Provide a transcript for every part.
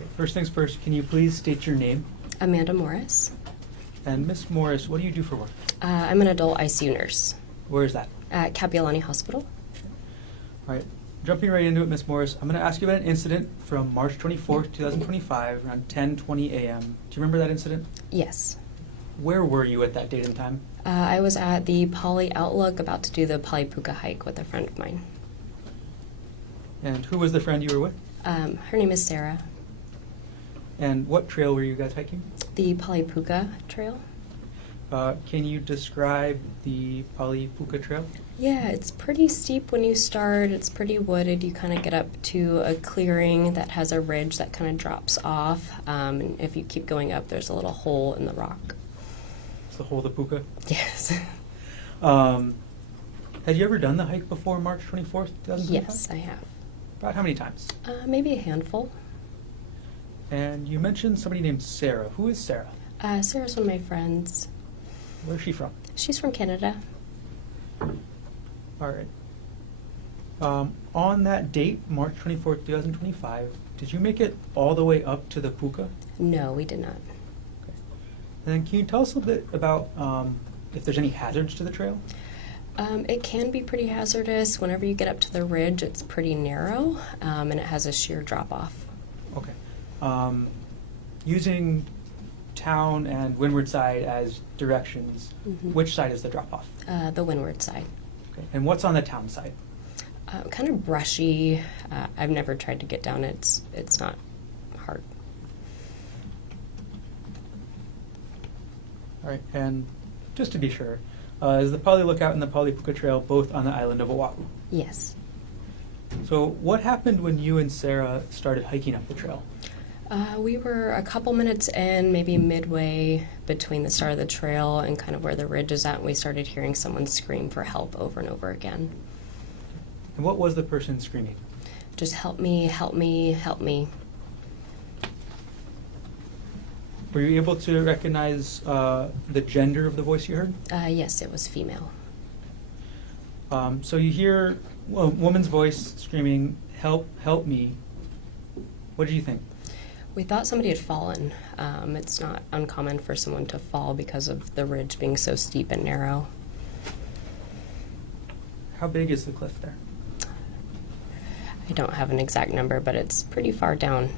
Okay, first things first, can you please state your name? Amanda Morris. And Miss Morris, what do you do for work? I'm an adult ICU nurse Where is that? at Kapiolani Hospital. All right, jumping right into it, Miss Morris, I'm going to ask you about an incident from March 24th, 2025, around 10:20 a.m. Do you remember that incident? Yes. Where were you at that date and time? I was at the Poly Outlook about to do the Polypuka hike with a friend of mine. And who was the friend you were with? Her name is Sarah. And what trail were you guys hiking? The Polypuka Trail. Can you describe the Polypuka Trail? Yeah, it's pretty steep when you start. It's pretty wooded. You kind of get up to a clearing that has a ridge that kind of drops off. And if you keep going up, there's a little hole in the rock. It's the hole of the puka. Yes. Had you ever done the hike before March 24th, 2025? Yes, I have. About how many times? Maybe a handful. And you mentioned somebody named Sarah. Who is Sarah? Sarah's one of my friends. Where's she from? She's from Canada. All right. On that date, March 24th, 2025, did you make it all the way up to the puka? No, we did not. Okay. And then can you tell us a little bit about if there's any hazards to the trail? It can be pretty hazardous. Whenever you get up to the ridge, it's pretty narrow, and it has a sheer drop-off. Okay. Using town and windward side as directions, which side is the drop-off? The windward side. Okay. And what's on the town side? Kind of brushy. I've never tried to get down. It's not hard. All right. And just to be sure, is the Poly Lookout and the Polypuka Trail both on the island of Oahu? Yes. So what happened when you and Sarah started hiking up the trail? We were a couple minutes in, maybe midway between the start of the trail and kind of where the ridge is at, and we started hearing someone scream for help over and over again. And what was the person screaming? Just help me, help me, help me. Were you able to recognize the gender of the voice you heard? Yes, it was female. So you hear a woman's voice screaming, "Help, help me." What did you think? We thought somebody had fallen. It's not uncommon for someone to fall because of the ridge being so steep and narrow. How big is the cliff there? I don't have an exact number, but it's pretty far down.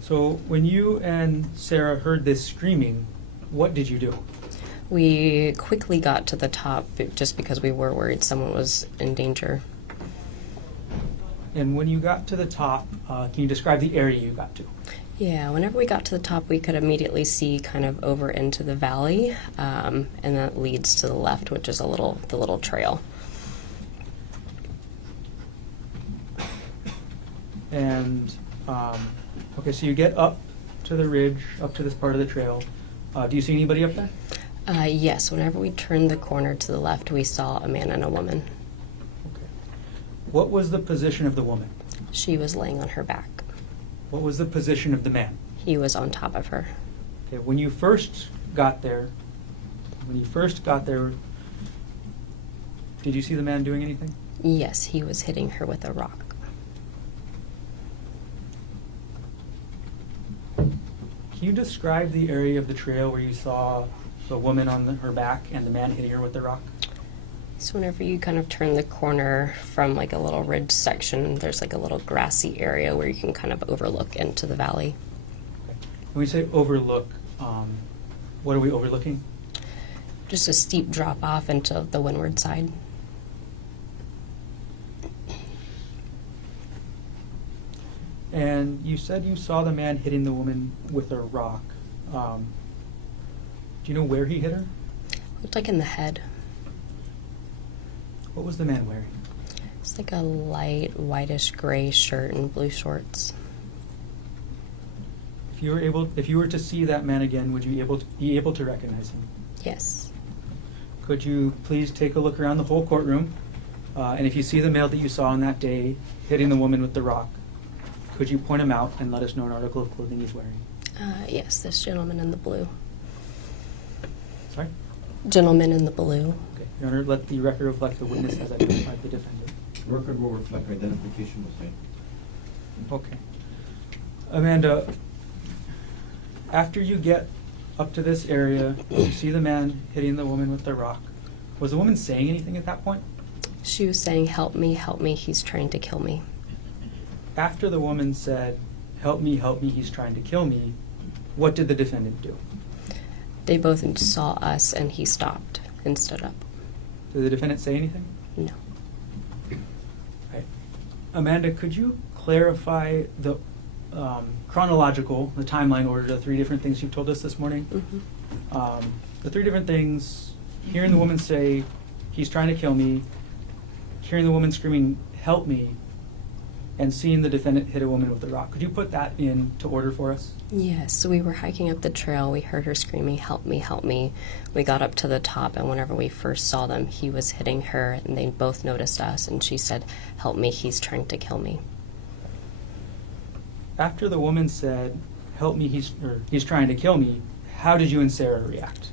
So when you and Sarah heard this screaming, what did you do? We quickly got to the top just because we were worried someone was in danger. And when you got to the top, can you describe the area you got to? Yeah, whenever we got to the top, we could immediately see kind of over into the valley, and that leads to the left, which is the little trail. And okay, so you get up to the ridge, up to this part of the trail. Do you see anybody up there? Yes, whenever we turned the corner to the left, we saw a man and a woman. Okay. What was the position of the woman? She was laying on her back. What was the position of the man? He was on top of her. Okay, when you first got there, did you see the man doing anything? Yes, he was hitting her with a rock. Can you describe the area of the trail where you saw the woman on her back and the man hitting her with the rock? So whenever you kind of turn the corner from like a little ridge section, there's like a little grassy area where you can kind of overlook into the valley. Okay. When we say overlook, what are we overlooking? Just a steep drop off into the windward side. And you said you saw the man hitting the woman with a rock. Do you know where he hit her? Looked like in the head. What was the man wearing? It's like a light whitish gray shirt and blue shorts. If you were to see that man again, would you be able to recognize him? Yes. Could you please take a look around the whole courtroom? And if you see the male that you saw on that day hitting the woman with the rock, could you point him out and let us know an article of clothing he's wearing? Yes, this gentleman in the blue. Sorry? Gentleman in the blue. Okay. Your Honor, let the record reflect the witness has identified the defendant. The record will reflect identification was made. Okay. Amanda, after you get up to this area, you see the man hitting the woman with the rock. Was the woman saying anything at that point? She was saying, help me, he's trying to kill me. After the woman said, help me, he's trying to kill me, what did the defendant do? They both saw us and he stopped and stood up. Did the defendant say anything? No. Right. Amanda, could you clarify the chronological, the timeline order, the three different things you've told us this morning? Mm-hmm. The three different things, hearing the woman say, he's trying to kill me, hearing the woman screaming, help me, and seeing the defendant hit a woman with a rock. Could you put that into order for us? Yes, so we were hiking up the trail. We heard her screaming, help me, help me. We got up to the top, and whenever we first saw them, he was hitting her, and they both noticed us, and she said, help me, he's trying to kill me. After the woman said, help me, he's trying to kill me, how did you and Sarah react?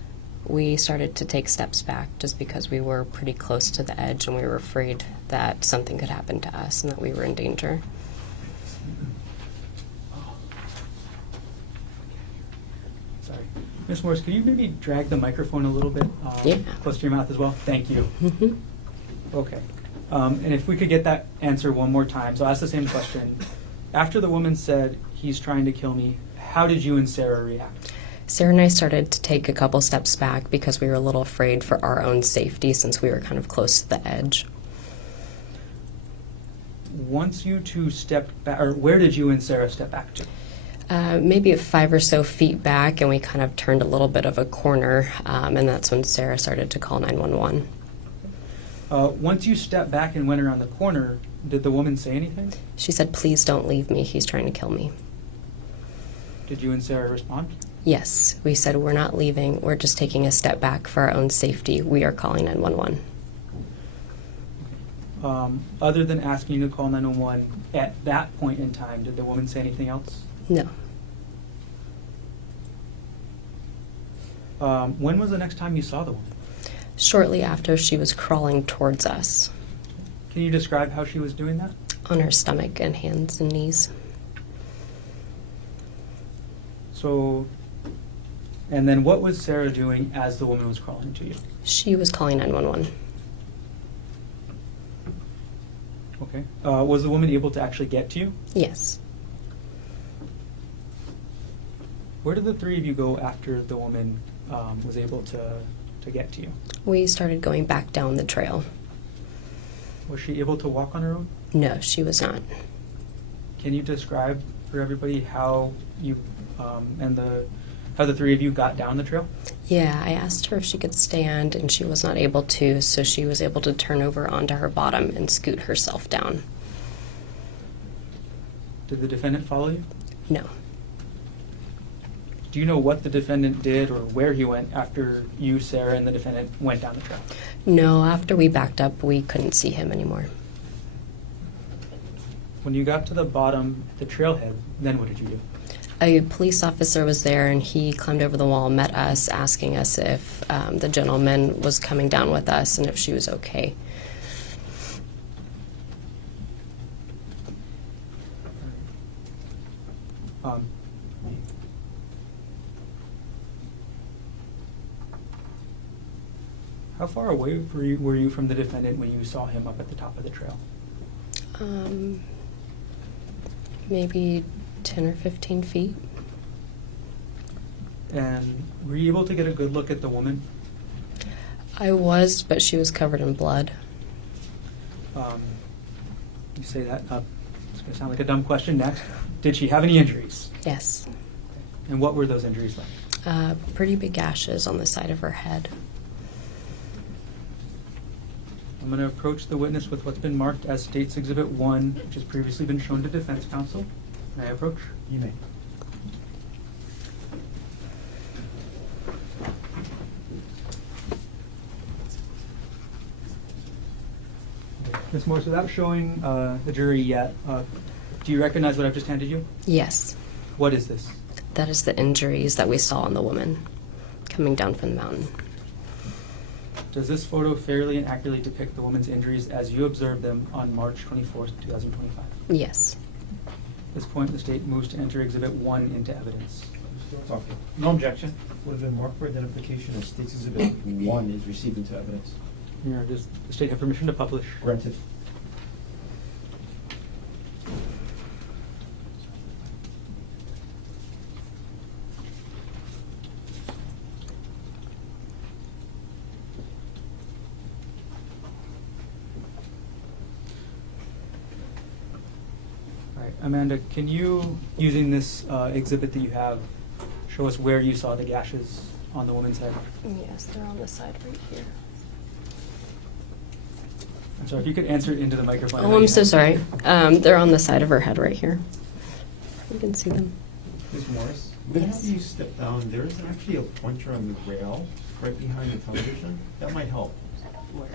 We started to take steps back just because we were pretty close to the edge and we were afraid that something could happen to us and that we were in danger. Sorry. Ms. Morris, could you maybe drag the microphone a little bit close to your mouth as well? Thank you. Mm-hmm. Okay. And if we could get that answer one more time. So I'll ask the same question. After the woman said, he's trying to kill me, how did you and Sarah react? Sarah and I started to take a couple steps back because we were a little afraid for our own safety since we were kind of close to the edge. Once you two stepped back, or where did you and Sarah step back to? Maybe 5 or so feet back, and we kind of turned a little bit of a corner, and that's when Sarah started to call 911. Once you stepped back and went around the corner, did the woman say anything? She said, please don't leave me, he's trying to kill me. Did you and Sarah respond? Yes, we said we're not leaving, we're just taking a step back for our own safety. We are calling 911. Other than asking you to call 911, at that point in time, did the woman say anything else? No. When was the next time you saw the woman? Shortly after, she was crawling towards us. Can you describe how she was doing that? On her stomach and hands and knees. So, and then what was Sarah doing as the woman was crawling to you? She was calling 911. Okay. Was the woman able to actually get to you? Yes. Where did the three of you go after the woman was able to get to you? We started going back down the trail. Was she able to walk on her own? No, she was not. Can you describe for everybody how you how the three of you got down the trail? Yeah, I asked her if she could stand, and she was not able to, so she was able to turn over onto her bottom and scoot herself down. Did the defendant follow you? No. Do you know what the defendant did or where he went after you, Sarah, and the defendant went down the trail? No, after we backed up, we couldn't see him anymore. When you got to the bottom, the trailhead, then what did you do? A police officer was there, and he climbed over the wall, met us, asking us if the gentleman was coming down with us and if she was okay. How far away were you from the defendant when you saw him up at the top of the trail? Maybe 10 or 15 feet. And were you able to get a good look at the woman? I was, but she was covered in blood. You say that, it's going to sound like a dumb question next. Did she have any injuries? Yes. And what were those injuries like? Pretty big gashes on the side of her head. I'm going to approach the witness with what's been marked as State's Exhibit 1, which has previously been shown to defense counsel. May I approach? You may. Ms. Morris, without showing the jury yet, do you recognize what I've just handed you? Yes. What is this? That is the injuries that we saw on the woman coming down from the mountain. Does this photo fairly and accurately depict the woman's injuries as you observed them on March 24th, 2025? Yes. this point, the state moves to enter Exhibit 1 into evidence. Okay. No objection. Would have been marked for identification as State's Exhibit 1 is received into evidence. Your Honor, does the state have permission to publish? Granted. All right, Amanda, can you, using this exhibit that you have, show us where you saw the gashes on the woman's head? Yes, they're on the side right here. I'm sorry, if you could answer it into the microphone. Oh, I'm so sorry. They're on the side of her head right here. You can see them. Ms. Morris, whenever you step down, there is actually a pointer on the rail right behind the television. That might help. Where?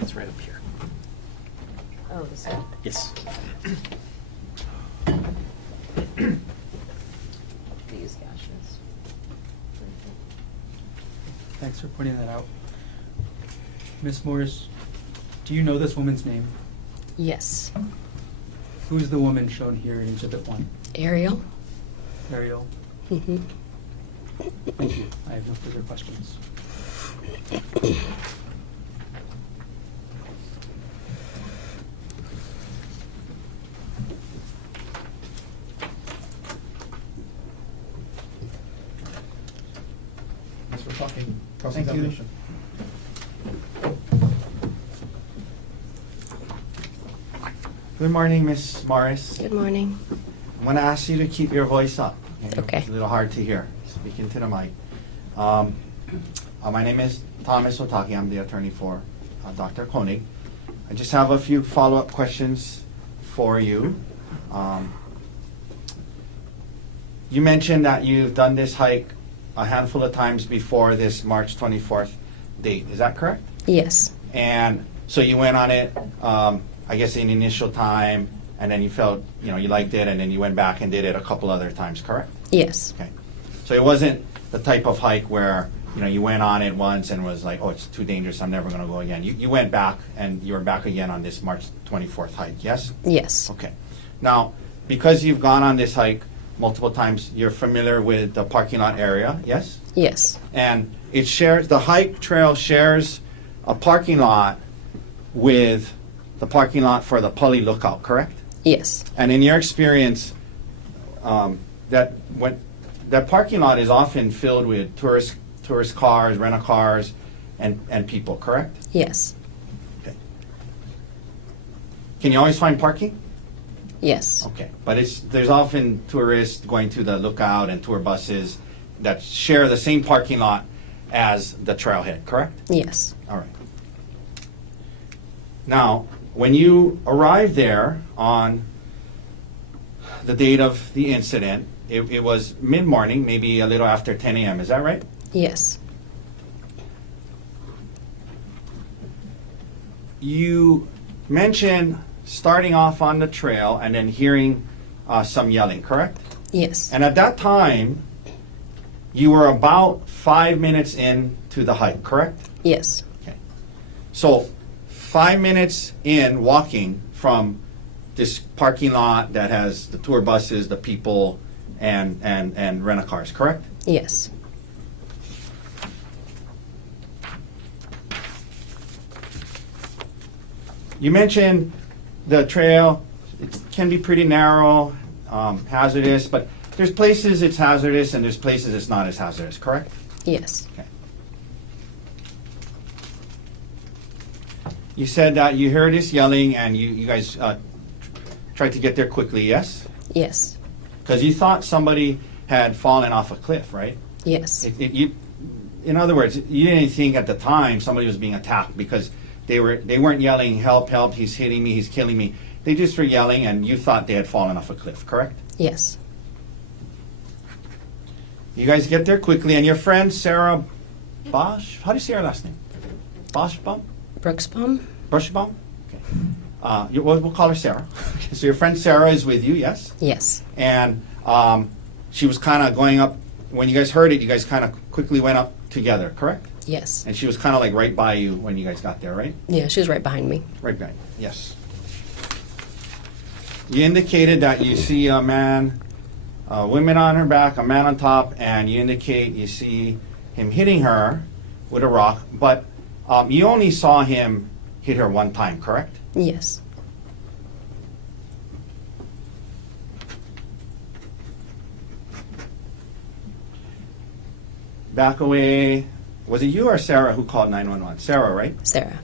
It's right up here. Oh, the side. Yes. These gashes. Thanks for pointing that out. Miss Morris, do you know this woman's name? Yes. Who's the woman shown here in Exhibit 1? Ariel? Ariel. Mm-hmm. Thank you. I have no further questions. Thanks for talking. Thank you. Cross-examination. Good morning, Miss Morris. Good morning. I'm going to ask you to keep your voice up. Okay. It's a little hard to hear. Speaking to the mic. My name is Thomas Otaki. I'm the attorney for Dr. Konig. I just have a few follow-up questions for you. You mentioned that you've done this hike a handful of times before this March 24th date. Is that correct? Yes. And so you went on it, I guess, in initial time, and then you felt, you liked it, and then you went back and did it a couple other times, correct? Yes. Okay. So it wasn't the type of hike where, you went on it once and was like, oh, it's too dangerous, I'm never going to go again. You went back, and you were back again on this March 24th hike, yes? Yes. Okay. Now, because you've gone on this hike multiple times, you're familiar with the parking lot area, yes? Yes. And the hike trail shares a parking lot with the parking lot for the Pully Lookout, correct? Yes. And in your experience, that parking lot is often filled with tourist cars, rental cars, and people, correct? Yes. Okay. Can you always find parking? Yes. Okay, but there's often tourists going to the lookout and tour buses that share the same parking lot as the trailhead, correct? Yes. All right. Now, when you arrived there on the date of the incident, it was mid-morning, maybe a little after 10 a.m., is that right? Yes. You mentioned starting off on the trail and then hearing some yelling, correct? Yes. And at that time, you were about 5 minutes into the hike, correct? Yes. Okay. So 5 minutes in walking from this parking lot that has the tour buses, the people, and rental cars, correct? Yes. You mentioned the trail, it can be pretty narrow, hazardous, but there's places it's hazardous and there's places it's not as hazardous, correct? Yes. Okay. You said that you heard this yelling and you guys tried to get there quickly, yes? Yes. Because you thought somebody had fallen off a cliff, right? Yes. In other words, you didn't think at the time somebody was being attacked because they weren't yelling, help, help, he's hitting me, he's killing me. They just were yelling and you thought they had fallen off a cliff, correct? Yes. You guys get there quickly and your friend Sarah Bosch, how do you say her last name? Brooksbomb? Brooksbomb? Okay. We'll call her Sarah. So your friend Sarah is with you, yes? Yes. And she was kind of going up, when you guys heard it, you guys kind of quickly went up together, correct? Yes. And she was kind of like right by you when you guys got there, right? Yeah, she was right behind me. Right behind, yes. You indicated that you see a man, women on her back, a man on top, and you indicate you see him hitting her with a rock, but you only saw him hit her one time, correct? Yes. Back away. Was it you or Sarah who called 911? Sarah, right? Sarah.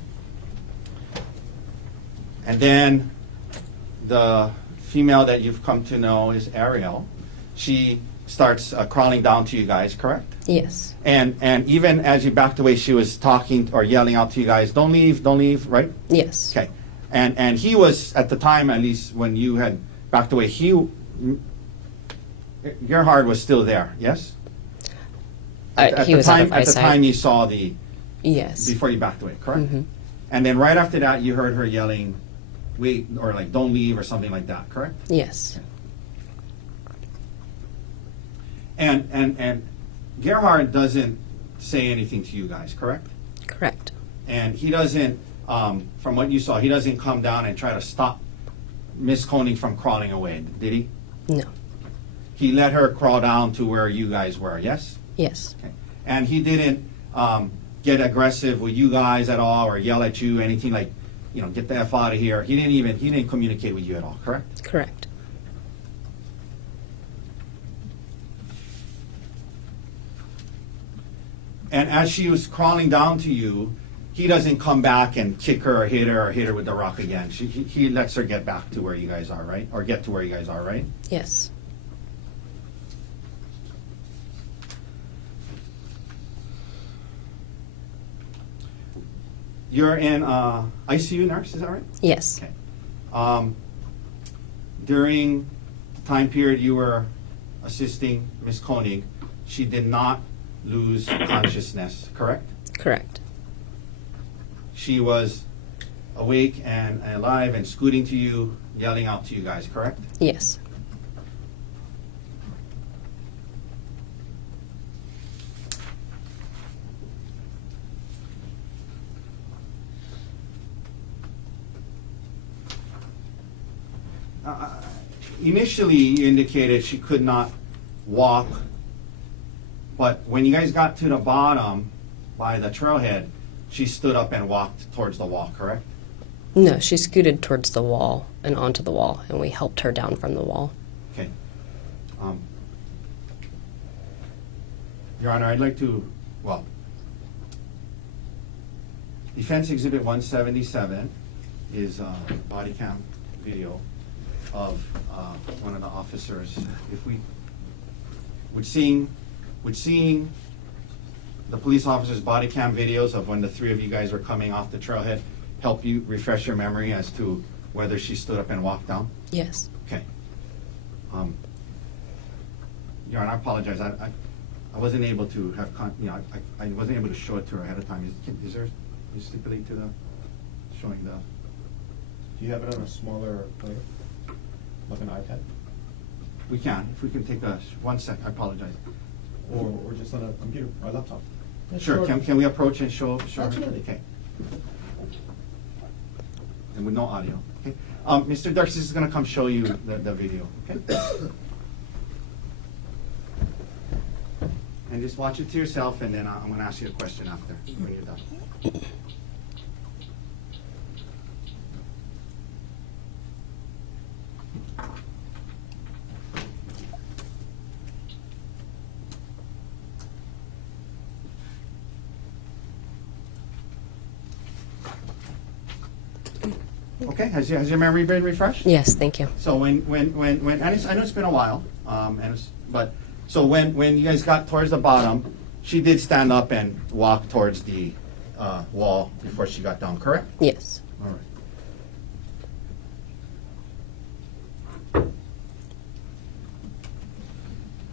And then the female that you've come to know is Arielle. She starts crawling down to you guys, correct? Yes. And even as you backed away, she was talking or yelling out to you guys, don't leave, right? Yes. Okay. And he was, at the time, at least when you had backed away, Gerhard was still there, yes? He was out of At the eyesight. time you saw the, Yes. before you backed away, correct? Mhm. And then right after that, you heard her yelling, wait, or like, don't leave, or something like that, correct? Yes. And Gerhard doesn't say anything to you guys, correct? Correct. And he doesn't, from what you saw, he doesn't come down and try to stop Miss Konig from crawling away, did he? No. He let her crawl down to where you guys were, yes? Yes. Okay. And he didn't get aggressive with you guys at all, or yell at you, anything like, get the F out of here. He didn't communicate with you at all, correct? Correct. And as she was crawling down to you, he doesn't come back and kick her or hit her with the rock again. He lets her get back to where you guys are, right? Or get to where you guys are, right? Yes. You're in ICU nurse, is that right? Yes. Okay. During the time period you were assisting Miss Konig, she did not lose consciousness, correct? Correct. She was awake and alive and scooting to you, yelling out to you guys, correct? Yes. Initially, you indicated she could not walk, but when you guys got to the bottom by the trailhead, she stood up and walked towards the wall, correct? No, she scooted towards the wall and onto the wall, and we helped her down from the wall. Okay. Your Honor, I'd like to, Defense Exhibit 177 is a body cam video of one of the officers. If we would seeing the police officer's body cam videos of when the three of you guys were coming off the trailhead help you refresh your memory as to whether she stood up and walked down? Yes. Okay. Your Honor, I apologize. I wasn't able to have I wasn't able to show it to her ahead of time. Is there you stipulate to the showing the? Do you have it on a smaller player, like an iPad, We can, if we can take 1 sec. I apologize. or just on a computer or a laptop? Yeah, Sure. Can we approach and show? Absolutely. Okay. And with no audio. Okay. Mr. Darcy is going to come show you the video. Okay. And just watch it to yourself, and then I'm going to ask you a question after when you're done. Okay, has your memory been refreshed? Yes, thank you. So when and I know it's been a while, so when you guys got towards the bottom, she did stand up and walk towards the wall before she got down, correct? Yes. All right.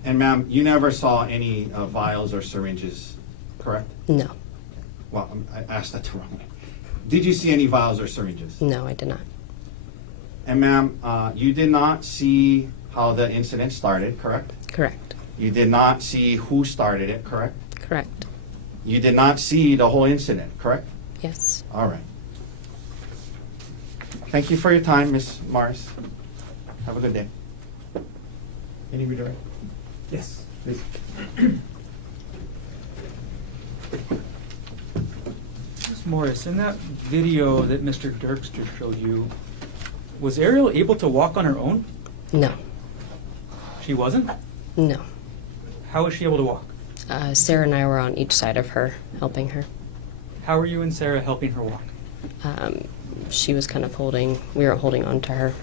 And ma'am, you never saw any vials or syringes, correct? No. Well, I asked that the wrong way. Did you see any vials or syringes? No, I did not. And ma'am, you did not see how the incident started, correct? Correct. You did not see who started it, correct? Correct. You did not see the whole incident, correct? Yes. All right. Thank you for your time, Ms. Morris. Have a good day. Any redirect? Yes. Please. Ms. Morris, in that video that Mr. Dirkster showed you, was Ariel able to walk on her own? No. She wasn't? No. How was she able to walk? Sarah and I were on each side of her, helping her. How were you and Sarah helping her walk? She was kind of we were holding on to her.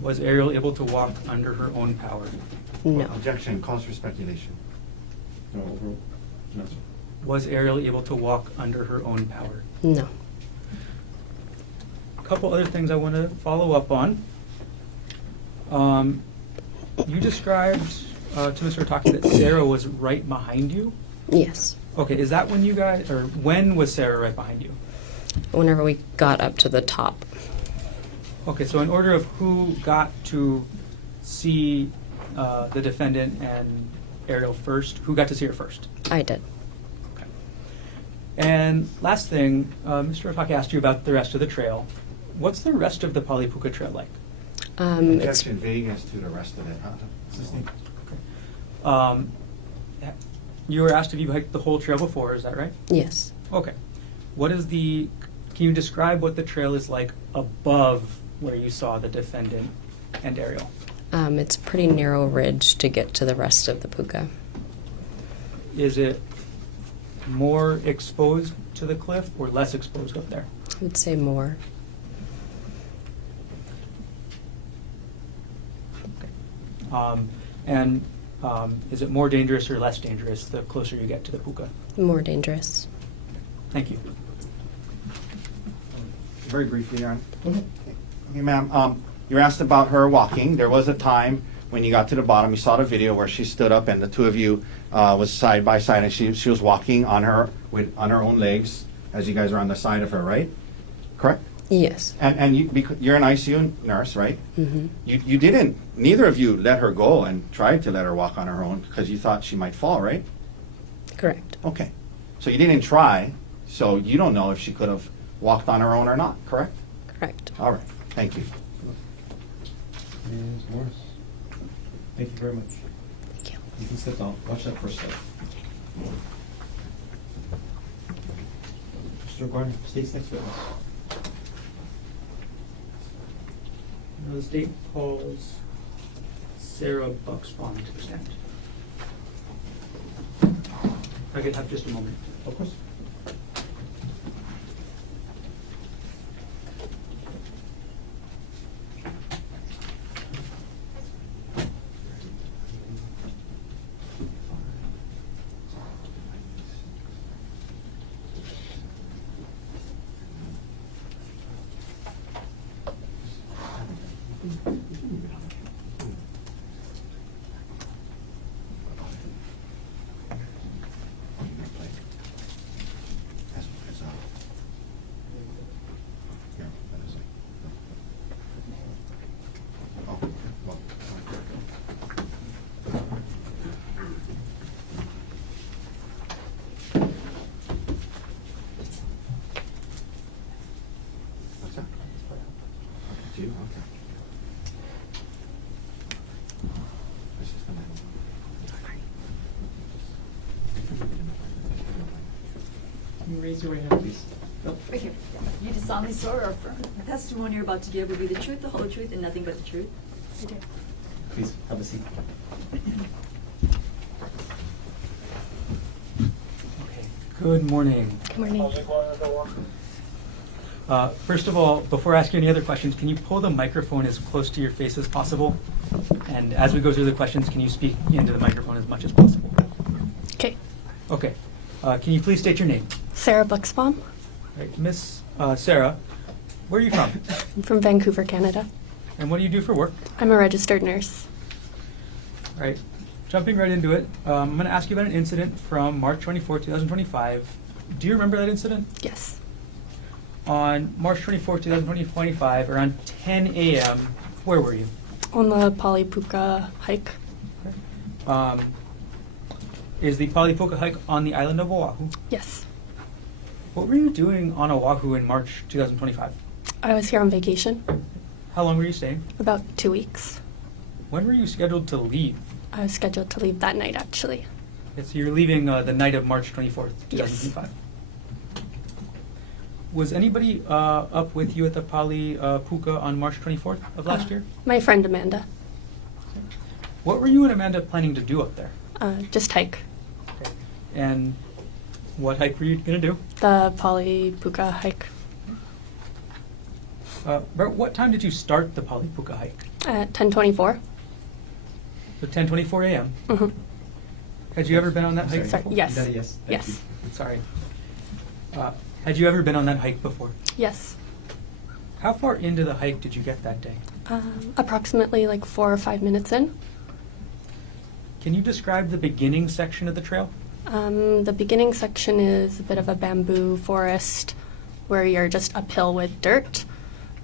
Was Ariel able to walk under her own power? No. Objection, cause for speculation. No, overruled. No, sir. Was Ariel able to walk under her own power? No. A couple other things I want to follow up on. You described to Mr. Otake that Sarah was right behind you. Yes. Okay, is that when you guys, or when was Sarah right behind you? Whenever we got up to the top. Okay, so in order of who got to see the defendant and Ariel first, who got to see her first? I did. Okay. And last thing, Mr. Otake asked you about the rest of the trail. What's the rest of the Palipuka Trail like? It's Objection, vague as to the rest of it, huh? You were asked if you hiked the whole trail before, is that right? yes. Okay. Can you describe what the trail is like above where you saw the defendant and Ariel? It's a pretty narrow ridge to get to the rest of the puka. Is it more exposed to the cliff or less exposed up there? I would say more. Is it more dangerous or less dangerous the closer you get to the puka? More dangerous. Thank you. Very briefly, Your Honor. Okay, ma'am, you were asked about her walking. There was a time when you got to the bottom, you saw the video where she stood up and the two of you was side by side, and she was walking on her own legs as you guys were on the side of her, right? Correct? Yes. And you're an ICU nurse, right? Mm-hmm. You didn't, neither of you let her go and tried to let her walk on her own because you thought she might fall, right? Correct. Okay. So you didn't try, so you don't know if she could have walked on her own or not, correct? Correct. All right. Thank you. Ms. Morris. Thank you very much. Thank you. You can sit down. Watch that first step. Mr. Garner, state's next witness. The state calls Sarah Brooksbomb to stand. If I could have just a moment. Of course. What's that? Do you? Okay. This is the middle. Can you raise your right hand, please? Right here. You do solemnly swear or affirm the testimony you're about to give will be the truth, the whole truth, and nothing but the truth? I do. Please, have a seat. Okay. Good morning. Good morning. First of all, before I ask you any other questions, can you pull the microphone as close to your face as possible? And as we go through the questions, can you speak into the microphone as much as possible? Okay. Okay. Can you please state your name? Sarah Brooksbomb. Right. Miss Sarah, where are you from? I'm from Vancouver, Canada. And what do you do for work? I'm a registered nurse. All right. Jumping right into it, I'm going to ask you about an incident from March 24, 2025. Do you remember that incident? Yes. On March 24, 2025, around 10 a.m., where were you? On the Palipuka hike. Is the Palipuka hike on the island of Oahu? Yes. What were you doing on Oahu in March 2025? I was here on vacation. How long were you staying? About 2 weeks. When were you scheduled to leave? I was scheduled to leave that night, actually. Okay, so you're leaving the night of March 24th, 2005. Was anybody up with you at the Pali Puka on March 24th of last year? My friend Amanda. What were you and Amanda planning to do up there? Just hike. Okay. And what hike were you going to do? The Pali Puka hike About what time did you start the Pali Puka hike? at 10:24. So 10:24 a.m. Mm-hmm. Had you ever been on that hike Sorry, before? yes. Yes. Thank Yes. you. Sorry. Had you ever been on that hike before? Yes. How far into the hike did you get that day? Approximately like 4 or 5 minutes in. Can you describe the beginning section of the trail? The beginning section is a bit of a bamboo forest where you're just uphill with dirt.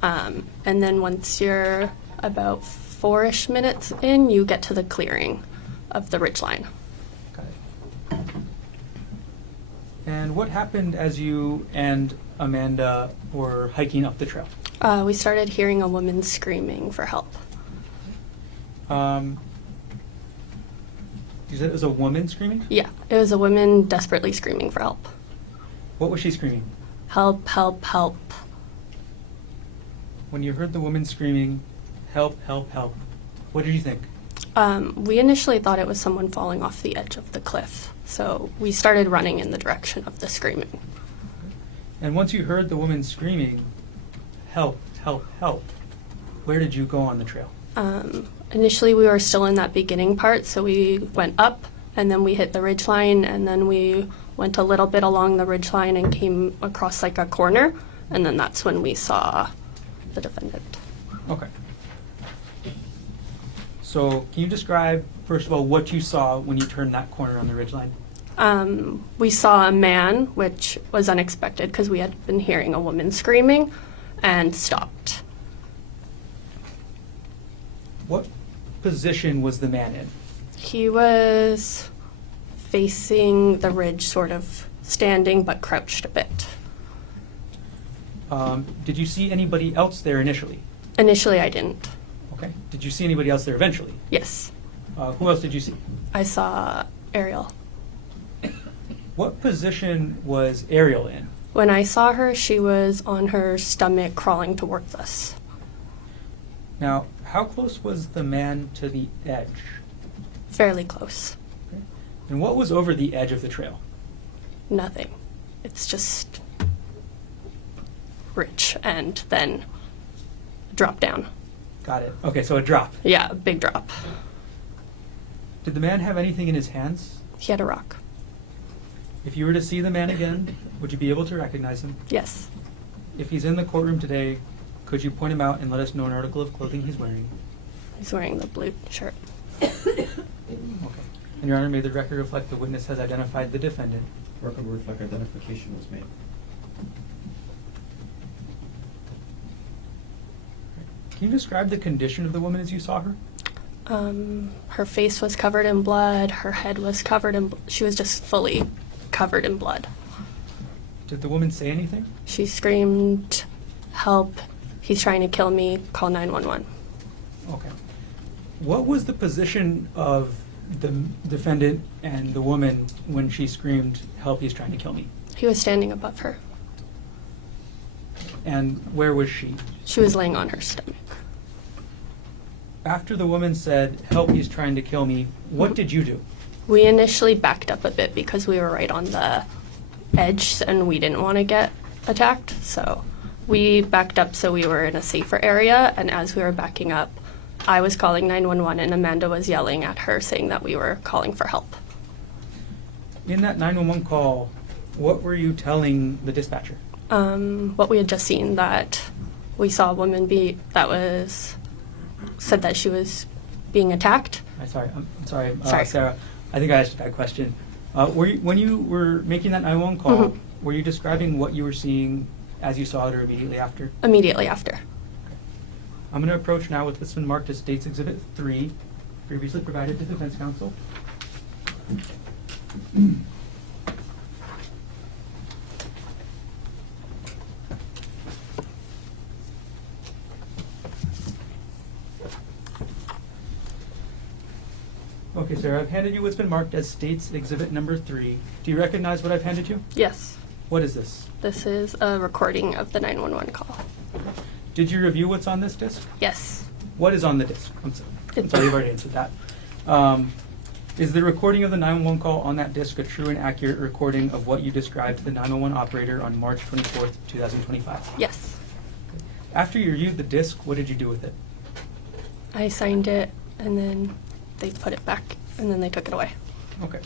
And then once you're about 4-ish minutes in, you get to the clearing of the ridgeline. Got it. And what happened as you and Amanda were hiking up the trail? We started hearing a woman screaming for help. You said it was a woman screaming? Yeah, it was a woman desperately screaming for help. What was she screaming? Help, help, help. When you heard the woman screaming, help, help, help, what did you think? We initially thought it was someone falling off the edge of the cliff, so we started running in the direction of the screaming. And once you heard the woman screaming, help, help, help, where did you go on the trail? Initially, we were still in that beginning part, so we went up, and then we hit the ridgeline, and then we went a little bit along the ridgeline and came across like a corner, and then that's when we saw the defendant. Okay. So can you describe, first of all, what you saw when you turned that corner on the ridgeline? We saw a man, which was unexpected because we had been hearing a woman screaming, and stopped. What position was the man in? He was facing the ridge, sort of standing but crouched a bit. Did you see anybody else there initially? Initially, I didn't. Okay. Did you see anybody else there eventually? Yes, Who else did you see? I saw Ariel. What position was Ariel in? When I saw her, she was on her stomach crawling towards us. Now, how close was the man to the edge? Fairly close. Okay. And what was over the edge of the trail? Nothing. It's just rich and then drop down. Got it. Okay, so a drop. Yeah, a big drop. Did the man have anything in his hands? He had a rock. If you were to see the man again, would you be able to recognize him? Yes. If he's in the courtroom today, could you point him out and let us know an article of clothing he's wearing? He's wearing the blue shirt. Okay. And Your Honor, may the record reflect the witness has identified the defendant. Record will reflect identification was made. Can you describe the condition of the woman as you saw her? Her face was covered in blood. Her head was covered in. She was just fully covered in blood. Did the woman say anything? She screamed, "Help! He's trying to kill me! Call 911." Okay. What was the position of the defendant and the woman when she screamed, "Help, he's trying to kill me"? He was standing above her. And where was she? She was laying on her stomach. After the woman said, "Help, he's trying to kill me," what did you do? We initially backed up a bit because we were right on the edge and we didn't want to get attacked. So we backed up so we were in a safer area. And as we were backing up, I was calling 911 and Amanda was yelling at her saying that we were calling for help. In that 911 call, what were you telling the dispatcher? What we had just seen, that we saw a woman said that she was being attacked. I'm sorry, Sorry. Sarah. I think I asked that question. When you were making that 911 call, were you describing what you were seeing as you saw it or immediately after? Immediately after. I'm going to approach now with this one marked as State's Exhibit 3, previously provided to defense counsel. Okay, Sarah, I've handed you what's been marked as State's Exhibit Number 3. Do you recognize what I've handed you? Yes. What is this? This is a recording of the 911 call. Did you review what's on this disc? Yes. What is on the disc? I'm sorry, you've already answered that. Is the recording of the 911 call on that disc a true and accurate recording of what you described to the 911 operator on March 24th, 2025? Yes. After you reviewed the disc, what did you do with it? I signed it, and then they put it back, and then they took it away. Okay.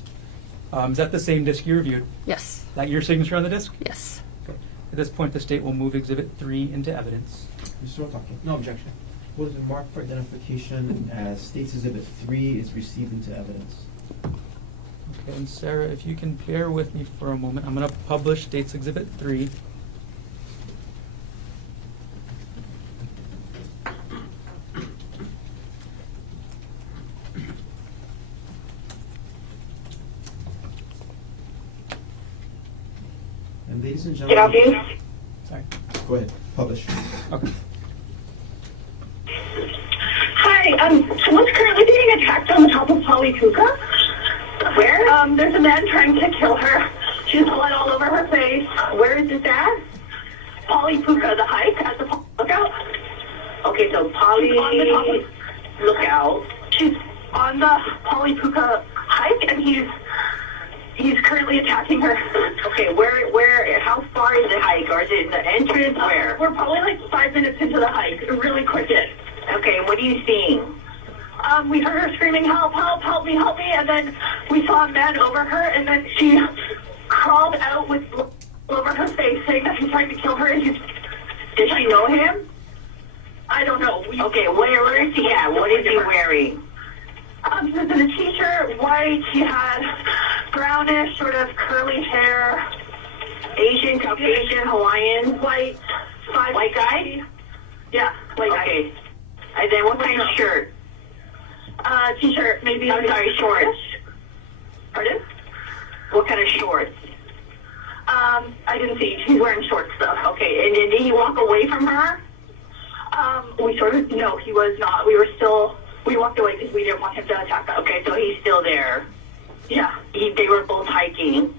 Is that the same disc you reviewed? Yes. That your signature on the disc? Yes. Okay. At this point, the state will move Exhibit 3 into evidence. Mr. Otake, No objection. what has been marked for identification as State's Exhibit 3 is received into evidence. Okay, and Sarah, if you can bear with me for a moment, I'm going to publish State's Exhibit 3. And ladies and Get out, gentlemen, please. Sorry. go ahead, publish. Okay. Hi, someone's currently being attacked on the top of Polypuka. Where? There's a man trying to kill her. She's blood all over her face. Where is this at? Polypuka, the hike at the lookout. Okay, so Poly on the top of lookout. She's on the Polypuka hike, and he's currently attacking her. Okay, where, how far is the hike? Or is it in the entrance? Where? We're probably like 5 minutes into the hike, really quick in. Okay, what are you seeing? We heard her screaming, help, help, help me, and then we saw a man over her, and then she crawled out with blood over her face, saying that he's trying to kill her, and Does she know him? I don't know. Okay, where is he at? What is he wearing? He was in a t-shirt, white. He had brownish, sort of curly hair. Asian, Caucasian, Hawaiian, white. White guy? Yeah, white guy. Okay. And then what kind of shirt? T-shirt, maybe. I'm sorry, shorts. Pardon? What kind of shorts? I didn't see. He's wearing shorts though. Okay, and then did he walk away from her? No, he was not. We walked away because we didn't want him to attack us. Okay, so he's still there. Yeah. They were both hiking.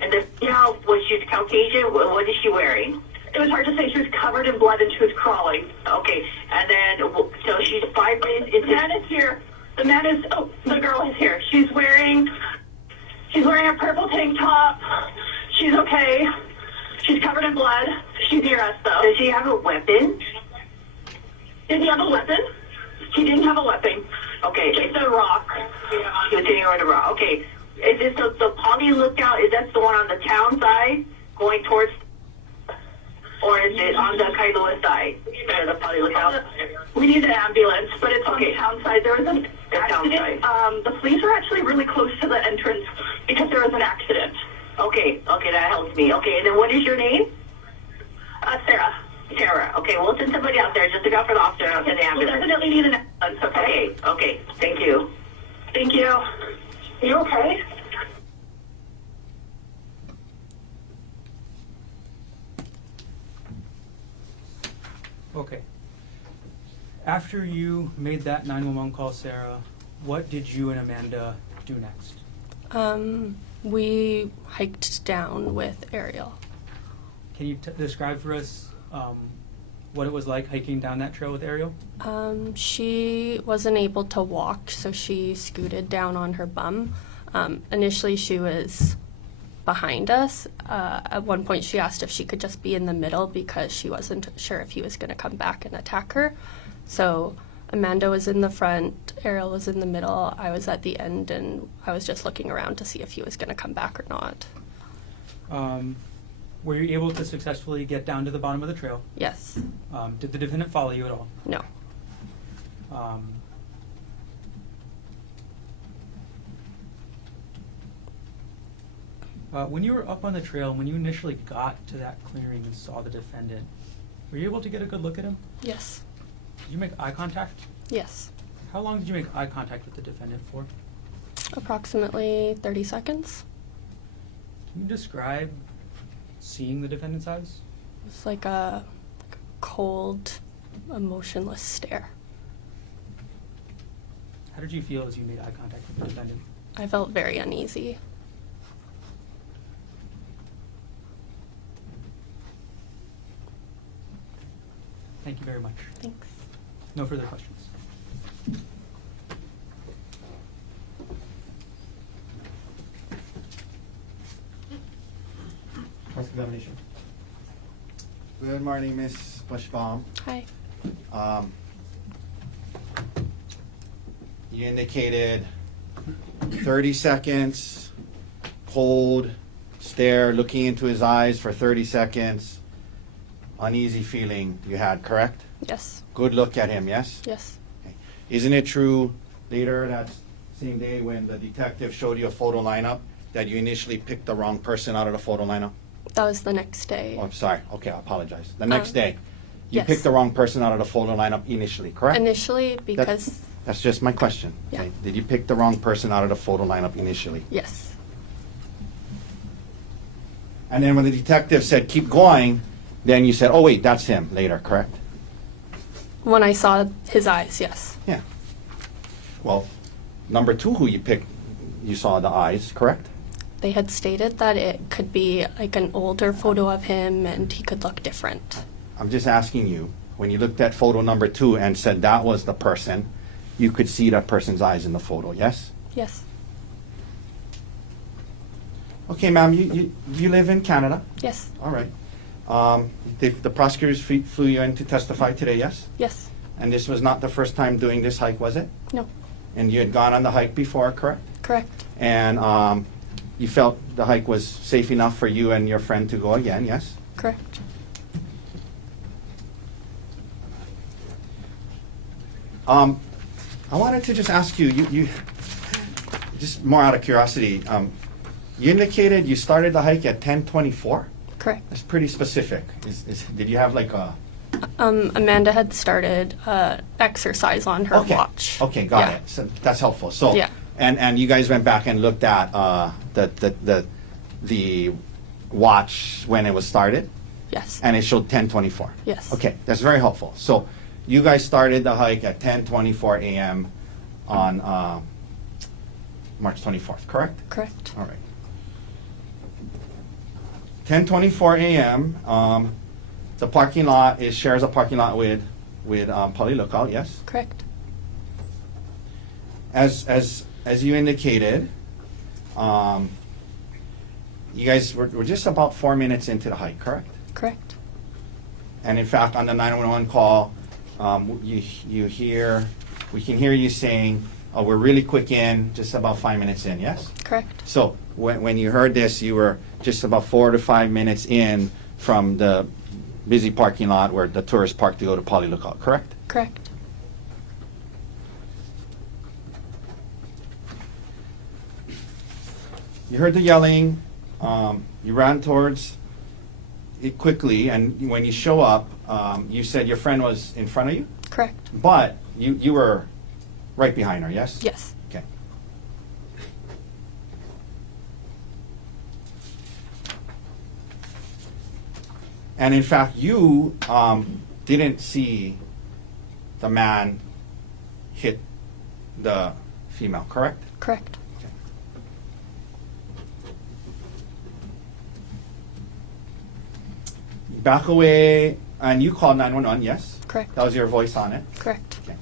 And was she Caucasian? What is she wearing? It was hard to say. She was covered in blood and she was crawling. Okay, and then, so she's 5 minutes into... The man is here. The girl is here. She's wearing a purple tank top. She's okay. She's covered in blood. She's near us, though. Does she have a weapon? Did he have a weapon? He didn't have a weapon. Okay. It's a rock. He was hitting her with a rock. Okay. Is this the Poly lookout? Is that the one on the town side going towards... Or is it on the Kailua side? The Poly lookout? We need an ambulance, but it's on the town side. There was an accident. The police are actually really close to the entrance because there was an accident. Okay, that helps me. Okay, and then what is your name? Sarah. Sarah. Okay, we'll send somebody out there just to go for the officer and the ambulance. We'll definitely need an ambulance, okay? Okay, thank you. Thank you. Are you okay? Okay. After you made that 911 call, Sarah, what did you and Amanda do next? We hiked down with Ariel. Can you describe for us what it was like hiking down that trail with Ariel? She wasn't able to walk, so she scooted down on her bum. Initially, she was behind us. At one point, she asked if she could just be in the middle because she wasn't sure if he was going to come back and attack her. So Amanda was in the front, Ariel was in the middle, I was at the end, and I was just looking around to see if he was going to come back or not. Were you able to successfully get down to the bottom of the trail? Yes. Did the defendant follow you at all? No. When you were up on the trail, when you initially got to that clearing and saw the defendant, were you able to get a good look at him? Yes. Did you make eye contact? Yes. How long did you make eye contact with the defendant for? Approximately 30 seconds. Can you describe seeing the defendant's eyes? It's like a cold, emotionless stare. How did you feel as you made eye contact with the defendant? I felt very uneasy. Thank you very much. Thanks. No further questions. Cross-examination. Good morning, Miss Bushbaum. Hi. You indicated 30 seconds, cold stare, looking into his eyes for 30 seconds, uneasy feeling you had, correct? Yes. Good look at him, yes? Yes. Okay. Isn't it true later that same day when the detective showed you a photo lineup that you initially picked the wrong person out of the photo lineup? That was the next day. Oh, I'm sorry. Okay, I apologize. The next day, you yes. picked the wrong person out of the photo lineup initially, correct? Initially, because That's just my question. Yeah. Okay. Did you pick the wrong person out of the photo lineup initially? yes. And then when the detective said, keep going, then you said, oh, wait, that's him later, correct? When I saw his eyes, yes. Yeah. Well, number two who you picked, you saw the eyes, correct? They had stated that it could be like an older photo of him and he could look different. I'm just asking you, when you looked at photo number 2 and said that was the person, you could see that person's eyes in the photo, yes? Yes. Okay, ma'am, you live in Canada? Yes. All right. The prosecutors flew you in to testify today, yes? Yes. And this was not the first time doing this hike, was it? No. And you had gone on the hike before, correct? Correct. And you felt the hike was safe enough for you and your friend to go again, yes? Correct. I wanted to just ask you, just more out of curiosity, you indicated you started the hike at 10:24? Correct. That's pretty specific. Did you have like a... Amanda had started exercise on her Okay. watch. Okay, got Yeah. it. So that's helpful. So, Yeah. and you guys went back and looked at the watch when it was started, Yes. and it showed 10:24. Yes. Okay, that's very helpful. So, you guys started the hike at 10:24 a.m. on March 24th, correct? Correct. All right. 10:24 a.m. The parking lot shares a parking lot with Poly Lookout, yes? Correct. As you indicated, you guys were just about 4 minutes into the hike, correct? Correct. And in fact, on the 911 call, we can hear you saying, "Oh, we're really quick in, just about 5 minutes in." Yes. Correct. So when you heard this, you were just about 4 to 5 minutes in from the busy parking lot where the tourists park to go to Poly Lookout, correct? Correct. You heard the yelling. You ran towards it quickly, and when you show up, you said your friend was in front of you, Correct. but you were right behind her, yes? Yes. Okay. And in fact, you didn't see the man hit the female, correct? Correct. Back away, and you called 911, yes? Correct. That was your voice on it? Correct. Okay.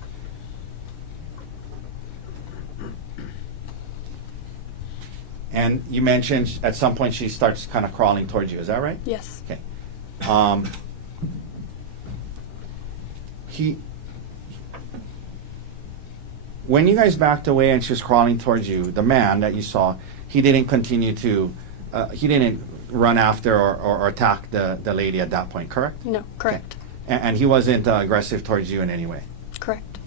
And you mentioned at some point she starts kind of crawling towards you, is that right? Yes. Okay. When you guys backed away and she was crawling towards you, the man that you saw, he didn't continue to, he didn't run after or attack the lady at that point, correct? No. Correct. And he wasn't aggressive towards you in any way? Correct.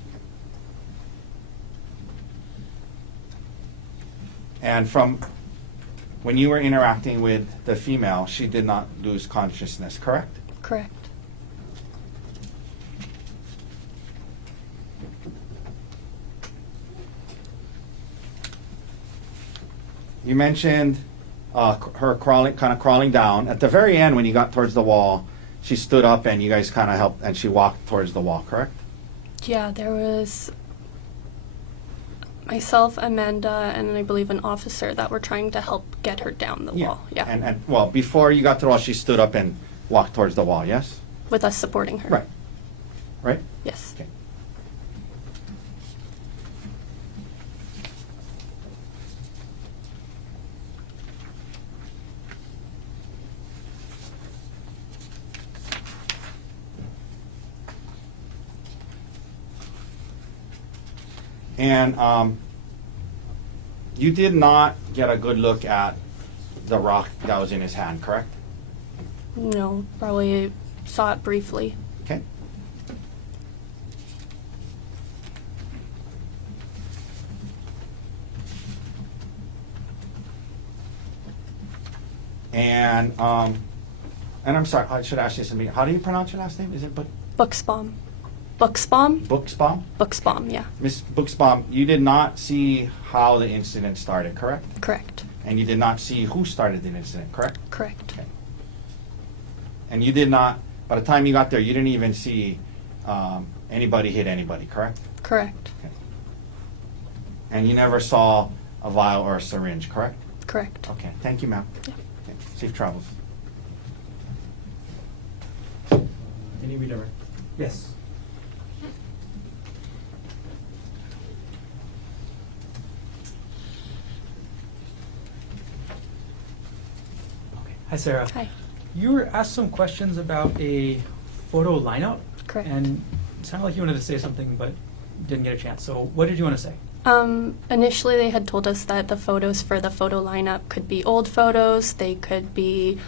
And from when you were interacting with the female, she did not lose consciousness, correct? Correct. You mentioned her crawling down. At the very end, when you got towards the wall, she stood up and you guys kind of helped, and she walked towards the wall, correct? Yeah, there was myself, Amanda, and I believe an officer that were trying to help get her down the wall. Yeah. And well, before you got to the wall, she stood up and walked towards the wall, yes? With us supporting her. Right. Right? Yes. Okay. And you did not get a good look at the rock that was in his hand, correct? No, probably saw it briefly. Okay. And I'm sorry, I should ask you something. How do you pronounce your last name? Is it Brooksbomb. Brooksbomb? Brooksbomb? Brooksbomb, yeah. Miss Brooksbomb, you did not see how the incident started, correct? Correct. And you did not see who started the incident, correct? Correct. Okay. And you did not, by the time you got there, you didn't even see anybody hit anybody, correct? Correct. Okay. And you never saw a vial or a syringe, correct? Correct. Okay, thank you, ma'am. Yeah. Okay. Safe travels. Any redirect? Yes. Okay. Hi, Sarah. Hi. You were asked some questions about a photo lineup. Correct. And it sounded like you wanted to say something, but didn't get a chance. So what did you want to say? Initially, they had told us that the photos for the photo lineup could be old photos. They could be,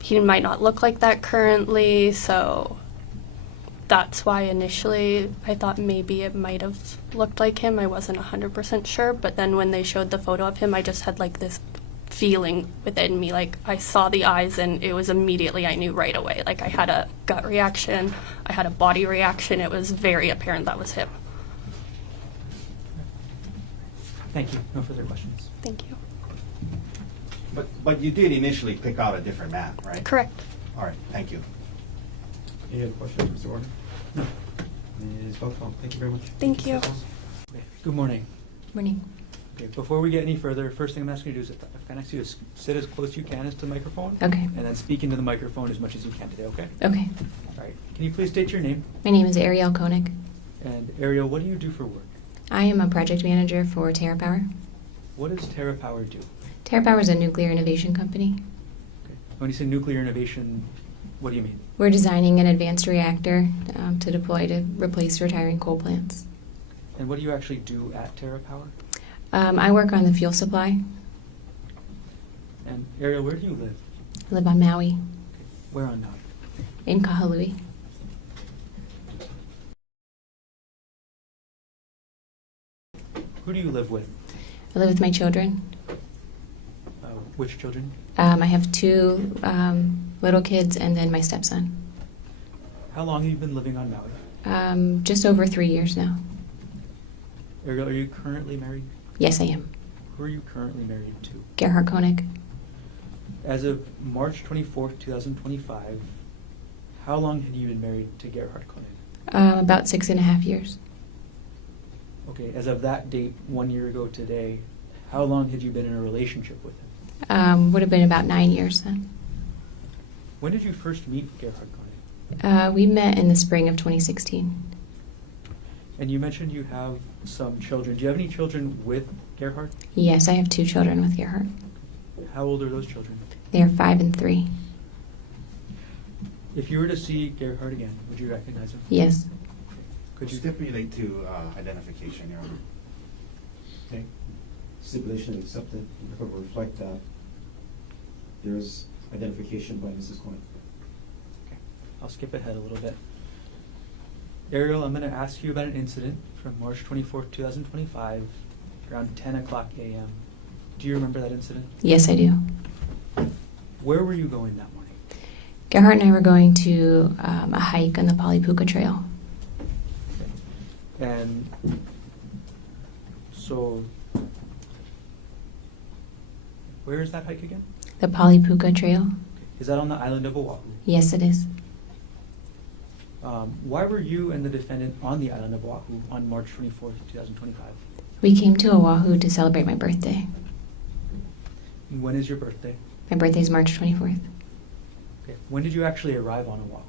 he might not look like that currently, so that's why initially I thought maybe it might have looked like him. I wasn't 100% sure, but then when they showed the photo of him, I just had like this feeling within me, like I saw the eyes and it was immediately, I knew right away. Like I had a gut reaction, I had a body reaction. It was very apparent that was him. Thank you. No further questions. Thank you. But you did initially pick out a different man, right? Correct. All right, thank you. Any other questions, Mr. Warner? No. Ms. Buckbaum, thank you very much. Thank you. Okay. Good morning. Morning. Okay, before we get any further, first thing I'm asking you to do is, if I can ask you to sit as close as you can as to the microphone. Okay. And then speak into the microphone as much as you can today, okay? Okay. All right. Can you please state your name? My name is Arielle Konig. And Ariel, what do you do for work? I am a project manager for TerraPower. What does TerraPower do? TerraPower is a nuclear innovation company. Okay. When you say nuclear innovation, what do you mean? We're designing an advanced reactor to deploy to replace retiring coal plants. And what do you actually do at TerraPower? I work on the fuel supply. And Ariel, where do you live? I live on Maui, Okay. Where on Maui? in Kahului. Who do you live with? I live with my children. Which children? I have two little kids and then my stepson. How long have you been living on Maui? Just over 3 years now. Ariel, are you currently married? Yes, I am. Who are you currently married to? Gerhardt Konig. As of March 24th, 2025, how long had you been married to Gerhardt Konig? About 6.5 years. Okay, as of that date, 1 year ago today, how long had you been in a relationship with him? Would have been about 9 years then. When did you first meet Gerhardt Konig? We met in the spring of 2016. And you mentioned you have some children. Do you have any children with Gerhardt? Yes, I have 2 children with Gerhardt. How old are those children? They are 5 and 3. If you were to see Gerhardt again, would you recognize him? Yes. Could you? Stipulate to identification, Your Honor. Okay. Stipulation accepted. The record will reflect that there is identification by Mrs. Konig. Okay. I'll skip ahead a little bit. Ariel, I'm going to ask you about an incident from March 24th, 2025, around 10 o'clock a.m. Do you remember that incident? Yes, I do. Where were you going that morning? Gerhardt and I were going to a hike on the Polypuka Trail. And so, where is that hike again? The Polypuka Trail? Is that on the island of Oahu? Yes, it is. Why were you and the defendant on the island of Oahu on March 24th, 2025? We came to Oahu to celebrate my birthday. When is your birthday? My birthday is March 24th. Okay. When did you actually arrive on Oahu?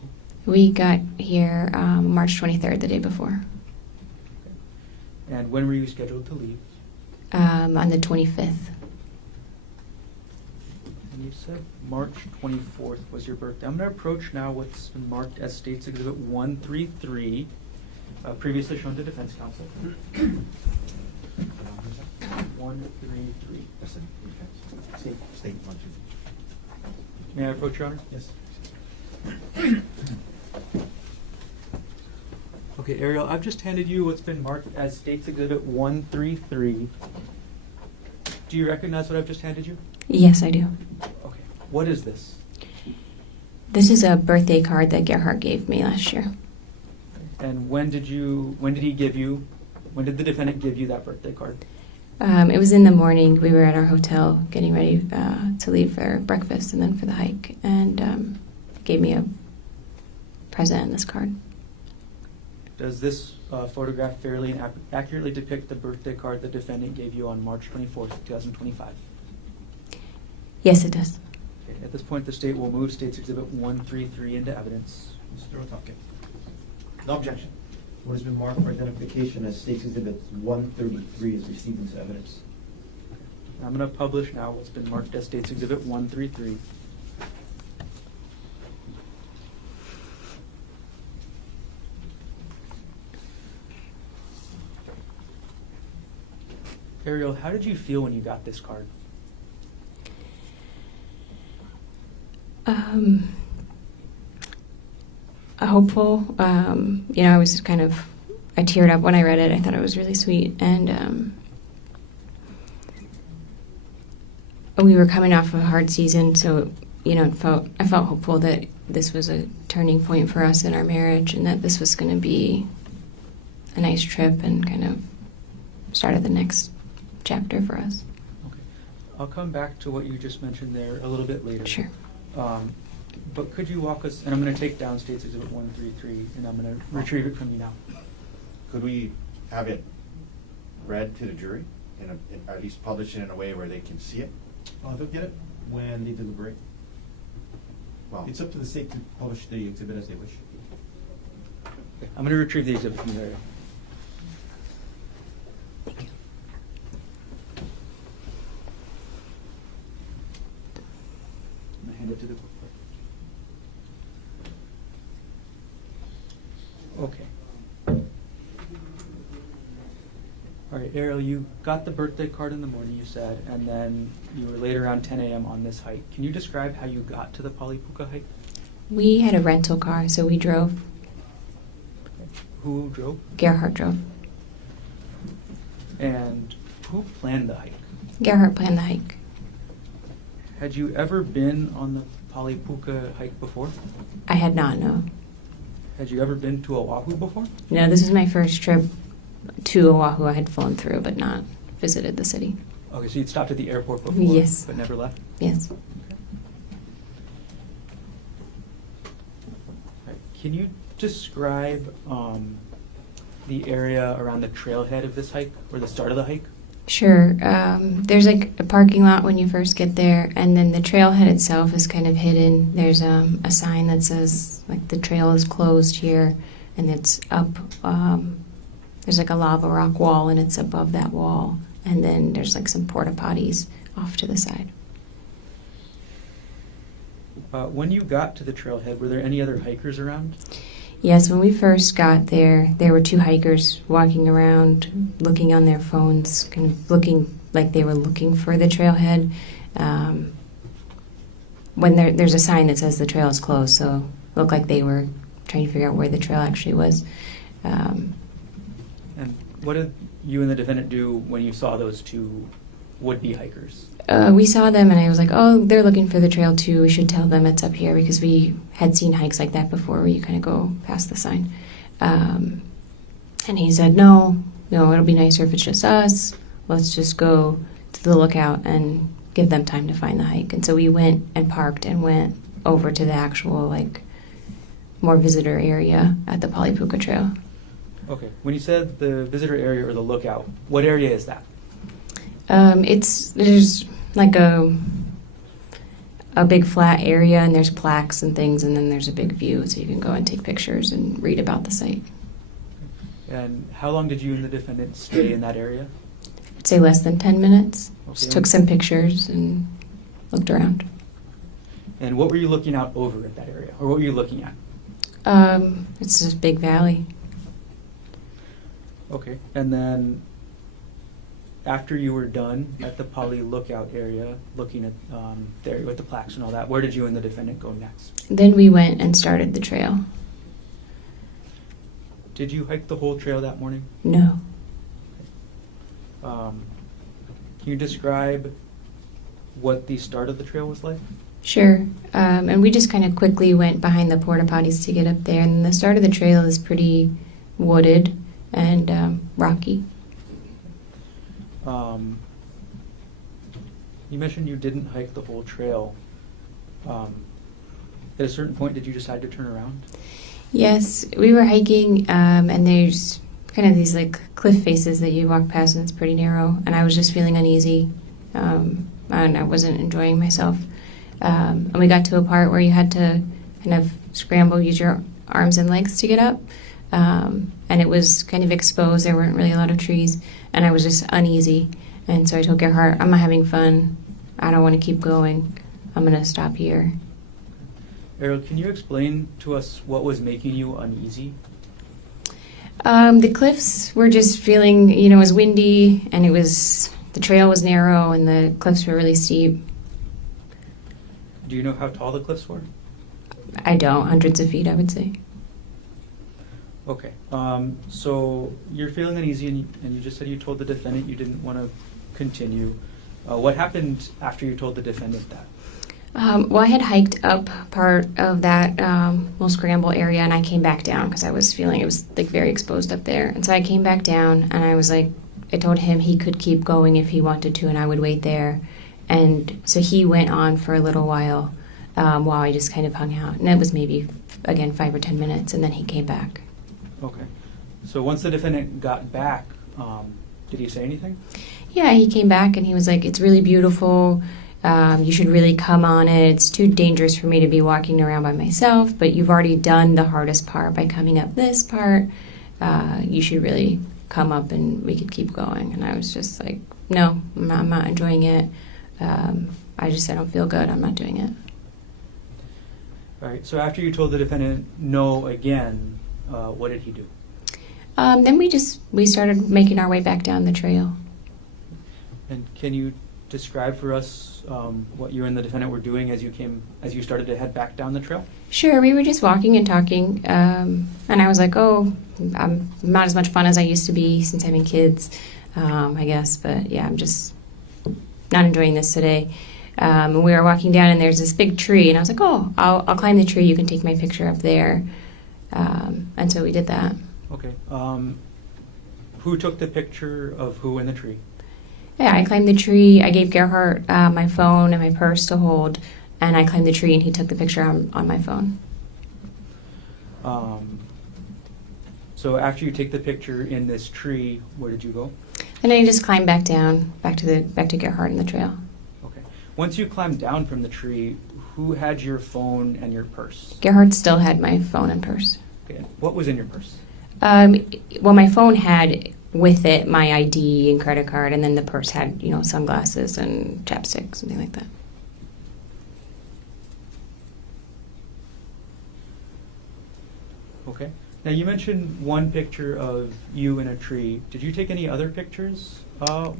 We got here March 23rd, the day before, And when were you scheduled to leave? on the 25th. And you said March 24th was your birthday. I'm going to approach now what's been marked as State's Exhibit 133, previously shown to Defense Counsel. 133. State luncheon. May I approach, Your Honor? Yes. Okay, Ariel, I've just handed you what's been marked as State's Exhibit 133. Do you recognize what I've just handed you? Yes, I do. Okay. What is this? This is a birthday card that Gerhart gave me last year. And when did the defendant give you that birthday card? It was in the morning. We were at our hotel getting ready to leave for breakfast and then for the hike, and gave me a present and this card. Does this photograph fairly and accurately depict the birthday card the defendant gave you on March 24th, 2025? Yes, it does. Okay, at this point, the state will move State's Exhibit 133 into evidence. Mr. Otake. No objection. What has been marked for identification as State's Exhibit 133 is received into evidence. I'm going to publish now what's been marked as State's Exhibit 133. Ariel, how did you feel when you got this card? Hopeful. I was I teared up when I read it. I thought it was really sweet. And we were coming off a hard season, so, I felt hopeful that this was a turning point for us in our marriage and that this was going to be a nice trip and kind of started the next chapter for us. Okay. I'll come back to what you just mentioned there a little bit later. Sure. But could you walk us, and I'm going to take down State's Exhibit 133, and I'm going to retrieve it from you now. Could we have it read to the jury, and at least publish it in a way where they can see it? They'll get it when they deliberate. Well, It's up to the state to publish the exhibit as they wish. Okay. I'm going to retrieve the exhibit from you, Ariel. I'm going to hand it to the court. Okay. All right, Ariel, you got the birthday card in the morning, you said, and then you were late around 10 a.m. on this hike. Can you describe how you got to the Palipuka hike? We had a rental car, so we drove. Who drove? Gerhart drove. And who planned the hike? Gerhart planned the hike. Had you ever been on the Palipuka hike before? I had not, no. Had you ever been to Oahu before? No, this is my first trip to Oahu. I had flown through, but not visited the city. Okay, so you'd stopped at the airport before, Yes. but never left? Yes. Right. Can you describe the area around the trailhead of this hike, or the start of the hike? Sure. There's like a parking lot when you first get there, and then the trailhead itself is kind of hidden. There's a sign that says like the trail is closed here, and it's up. There's like a lava rock wall, and it's above that wall, and then there's like some porta potties off to the side. When you got to the trailhead, were there any other hikers around? Yes, when we first got there were two hikers walking around, looking on their phones, kind of looking like they were looking for the trailhead. When there's a sign that says the trail is closed, so it looked like they were trying to figure out where the trail actually was. And what did you and the defendant do when you saw those two would-be hikers? We saw them, and I was like, oh, they're looking for the trail too. We should tell them it's up here, because we had seen hikes like that before where you kind of go past the sign. And he said, no, it'll be nicer if it's just us. Let's just go to the lookout and give them time to find the hike. And so we went and parked and went over to the actual, like, more visitor area at the Palipuka Trail. Okay. When you said the visitor area or the lookout, what area is that? There's like a big flat area, and there's plaques and things, and then there's a big view, so you can go and take pictures and read about the site. And how long did you and the defendant stay in that area? I'd say less than 10 minutes. Just Okay. took some pictures and looked around. And what were you looking out over at that area? Or what were you looking at? It's this big valley. Okay. And then after you were done at the Poly lookout area, looking at the area with the plaques and all that, where did you and the defendant go next? Then we went and started the trail. Did you hike the whole trail that morning? No. Can you describe what the start of the trail was like? Sure. And we just kind of quickly went behind the porta potties to get up there. And the start of the trail is pretty wooded and rocky. You mentioned you didn't hike the whole trail. At a certain point, did you decide to turn around? Yes, we were hiking, and there's kind of these like cliff faces that you walk past, and it's pretty narrow. And I was just feeling uneasy, and I wasn't enjoying myself. And we got to a part where you had to kind of scramble, use your arms and legs to get up. And it was kind of exposed. There weren't really a lot of trees, and I was just uneasy. And so I told Gerhart, I'm not having fun. I don't want to keep going. I'm going to stop here. Ariel, can you explain to us what was making you uneasy? The cliffs were just feeling, it was windy, and the trail was narrow, and the cliffs were really steep. Do you know how tall the cliffs were? I don't, hundreds of feet, I would say. Okay. So you're feeling uneasy, and you just said you told the defendant you didn't want to continue. What happened after you told the defendant that? Well, I had hiked up part of that little scramble area, and I came back down because I was feeling it was like very exposed up there. And so I came back down, and I was like, I told him he could keep going if he wanted to, and I would wait there. And so he went on for a little while I just kind of hung out. And it was maybe, again, 5 or 10 minutes, and then he came back. Okay. So once the defendant got back, did he say anything? Yeah, he came back, and he was like, it's really beautiful. You should really come on it. It's too dangerous for me to be walking around by myself, but you've already done the hardest part by coming up this part. You should really come up and we could keep going. And I was just like, no, I'm not enjoying it. I don't feel good. I'm not doing it. All right. So after you told the defendant no again, what did he do? Then we started making our way back down the trail. And can you describe for us what you and the defendant were doing as you started to head back down the trail? Sure, we were just walking and talking, and I was like, I'm not as much fun as I used to be since having kids, I guess, but yeah, I'm just not enjoying this today. And we were walking down, and there's this big tree, and I was like, I'll climb the tree, you can take my picture up there. And so we did that. Okay. Who took the picture of who in the tree? Yeah, I climbed the tree. I gave Gerhart my phone and my purse to hold, and I climbed the tree, and he took the picture on my phone. So after you take the picture in this tree, where did you go? And I just climbed back down, back to Gerhart in the trail. Okay. Once you climbed down from the tree, who had your phone and your purse? Gerhart still had my phone and purse. Okay. What was in your purse? Well, my phone had with it my ID and credit card, and then the purse had, sunglasses and chapstick, something like that. Okay. Now you mentioned one picture of you in a tree. Did you take any other pictures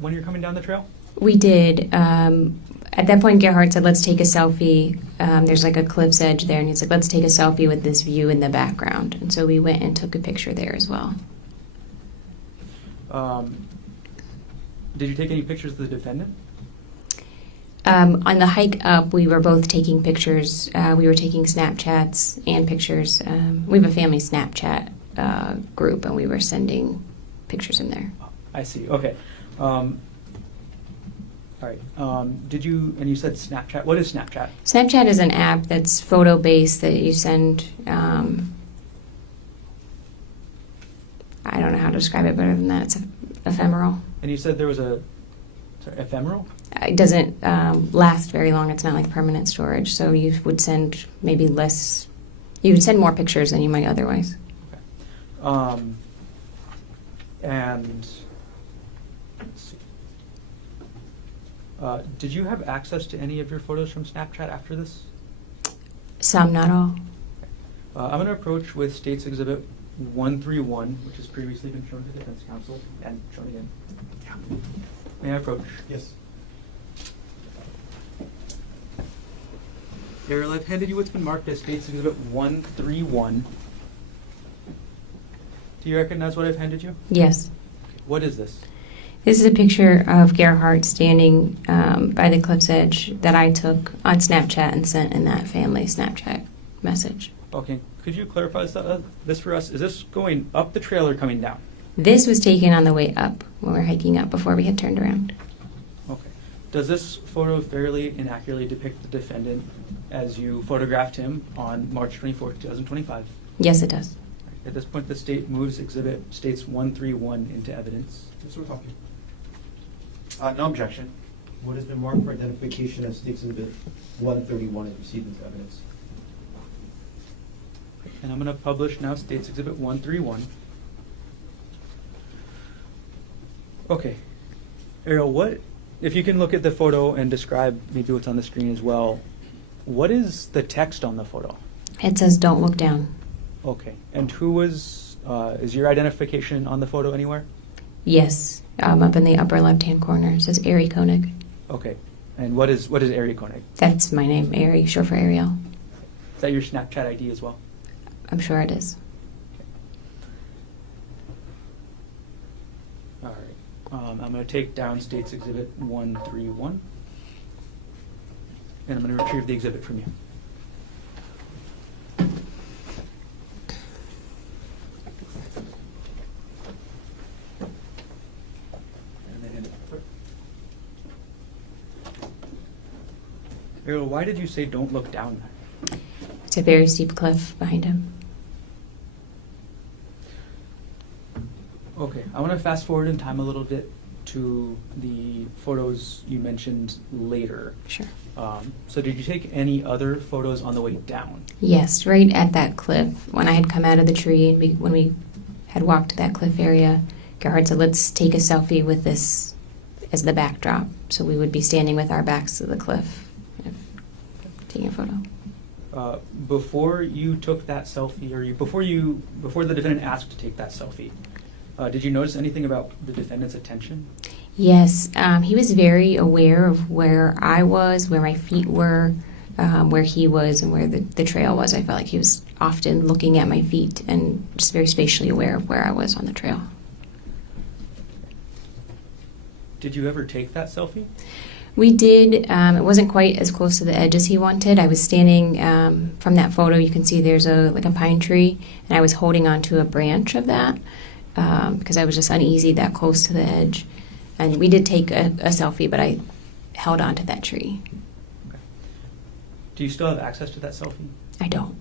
when you're coming down the trail? We did. At that point, Gerhart said, let's take a selfie. There's like a cliff's edge there, and he's like, let's take a selfie with this view in the background. And so we went and took a picture there as well. Did you take any pictures of the defendant? On the hike up, we were both taking pictures. We were taking Snapchats and pictures. We have a family Snapchat group, and we were sending pictures in there. I see. Okay. All right. Did you, and you said Snapchat. What is Snapchat? Snapchat is an app that's photo-based that you send, I describe it better than that. It's ephemeral. And you said there was ephemeral? It doesn't last very long. It's not like permanent storage. So you would send maybe less. You would send more pictures than you might otherwise. And let's see. Did you have access to any of your photos from Snapchat after this? Some, not all. I'm going to approach with States Exhibit 131, which has previously been shown to the Defense Counsel and shown again. Yeah. May I approach? Yes. Ariel, I've handed you what's been marked as States Exhibit 131. Do you recognize what I've handed you? Yes. What is this? This is a picture of Gerhart standing by the cliff's edge that I took on Snapchat and sent in that family Snapchat message. Okay, could you clarify this for us? Is this going up the trail or coming down? This was taken on the way up when we were hiking up before we had turned around. Okay. Does this photo fairly and accurately depict the defendant as you photographed him on March 24, 2025? Yes, it does. At this point, the state moves Exhibit States 131 into evidence. Mr. Talking. No objection. What has been marked for identification as States Exhibit 131 is received as evidence. And I'm going to publish now States Exhibit 131. Okay. Ariel, if you can look at the photo and describe maybe what's on the screen as well, what is the text on the photo? It says, "Don't look down." Okay. And is your identification on the photo anywhere? Yes, up in the upper left-hand corner. It says Arielle Konig. Okay. And what is Ariel Konig? That's my name, Ari, short for Ariel. Is that your Snapchat ID as well? I'm sure it is. All right. I'm going to take down States Exhibit 131. And I'm going to retrieve the exhibit from you. Ariel, why did you say don't look down there? It's a very steep cliff behind him. Okay, I want to fast forward in time a little bit to the photos you mentioned later. Sure. So did you take any other photos on the way down? Yes, right at that cliff. When I had come out of the tree and when we had walked to that cliff area, Gerhard said, "Let's take a selfie with this as the backdrop." So we would be standing with our backs to the cliff, taking a photo. Before you took that selfie, before the defendant asked to take that selfie, did you notice anything about the defendant's attention? Yes, he was very aware of where I was, where my feet were, where he was, and where the trail was. I felt like he was often looking at my feet and just very spatially aware of where I was on the trail. Did you ever take that selfie? We did. It wasn't quite as close to the edge as he wanted. I was standing from that photo. You can see there's a pine tree, and I was holding onto a branch of that because I was just uneasy that close to the edge. And we did take a selfie, but I held onto that tree. Okay. Do you still have access to that selfie? I don't.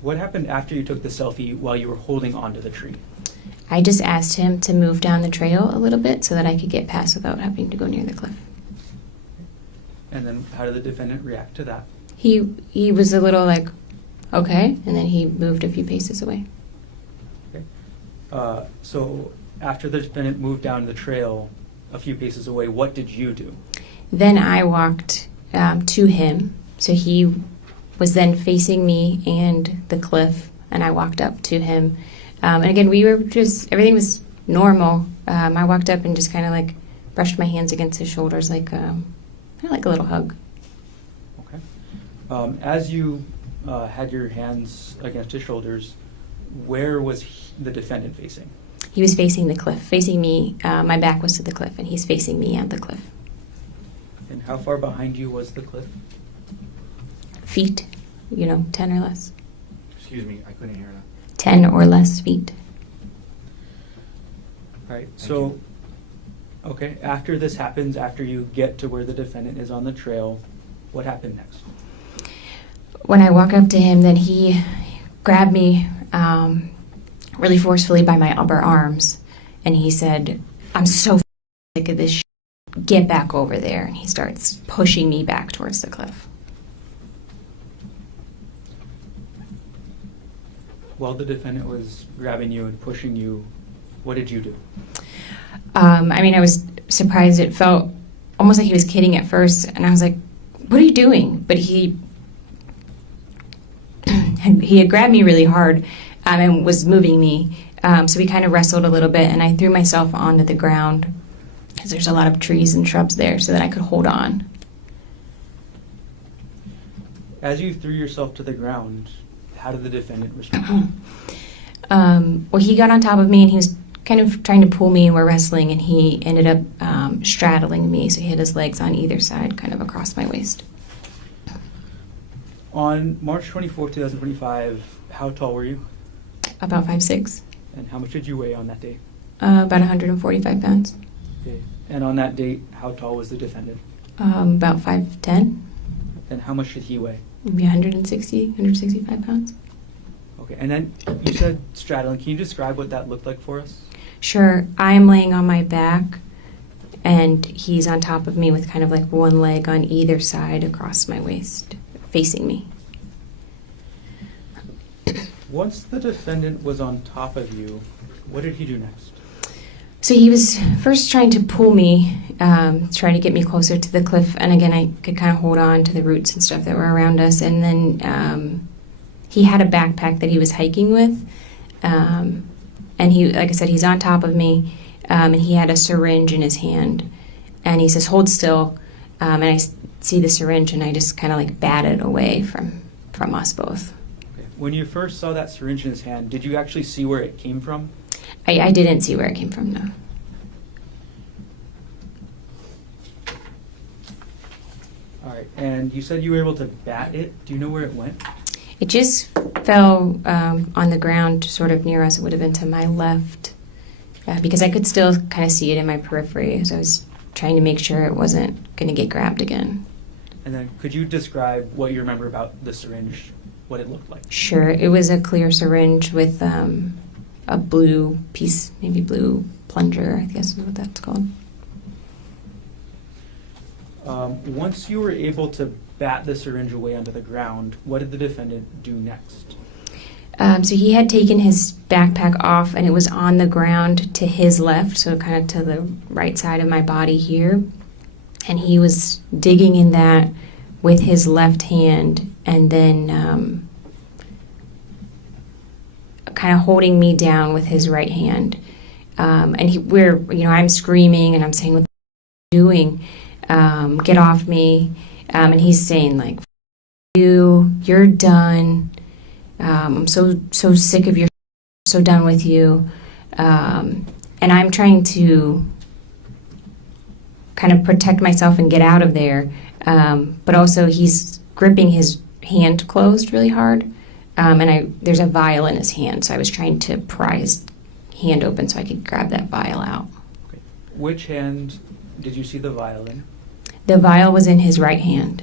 What happened after you took the selfie while you were holding onto the tree? I just asked him to move down the trail a little bit so that I could get past without having to go near the cliff. And then how did the defendant react to that? He was a little like, okay, and then he moved a few paces away. Okay. So after the defendant moved down the trail a few paces away, what did you do? Then I walked to him. So he was then facing me and the cliff, and I walked up to him. And again, everything was normal. I walked up and just kind of like brushed my hands against his shoulders, like kind of like a little hug. Okay. As you had your hands against his shoulders, where was the defendant facing? He was facing the cliff, facing me. My back was to the cliff, and he's facing me at the cliff. And how far behind you was the cliff? Feet, 10 or less. Excuse me, I couldn't hear that. 10 or less feet. Right. So, okay, after this happens, after you get to where the defendant is on the trail, what happened next? When I walk up to him, then he grabbed me really forcefully by my upper arms. And he said, I'm so sick of this shit. Get back over there. And he starts pushing me back towards the cliff. While the defendant was grabbing you and pushing you, what did you do? I mean, I was surprised. It felt almost like he was kidding at first. And I was like, what are you doing? But he had grabbed me really hard and was moving me. So we kind of wrestled a little bit, and I threw myself onto the ground because there's a lot of trees and shrubs there so that I could hold on. As you threw yourself to the ground, how did the defendant respond? Well, he got on top of me, and he was kind of trying to pull me, and we're wrestling, and he ended up straddling me. So he had his legs on either side, kind of across my waist. On March 24, 2025, how tall were you? About 5'6". And how much did you weigh on that day? About 145 pounds. Okay. And on that date, how tall was the defendant? About 5'10". And how much did he weigh? Maybe 165 pounds. Okay. And then you said straddling. Can you describe what that looked like for us? Sure. I'm laying on my back, and he's on top of me with kind of like one leg on either side across my waist, facing me. Once the defendant was on top of you, what did he do next? So he was first trying to pull me, trying to get me closer to the cliff. And again, I could kind of hold on to the roots and stuff that were around us. And then he had a backpack that he was hiking with. And he, like I said, he's on top of me. And he had a syringe in his hand. And he says, hold still. And I see the syringe, and I just kind of like bat it away from us both. When you first saw that syringe in his hand, did you actually see where it came from? I didn't see where it came from, no. All right. And you said you were able to bat it. Do you know where it went? It just fell on the ground sort of near us. It would have been to my left because I could still kind of see it in my periphery as I was trying to make sure it wasn't going to get grabbed again. And then could you describe what you remember about the syringe, what it looked like? Sure. It was a clear syringe with a blue piece, maybe blue plunger, I guess is what that's called. Once you were able to bat the syringe away onto the ground, what did the defendant do next? So he had taken his backpack off, and it was on the ground to his left, so kind of to the right side of my body here. And he was digging in that with his left hand, and then kind of holding me down with his right hand. And I'm screaming, and I'm saying, "What are you doing? Get off me!" And he's saying, like, "You're done. I'm so sick of your. So done with you." And I'm trying to kind of protect myself and get out of there. But also he's gripping his hand closed really hard. And there's a vial in his hand, so I was trying to pry his hand open so I could grab that vial out. Okay. Which hand did you see the vial in? The vial was in his right hand.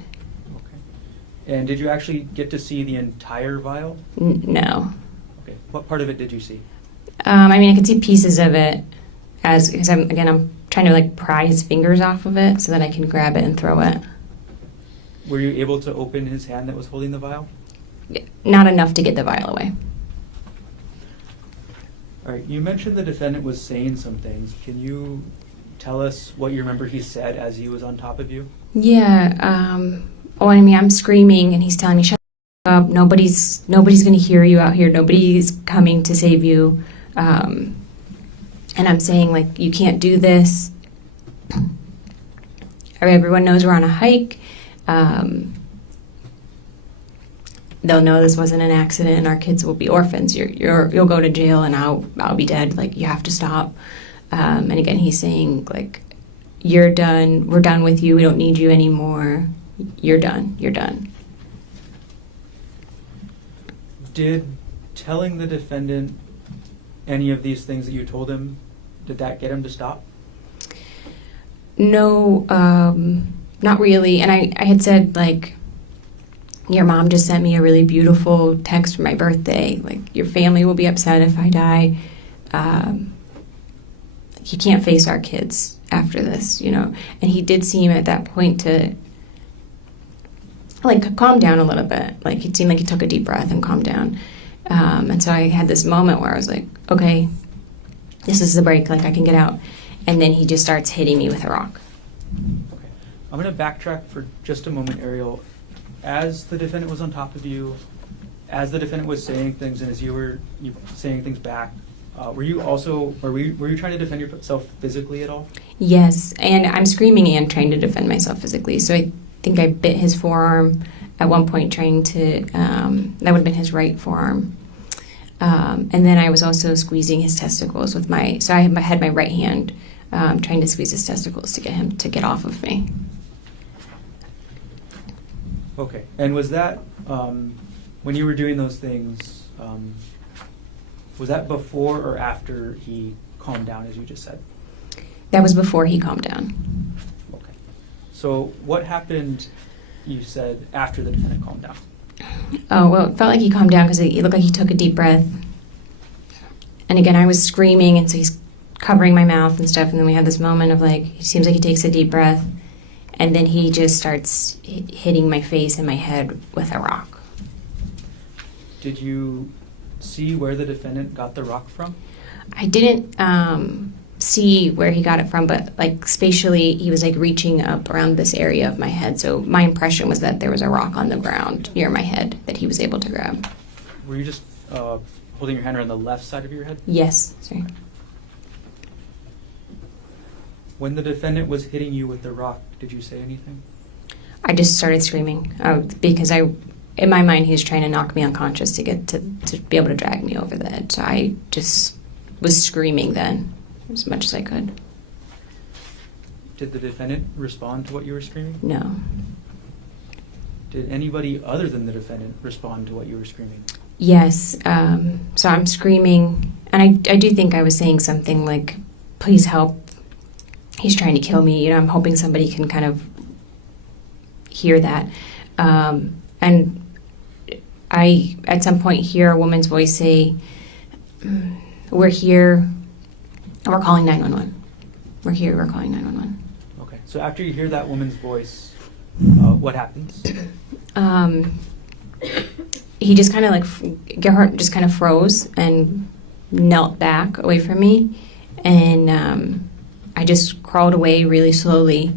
Okay. And did you actually get to see the entire vial? No. Okay. What part of it did you see? I mean, I could see pieces of it because I'm trying to like pry his fingers off of it so that I can grab it and throw it. Were you able to open his hand that was holding the vial? Not enough to get the vial away. All right. You mentioned the defendant was saying some things. Can you tell us what you remember he said as he was on top of you? Yeah. I'm screaming, and he's telling me, "Shut up! Nobody's going to hear you out here. Nobody's coming to save you." And I'm saying, like, "You can't do this." Everyone knows we're on a hike. They'll know this wasn't an accident, and our kids will be orphans. You'll go to jail, and I'll be dead. Like, you have to stop. And again, he's saying, like, "You're done. We're done with you. We don't need you anymore. You're done. You're done." Did telling the defendant any of these things that you told him, did that get him to stop? No, not really. And I had said, like, your mom just sent me a really beautiful text for my birthday. Like, your family will be upset if I die. You can't face our kids after this, you know. And he did seem at that point to, like, calm down a little bit. Like, it seemed like he took a deep breath and calmed down. And so I had this moment where I was like, okay, this is the break. Like, I can get out. And then he just starts hitting me with a rock. Okay. I'm going to backtrack for just a moment, Ariel. As the defendant was on top of you, as the defendant was saying things, and as you were saying things back, were you trying to defend yourself physically at all? Yes, and I'm screaming and trying to defend myself physically. So I think I bit his forearm at one point, trying to, that would have been his right forearm. And then I was also squeezing his testicles with so I had my right hand trying to squeeze his testicles to get him to get off of me. Okay. And was that, when you were doing those things, was that before or after he calmed down, as you just said? That was before he calmed down. Okay. So what happened, you said, after the defendant calmed down? Oh, well, it felt like he calmed down because it looked like he took a deep breath. And again, I was screaming, and so he's covering my mouth and stuff, and then we had this moment of, like, it seems like he takes a deep breath, and then he just starts hitting my face and my head with a rock. Did you see where the defendant got the rock from? I didn't see where he got it from, but, like, spatially, he was, like, reaching up around this area of my head. So my impression was that there was a rock on the ground near my head that he was able to grab. Were you just holding your hand around the left side of your head? Yes. Sorry. When the defendant was hitting you with the rock, did you say anything? I just started screaming because in my mind, he was trying to knock me unconscious to get to be able to drag me over the edge. So I just was screaming then as much as I could. Did the defendant respond to what you were screaming? No. Did anybody other than the defendant respond to what you were screaming? Yes. So I'm screaming, and I do think I was saying something like, please help. He's trying to kill me. You know, I'm hoping somebody can kind of hear that. And I, at some point, hear a woman's voice say, we're here, we're calling 911. We're here, we're calling 911. Okay. So after you hear that woman's voice, what happens? He just kind of like, Gerhart just kind of froze and knelt back away from me. And I just crawled away really slowly.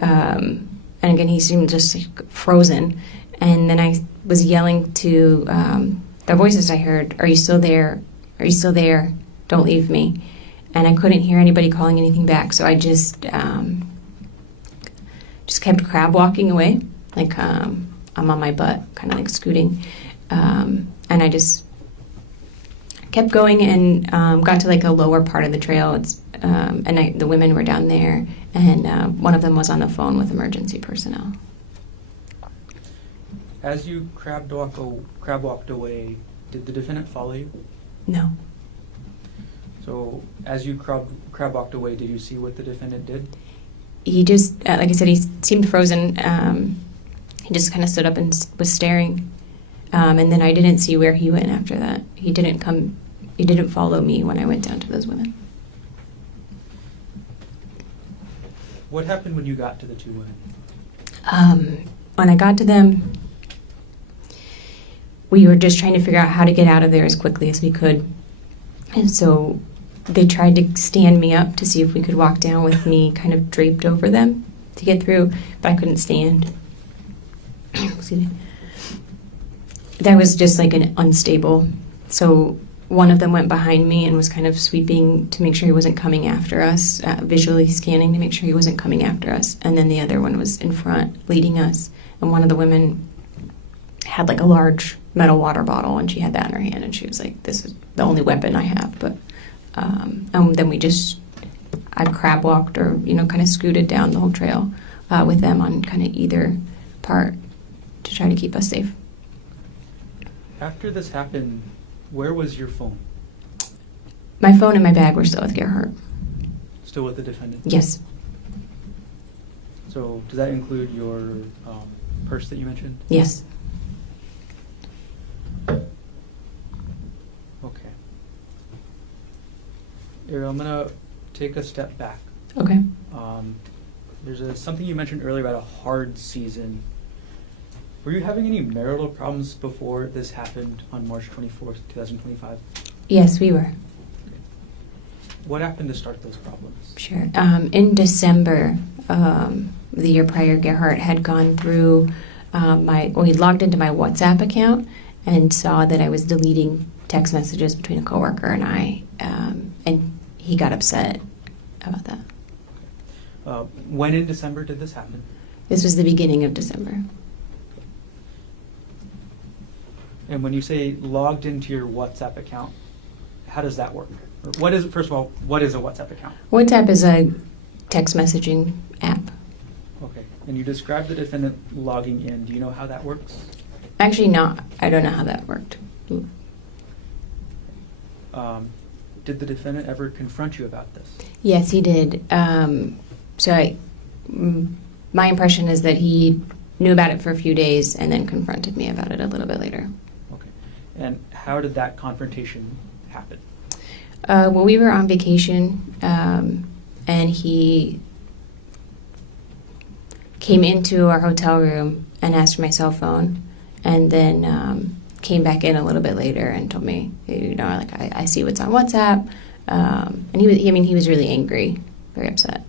And again, he seemed just like frozen. And then I was yelling to the voices I heard, are you still there? Are you still there? Don't leave me. And I couldn't hear anybody calling anything back. So I just kept crab walking away. Like I'm on my butt, kind of like scooting. And I just kept going and got to like a lower part of the trail. And the women were down there, and one of them was on the phone with emergency personnel. As you crab walked away, did the defendant follow you? No. So as you crab walked away, did you see what the defendant did? He just, like I said, he seemed frozen. He just kind of stood up and was staring. And then I didn't see where he went after that. He didn't follow me when I went down to those women. What happened when you got to the two women? When I got to them, we were just trying to figure out how to get out of there as quickly as we could. And so they tried to stand me up to see if we could walk down with me kind of draped over them to get through, but I couldn't stand. Excuse me. That was just like an unstable. So one of them went behind me and was kind of sweeping to make sure he wasn't coming after us, visually scanning to make sure he wasn't coming after us. And then the other one was in front, leading us. And one of the women had like a large metal water bottle, and she had that in her hand, and she was like, this is the only weapon I have. But and then I crab walked or, kind of scooted down the whole trail with them on kind of either part to try to keep us safe. After this happened, where was your phone? My phone and my bag were still with Gerhart. Still with the defendant? Yes. So does that include your purse that you mentioned? Yes. Ariel, I'm gonna take a step back. Okay. There's something you mentioned earlier about a hard season. Were you having any marital problems before this happened on March 24th, 2025? Yes, we were. What happened to start those problems? Sure. In December, the year prior, Gerhart had gone through he'd logged into my WhatsApp account and saw that I was deleting text messages between a coworker and I, and he got upset about that. When in December did this happen? This was the beginning of December. And when you say logged into your WhatsApp account, how does that work? Or what is, first of all, what is a WhatsApp account? WhatsApp is a text messaging app. Okay. And you described the defendant logging in. Do you know how that works? Actually, no, I don't know how that worked. Did the defendant ever confront you about this? Yes, he did. My impression is that he knew about it for a few days and then confronted me about it a little bit later. Okay. And how did that confrontation happen? Well, we were on vacation, and he came into our hotel room and asked for my cell phone, and then came back in a little bit later and told me, I see what's on WhatsApp, and he was really angry, very upset.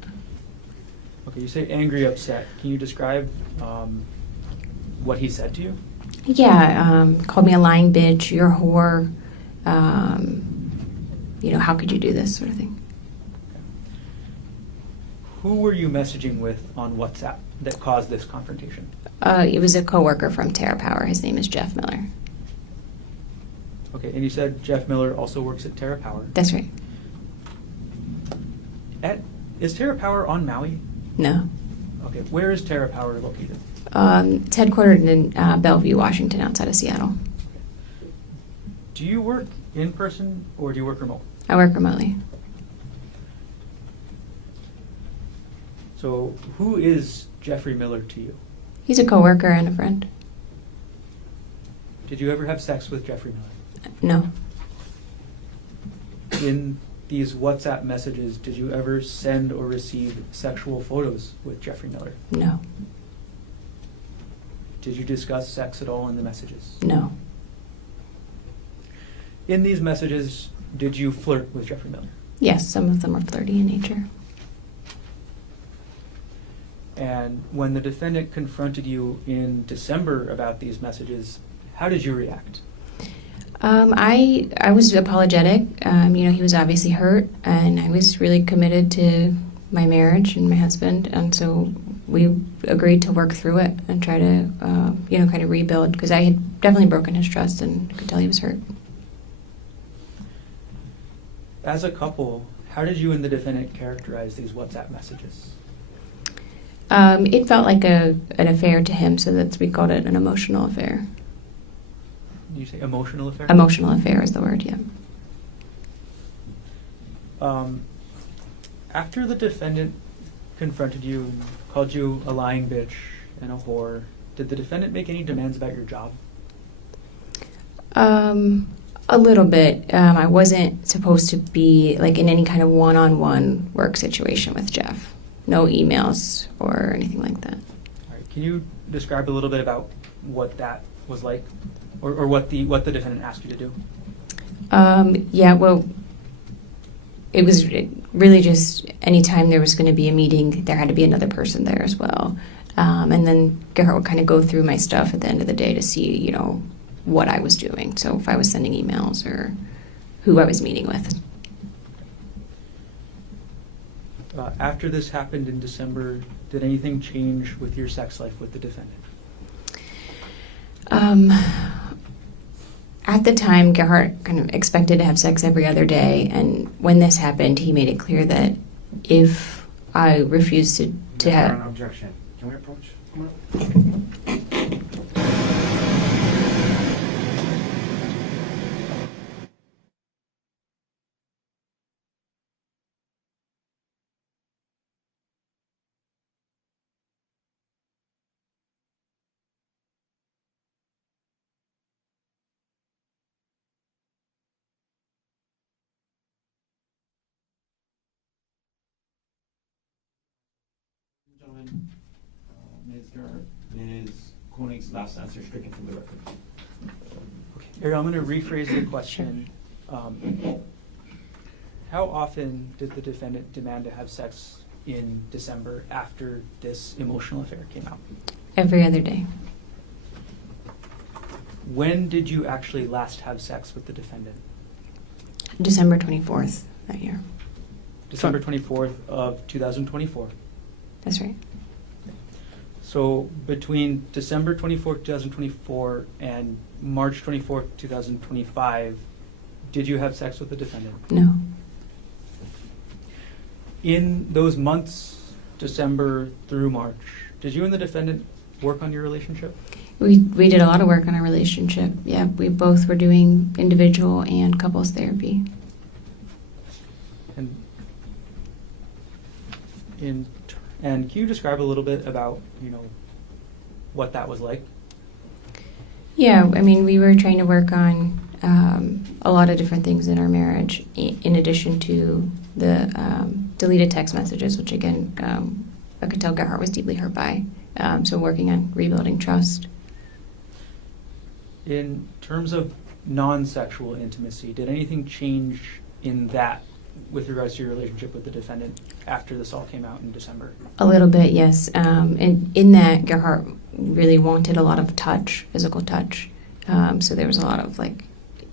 Okay, you say angry, upset. Can you describe what he said to you? Yeah, called me a lying bitch, you're a whore. How could you do this sort of thing? Who were you messaging with on WhatsApp that caused this confrontation? It was a coworker from Terra Power. His name is Jeff Miller. Okay, and you said Jeff Miller also works at Terra Power. That's right. Is Terra Power on Maui? No. Okay, where is Terra Power located? It's headquartered in Bellevue, Washington, outside of Seattle. Do you work in person or do you work remote? I work remotely. So who is Jeffrey Miller to you? He's a coworker and a friend. Did you ever have sex with Jeffrey Miller? No. In these WhatsApp messages, did you ever send or receive sexual photos with Jeffrey Miller? No. Did you discuss sex at all in the messages? No. In these messages, did you flirt with Jeffrey Miller? Yes, some of them are flirty in nature. And when the defendant confronted you in December about these messages, how did you react? I was apologetic. He was obviously hurt, and I was really committed to my marriage and my husband, and so we agreed to work through it and try to, kind of rebuild, because I had definitely broken his trust and could tell he was hurt. As a couple, how did you and the defendant characterize these WhatsApp messages? It felt like an affair to him, so we called it an emotional affair. Did you say emotional affair? Emotional affair is the word, yeah. After the defendant confronted you and called you a lying bitch and a whore, did the defendant make any demands about your job? A little bit. I wasn't supposed to be in any kind of one-on-one work situation with Jeff. No emails or anything like that. All right. Can you describe a little bit about what that was like, or what the defendant asked you to do? Well, it was really just anytime there was going to be a meeting, there had to be another person there as well. And then Gerhart would kind of go through my stuff at the end of the day to see, what I was doing. So if I was sending emails or who I was meeting with. After this happened in December, did anything change with your sex life with the defendant? At the time, Gerhart kind of expected to have sex every other day, and when this happened, he made it clear that if I refused to have... An objection. Can we approach? Gentlemen, Ms. Gerhardt, Ms. Konig's last answer stricken from the record. Ariel, I'm going to rephrase the question. How often did the defendant demand to have sex in December after this emotional affair came out? Every other day. When did you actually last have sex with the defendant? December 24th that year. December 24th of 2024. That's right. So between December 24th, 2024 and March 24th, 2025, did you have sex with the defendant? No. In those months, December through March, did you and the defendant work on your relationship? We did a lot of work on our relationship. Yeah, we both were doing individual and couples therapy. And can you describe a little bit about, what that was like? Yeah, I mean, we were trying to work on a lot of different things in our marriage, in addition to the deleted text messages, which again, I could tell Gerhart was deeply hurt by. So working on rebuilding trust. In terms of non-sexual intimacy, did anything change in that with regards to your relationship with the defendant after this all came out in December? A little bit, yes. And in that, Gerhart really wanted a lot of touch, physical touch. So there was a lot of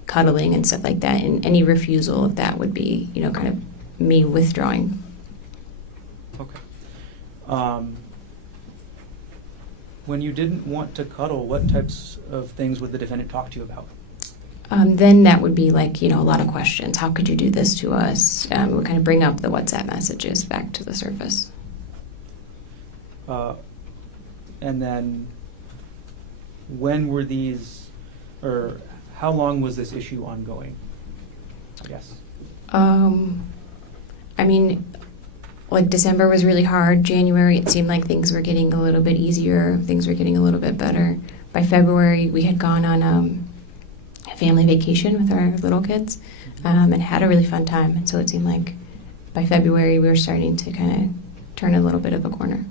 cuddling and stuff like that. And any refusal of that would be, kind of me withdrawing. Okay. When you didn't want to cuddle, what types of things would the defendant talk to you about? Then that would be a lot of questions. How could you do this to us? It would kind of bring up the WhatsApp messages back to the surface. And then when were these, or how long was this issue ongoing, I guess? I mean, December was really hard. January, it seemed like things were getting a little bit easier. Things were getting a little bit better. By February, we had gone on a family vacation with our little kids and had a really fun time. And so it seemed like by February, we were starting to kind of turn a little bit of a corner.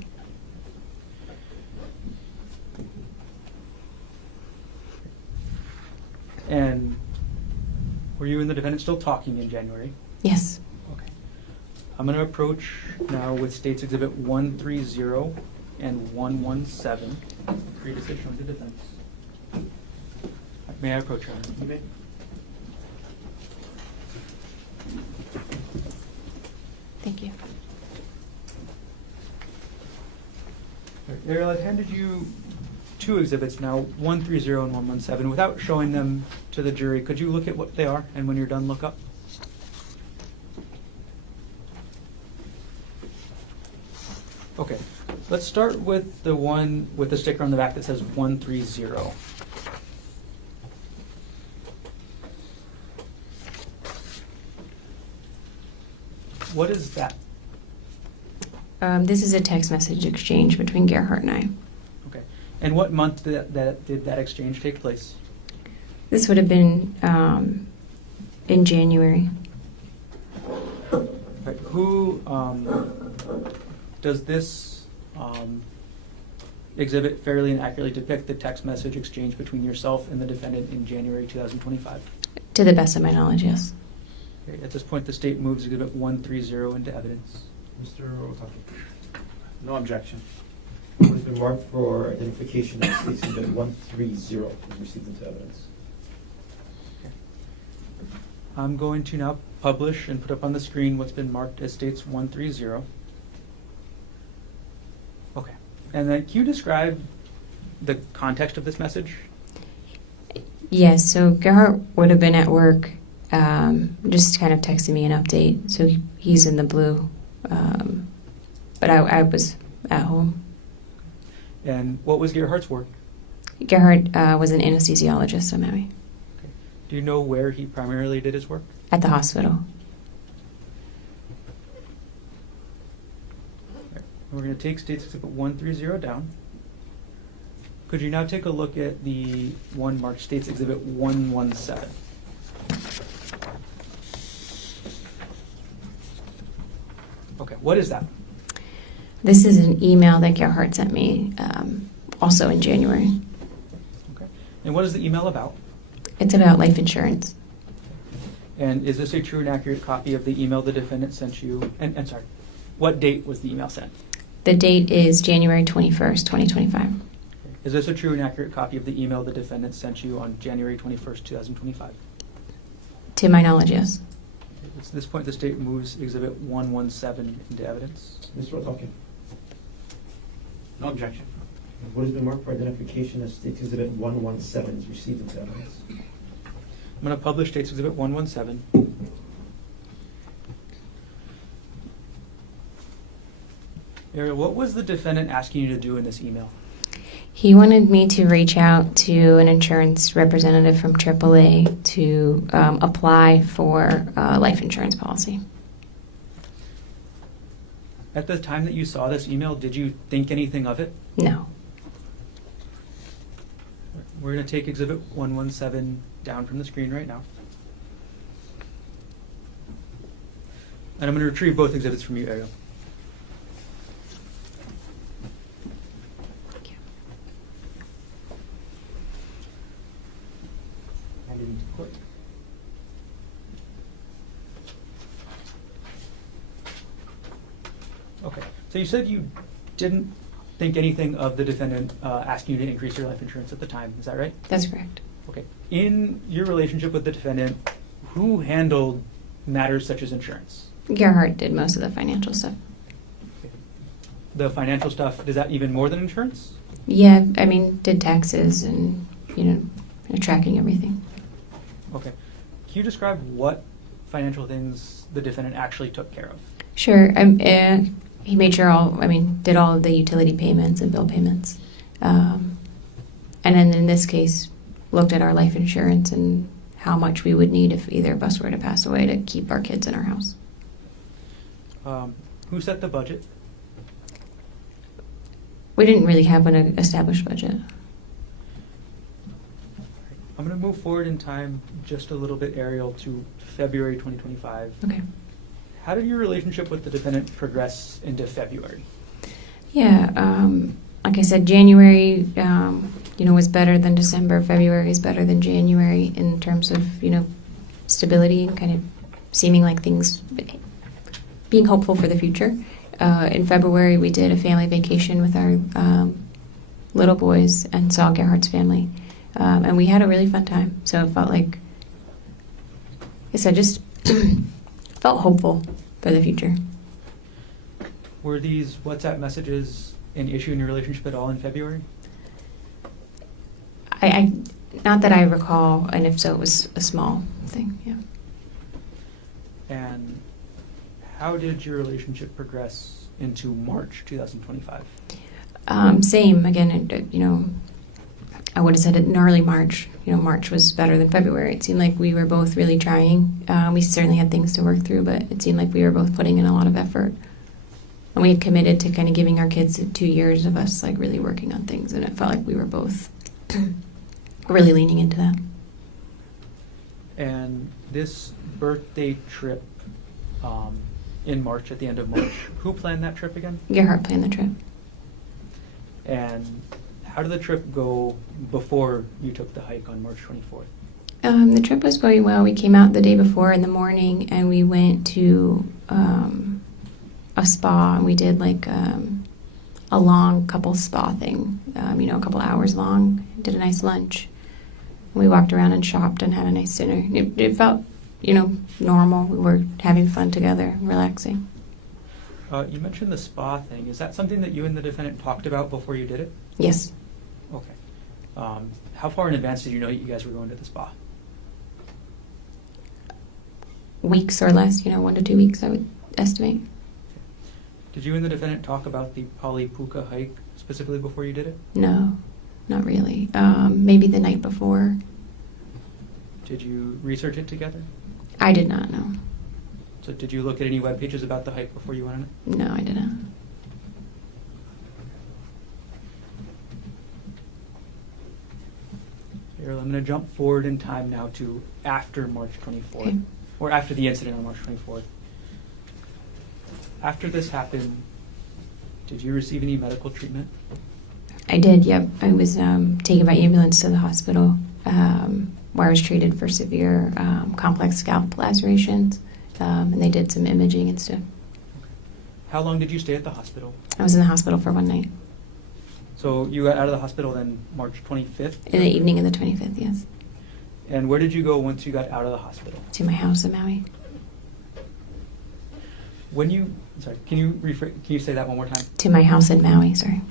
And were you and the defendant still talking in January? Yes. Okay. I'm going to approach now with States Exhibit 130 and 117, pre-decision of the defense. May I approach, Your Honor? You may. Thank you. Ariel, I've handed you two exhibits now, 130 and 117. Without showing them to the jury, could you look at what they are, and when you're done, look up? Okay, let's start with the one with the sticker on the back that says 130. What is that? This is a text message exchange between Gerhart and I. Okay, and what month did that exchange take place? This would have been in January. Right. Who does this exhibit fairly and accurately depict the text message exchange between yourself and the defendant in January 2025? To the best of my knowledge, yes. Okay. At this point, the state moves exhibit 130 into evidence. Mr. Otake. No objection. It has been marked for identification as States Exhibit 130 was received into evidence. Okay. I'm going to now publish and put up on the screen what's been marked as States 130. Okay. And then can you describe the context of this message? Yes, so Gerhart would have been at work, just kind of texting me an update. So he's in the blue, but I was at home. And what was Gerhardt's work? Gerhart was an anesthesiologist at Maui. Okay. Do you know where he primarily did his work? At the hospital. Okay. We're going to take States Exhibit 130 down. Could you now take a look at the one marked States Exhibit 117? Okay, what is that? This is an email that Gerhart sent me also in January. Okay. And what is the email about? It's about life insurance. And is this a true and accurate copy of the email the defendant sent you? And sorry, what date was the email sent? The date is January 21st, 2025. Is this a true and accurate copy of the email the defendant sent you on January 21st, 2025? To my knowledge, yes. At this point, the state moves Exhibit 117 into evidence. Mr. O'Tolkien, No objection. what has been marked for identification as State Exhibit 117 is received into evidence? I'm going to publish State's Exhibit 117. Ariel, what was the defendant asking you to do in this email? He wanted me to reach out to an insurance representative from AAA to apply for a life insurance policy. At the time that you saw this email, did you think anything of it? No. We're going to take Exhibit 117 down from the screen right now. And I'm going to retrieve both exhibits from you, Ariel. Hand it into court. Okay, so you said you didn't think anything of the defendant asking you to increase your life insurance at the time. Is that right? That's correct. Okay. In your relationship with the defendant, who handled matters such as insurance? Gerhart did most of the financial stuff. The financial stuff, is that even more than insurance? Yeah, I mean, did taxes and, tracking everything. Okay. Can you describe what financial things the defendant actually took care of? Sure. He made sure did all of the utility payments and bill payments. And then in this case, looked at our life insurance and how much we would need if either of us were to pass away to keep our kids in our house. Who set the budget? We didn't really have an established budget. I'm going to move forward in time just a little bit, Ariel, to February 2025. Okay. How did your relationship with the defendant progress into February? Yeah, like I said, January, was better than December. February is better than January in terms of, stability and kind of seeming like things, being hopeful for the future. In February, we did a family vacation with our little boys and saw Gerhardt's family. And we had a really fun time. So it felt like, I said, just felt hopeful for the future. Were these WhatsApp messages an issue in your relationship at all in February? I not that I recall, and if so, it was a small thing, yeah. And how did your relationship progress into March 2025? Same, again, I would have said it in early March. March was better than February. It seemed like we were both really trying. We certainly had things to work through, but it seemed like we were both putting in a lot of effort. And we had committed to kind of giving our kids 2 years of us like really working on things, and it felt like we were both really leaning into that. And this birthday trip in March, at the end of March, who planned that trip again? Gerhart planned the trip. And how did the trip go before you took the hike on March 24th? The trip was going well. We came out the day before in the morning, and we went to a spa, and we did like a long couple spa thing, a couple hours long. Did a nice lunch. We walked around and shopped and had a nice dinner. It felt, normal. We were having fun together, relaxing. You mentioned the spa thing. Is that something that you and the defendant talked about before you did it? Yes. Okay. How far in advance did you know that you guys were going to the spa? Weeks or less, 1 to 2 weeks, I would estimate. Did you and the defendant talk about the Puka hike specifically before you did it? No, not really. Maybe the night before. Did you research it together? I did not know. So did you look at any web pages about the hike before you went on it? No, I didn't. Ariel, I'm going to jump forward in time now to after March 24th, Okay. or after the incident on March 24th. After this happened, Did you receive any medical treatment? I did, yep. I was taken by ambulance to the hospital where I was treated for severe complex scalp lacerations, and they did some imaging and stuff. How long did you stay at the hospital? I was in the hospital for one night. So you got out of the hospital then March 25th? In the evening of the 25th, yes. And where did you go once you got out of the hospital? To my house in Maui. When you, sorry, can you say that one more time? To my house in Maui, sorry.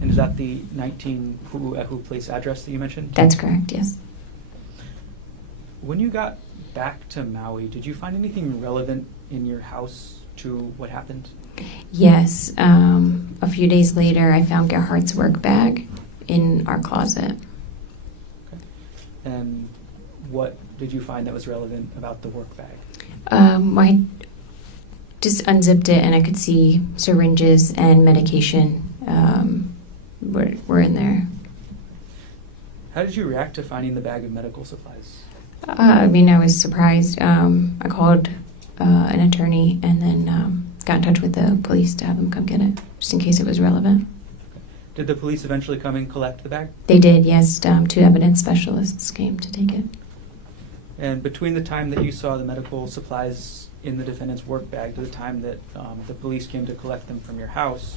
And is that the 19 Pu'uehu Place address that you mentioned? That's correct, yes. When you got back to Maui, did you find anything relevant in your house to what happened? Yes. A few days later, I found Gerhardt's work bag in our closet. Okay. And what did you find that was relevant about the work bag? I just unzipped it and I could see syringes and medication were in there. How did you react to finding the bag of medical supplies? I mean, I was surprised. I called an attorney and then got in touch with the police to have them come get it, just in case it was relevant. Did the police eventually come and collect the bag? They did, yes. 2 evidence specialists came to take it. And between the time that you saw the medical supplies in the defendant's work bag to the time that the police came to collect them from your house,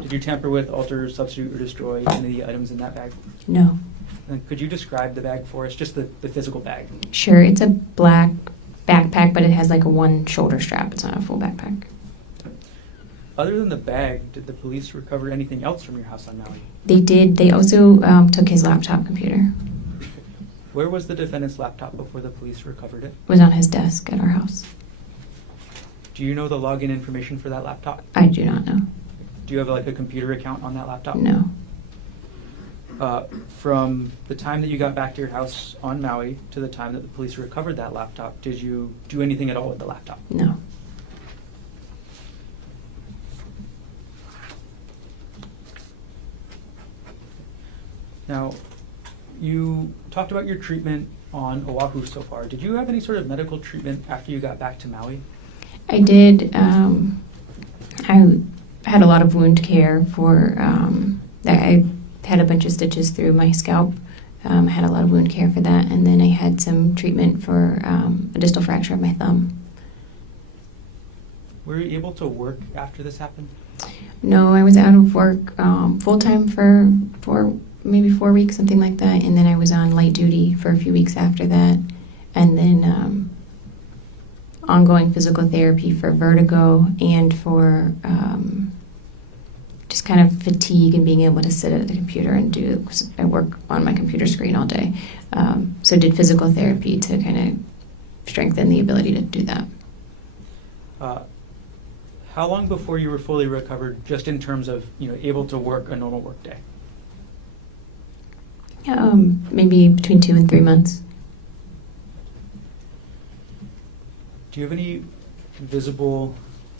did you tamper with, alter, substitute, or destroy any of the items in that bag? No. And could you describe the bag for us, just the physical bag? Sure, it's a black backpack, but it has like a one shoulder strap. It's not a full backpack. Other than the bag, did the police recover anything else from your house on Maui? They did. They also took his laptop computer. Where was the defendant's laptop before the police recovered it? It was on his desk at our house. Do you know the login information for that laptop? I do not know. Do you have like a computer account on that laptop? No. From the time that you got back to your house on Maui to the time that the police recovered that laptop, did you do anything at all with the laptop? No. Now, you talked about your treatment on Oahu so far. Did you have any sort of medical treatment after you got back to Maui? I did. I had a lot of wound care for. I had a bunch of stitches through my scalp. I had a lot of wound care for that, and then I had some treatment for a distal fracture of my thumb. Were you able to work after this happened? No, I was out of work full time for maybe 4 weeks, something like that, and then I was on light duty for a few weeks after that, and then ongoing physical therapy for vertigo and for just kind of fatigue and being able to sit at the computer and do, because I work on my computer screen all day. So did physical therapy to kind of strengthen the ability to do that. How long before you were fully recovered, just in terms of able to work a normal work day? Maybe between 2 and 3 months. Do you have any visible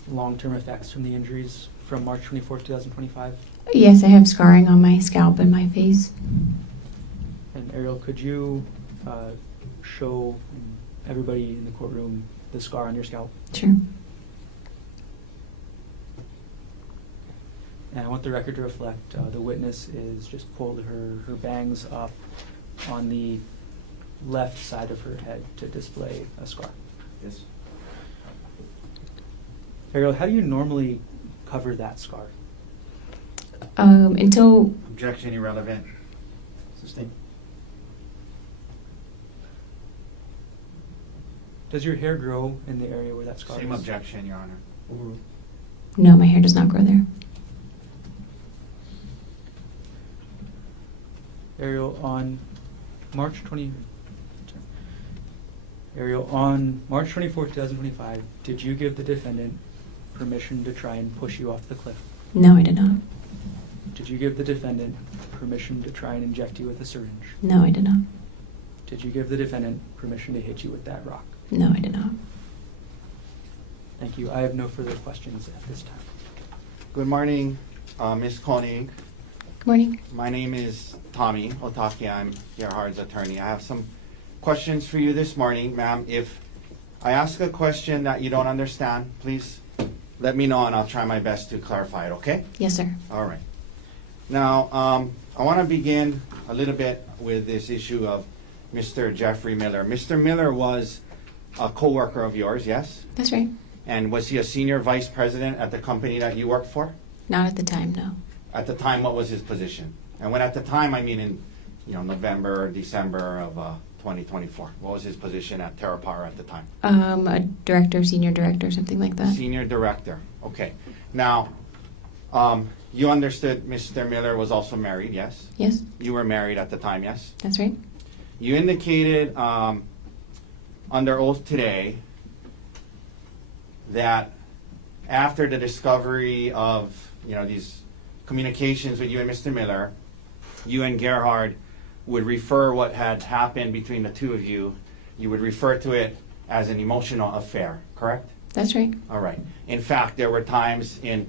long-term effects from the injuries from March 24, 2025? Yes, I have scarring on my scalp and my face. And Ariel, could you show everybody in the courtroom the scar on your scalp? Sure. And I want the record to reflect the witness is just pulled her bangs up on the left side of her head to display a scar. Yes. Ariel, how do you normally cover that scar? Until Objection irrelevant. Sustain. Does your hair grow in the area where that scar Same is? objection, Your Honor. Overruled. no, my hair does not grow there. Ariel, on March 24, 2025, did you give the defendant permission to try and push you off the cliff? No, I did not. Did you give the defendant permission to try and inject you with a syringe? No, I did not. Did you give the defendant permission to hit you with that rock? No, I did not. Thank you. I have no further questions at this time. Good morning, Ms. Konig. Good morning. My name is Tommy Otake. I'm Gerhardt's attorney. I have some questions for you this morning, ma'am. If I ask a question that you don't understand, please let me know and I'll try my best to clarify it, okay? Yes, sir. All right. Now, I want to begin a little bit with this issue of Mr. Jeffrey Miller. Mr. Miller was a co-worker of yours, yes? That's right. And was he a senior vice president at the company that you worked for? Not at the time, no. At the time, what was his position? And when at the time, I mean in November, December of 2024. What was his position at TerraPower at the time? A director, senior director, something like that. Senior director. Okay. Now, you understood Mr. Miller was also married, yes? Yes, You were married at the time, yes? that's right. You indicated under oath today that after the discovery of these communications with you and Mr. Miller, you and Gerhard would refer what had happened between the two of you, you would refer to it as an emotional affair, correct? That's right. All right. In fact, there were times in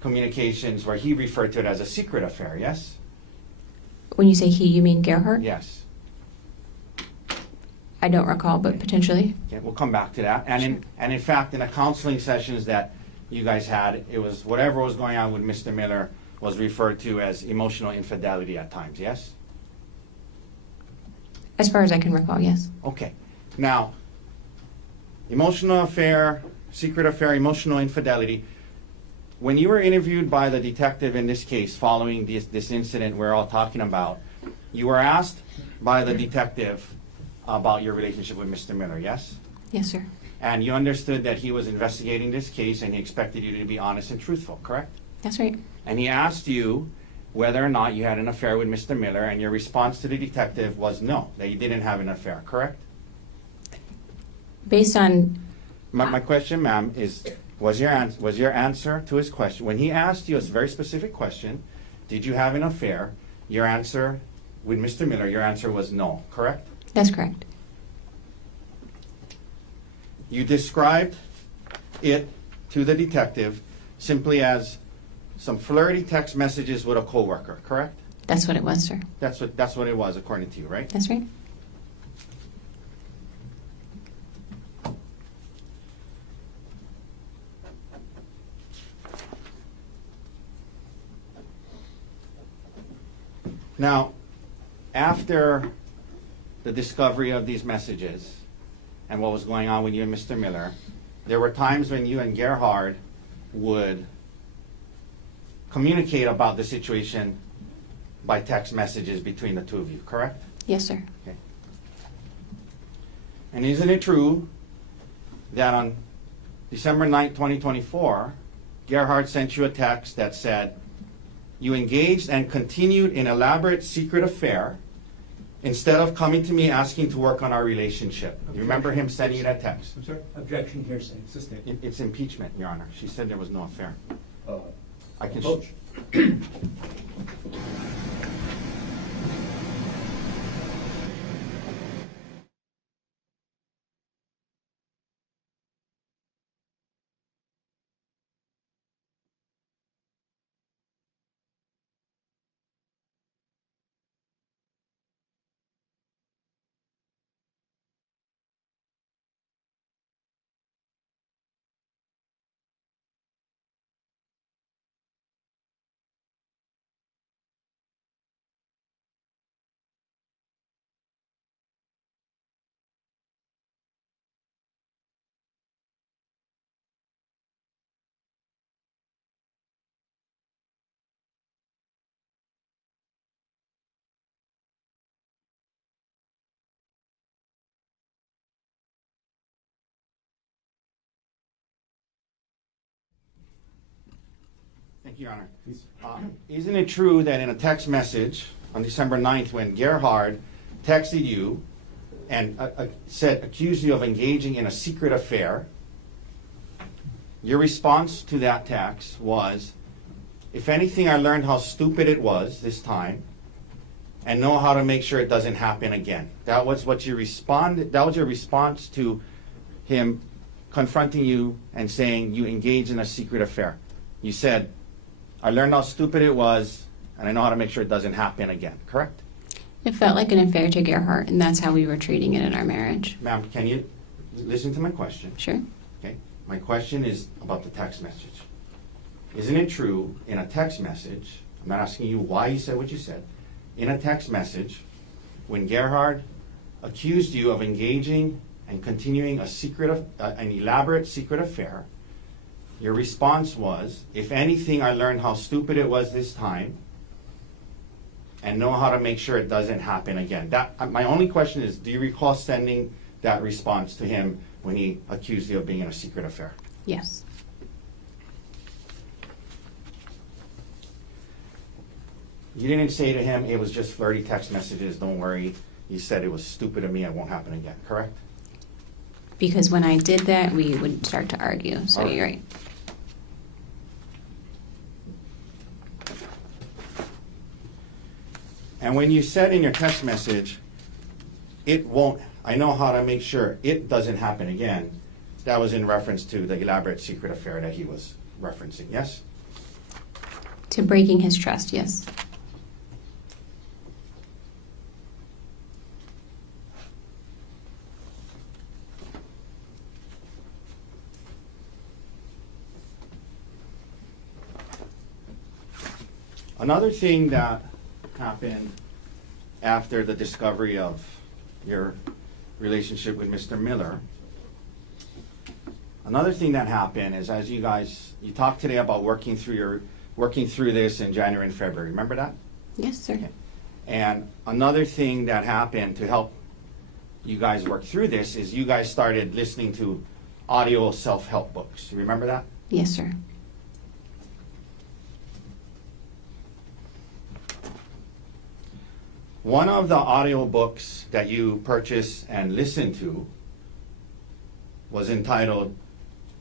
communications where he referred to it as a secret affair, yes? When you say he, you mean Gerhart? Yes. I don't recall, but potentially. Okay, we'll come back to that. And in fact, in the counseling sessions that you guys had, it was whatever was going on with Mr. Miller was referred to as emotional infidelity at times, yes? As far as I can recall, yes. Okay. Now, emotional affair, secret affair, emotional infidelity. When you were interviewed by the detective in this case following this incident we're all talking about, you were asked by the detective about your relationship with Mr. Miller, yes? Yes, sir. And you understood that he was investigating this case and he expected you to be honest and truthful, correct? That's right. And he asked you whether or not you had an affair with Mr. Miller, and your response to the detective was no, that you didn't have an affair, correct? Based on, My question, ma'am, is was your answer to his question, when he asked you a very specific question, did you have an affair, your answer with Mr. Miller, your answer was no, correct? that's correct. You described it to the detective simply as some flirty text messages with a coworker, correct? That's what it was, sir. That's what it was, according to you, right? That's right. Now, after the discovery of these messages and what was going on with you and Mr. Miller, there were times when you and Gerhard would communicate about the situation by text messages between the two of you, correct? Yes, sir. Okay. And isn't it true that on December 9th, 2024, Gerhard sent you a text that said, you engaged and continued an elaborate secret affair instead of coming to me asking to work on our relationship. You remember him sending you that text? I'm sorry? Objection, hearsay. Sustain. It's impeachment, Your Honor. She said there was no affair. I can. Coach. Thank you, Your Honor. Please. Isn't it true that in a text message on December 9th, when Gerhard texted you and accused you of engaging in a secret affair, your response to that text was, if anything, I learned how stupid it was this time and know how to make sure it doesn't happen again. That was what you responded. That was your response to him confronting you and saying you engaged in a secret affair. You said, I learned how stupid it was, and I know how to make sure it doesn't happen again, correct? It felt like an affair to Gerhart, and that's how we were treating it in our marriage. Ma'am, can you listen to my question? Sure. Okay. My question is about the text message. Isn't it true in a text message, I'm not asking you why you said what you said, in a text message, when Gerhard accused you of engaging and continuing an elaborate secret affair, your response was, if anything, I learned how stupid it was this time and know how to make sure it doesn't happen again. My only question is, do you recall sending that response to him when he accused you of being in a secret affair? Yes. You didn't say to him, it was just flirty text messages, don't worry. You said it was stupid of me, it won't happen again, correct? Because when I did that, we would start to argue, so All right. you're right. And when you said in your text message, it won't, I know how to make sure it doesn't happen again, that was in reference to the elaborate secret affair that he was referencing, yes? To breaking his trust, yes. Another thing that happened after the discovery of your relationship with Mr. Miller, another thing that happened is, as you talked today about working through this in January and February. Remember that? Yes, sir. Okay. And another thing that happened to help you guys work through this is you guys started listening to audio self-help books. You remember that? Yes, sir. One of the audio books that you purchased and listened to was entitled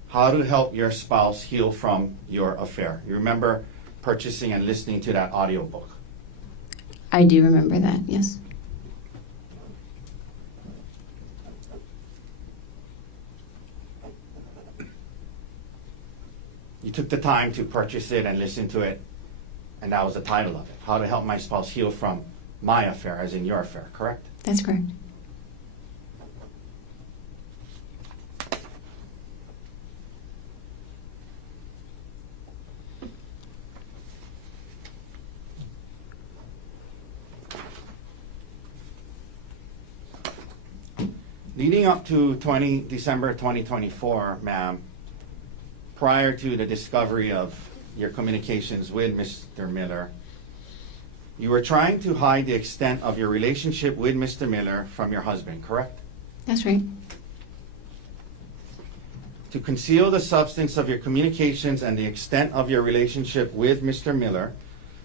How to Help Your Spouse Heal from Your Affair. You remember purchasing and listening to that audio book? I do remember that, yes. You took the time to purchase it and listen to it, and that was the title of it, How to Help My Spouse Heal from My Affair, as in your affair, correct? That's correct. Leading up to December 2024, ma'am, prior to the discovery of your communications with Mr. Miller, you were trying to hide the extent of your relationship with Mr. Miller from your husband, correct? That's right. To conceal the substance of your communications and the extent of your relationship with Mr. Miller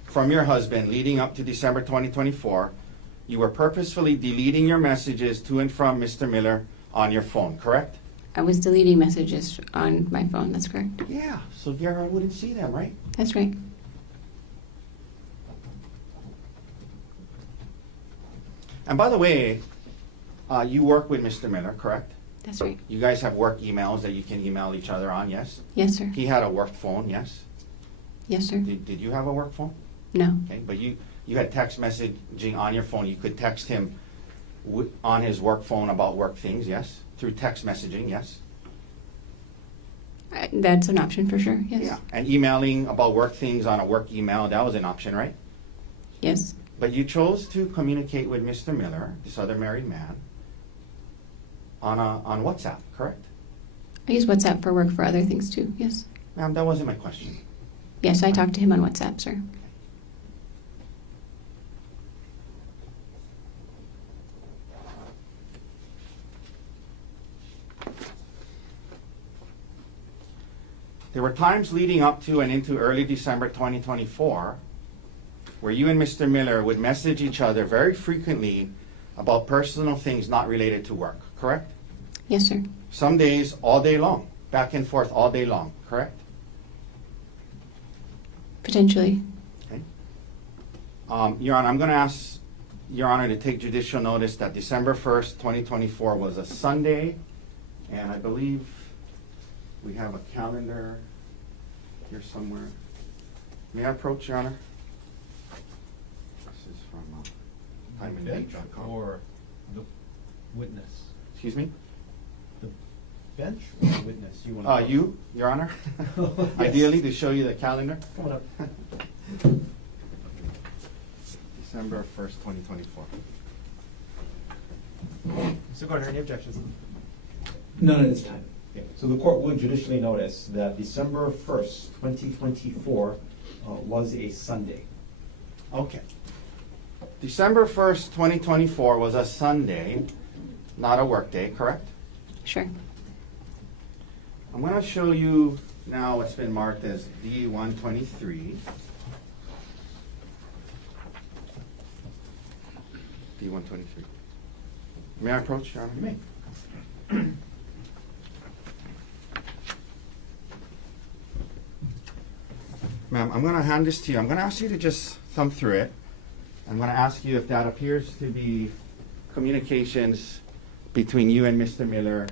from your husband leading up to December 2024, you were purposefully deleting your messages to and from Mr. Miller on your phone, correct? I was deleting messages on my phone, that's correct. Yeah, so Gerhard wouldn't see them, right? That's right. And by the way, you work with Mr. Miller, correct? That's right. You guys have work emails that you can email each other on, yes? Yes, sir. He had a work phone, yes? Yes, sir. Did you have a work phone? No. Okay, but you had text messaging on your phone. You could text him on his work phone about work things, yes? Through text messaging, yes? That's an option for sure, yes. Yeah, and emailing about work things on a work email, that was an option, right? Yes. But you chose to communicate with Mr. Miller, this other married man, on WhatsApp, correct? I use WhatsApp for work for other things too, yes. Ma'am, that wasn't my question. Yes, I talked to him on WhatsApp, sir. There were times leading up to and into early December 2024 where you and Mr. Miller would message each other very frequently about personal things not related to work, correct? Yes, sir. Some days, all day long, back and forth all day long, correct? Potentially. Okay. Your Honor, I'm going to ask Your Honor to take judicial notice that December 1st, 2024 was a Sunday, and I believe we have a calendar here somewhere. May I approach, Your Honor? This is from timandDate.com. Or the witness. Excuse me? The bench or the witness? You want to You, Your Honor. Yes. Ideally, to show you the calendar. Come on up. December 1st, 2024. Mr. Gardner, any objections? None at this time. Okay, so the court would judicially notice that December 1st, 2024 was a Sunday. Okay. December 1st, 2024 was a Sunday, not a work day, correct? Sure. I'm going to show you now what's been marked as D123. D123. May I approach, Your Honor? You may. Ma'am, I'm going to hand this to you. I'm going to ask you to just thumb through it. I'm going to ask you if that appears to be communications between you and Mr. Miller,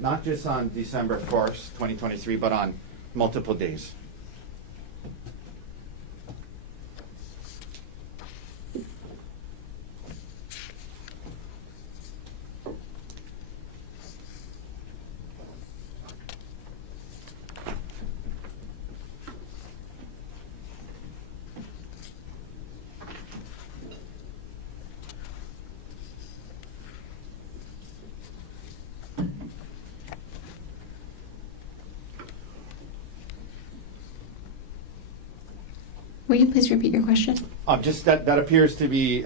not just on December 1st, 2023, but on multiple days. Will you please repeat your question? Just that appears to be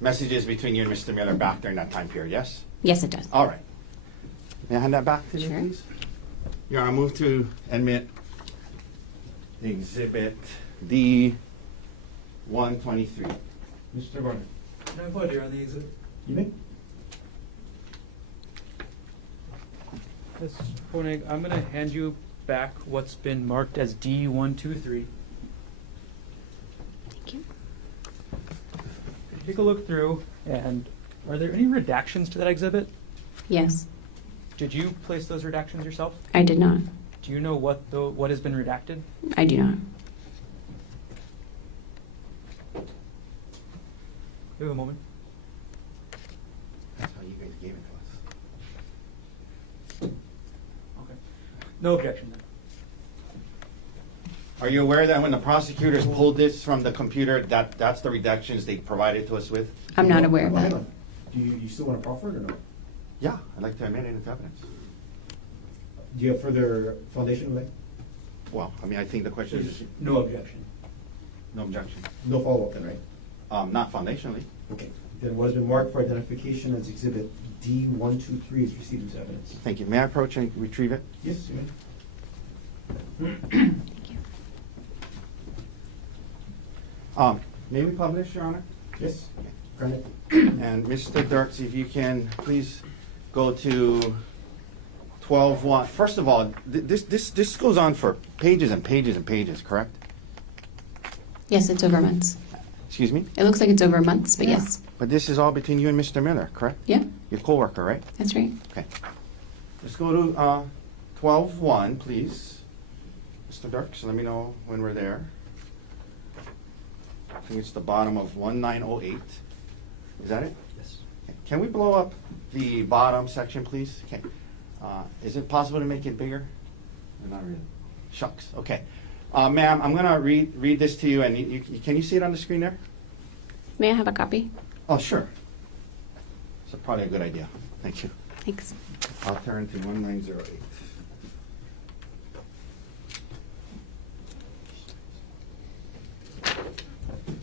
messages between you and Mr. Miller back during that time period, yes? Yes, it does. All right. May I hand that back to you, Sure. please? Your Honor, I move to admit Exhibit D123. Mr. Gardner. Can I vote here on the exhibit? You may. Ms. Konig, I'm going to hand you back what's been marked as D123. Thank you. Take a look through, and are there any redactions to that exhibit? Yes, Did you place those redactions yourself? I did not. Do you know what has been redacted? I do not. We have a moment. That's how you guys gave it to us. Okay. No objection then. Are you aware that when the prosecutors pulled this from the computer, that's the redactions they provided to us with? I'm not aware of Hang that. on. Do you still want to proffer it or no? Yeah, I'd like to admit it into evidence. Do you have further foundation with that? Well, I mean, I think the question There's is no objection. no objection. No follow-up then, right? Not foundationally. Okay. Then what has been marked for identification as Exhibit D123 is received into evidence. Thank you. May I approach and retrieve it? Yes, you may. May we publish, Your Honor? Yes. Granted. And Mr. Dirks, if you can please go to 12:1. First of all, this goes on for pages and pages and pages, correct? Yes, it's over months. Excuse me? It looks like it's over months, but yes. But this is all between you and Mr. Miller, correct? Yeah, Your coworker, right? that's right. Okay. Let's go to 12:1, please. Mr. Dirks, let me know when we're there. I think it's the bottom of 1908. Is that it? Yes. Okay. Can we blow up the bottom section, please? Okay. Is it possible to make it bigger? Not really. Shucks. Okay. Ma'am, I'm going to read this to you, and can you see it on the screen there? May I have a copy? Oh, sure. That's probably a good idea. Thank you. Thanks. I'll turn to 1908.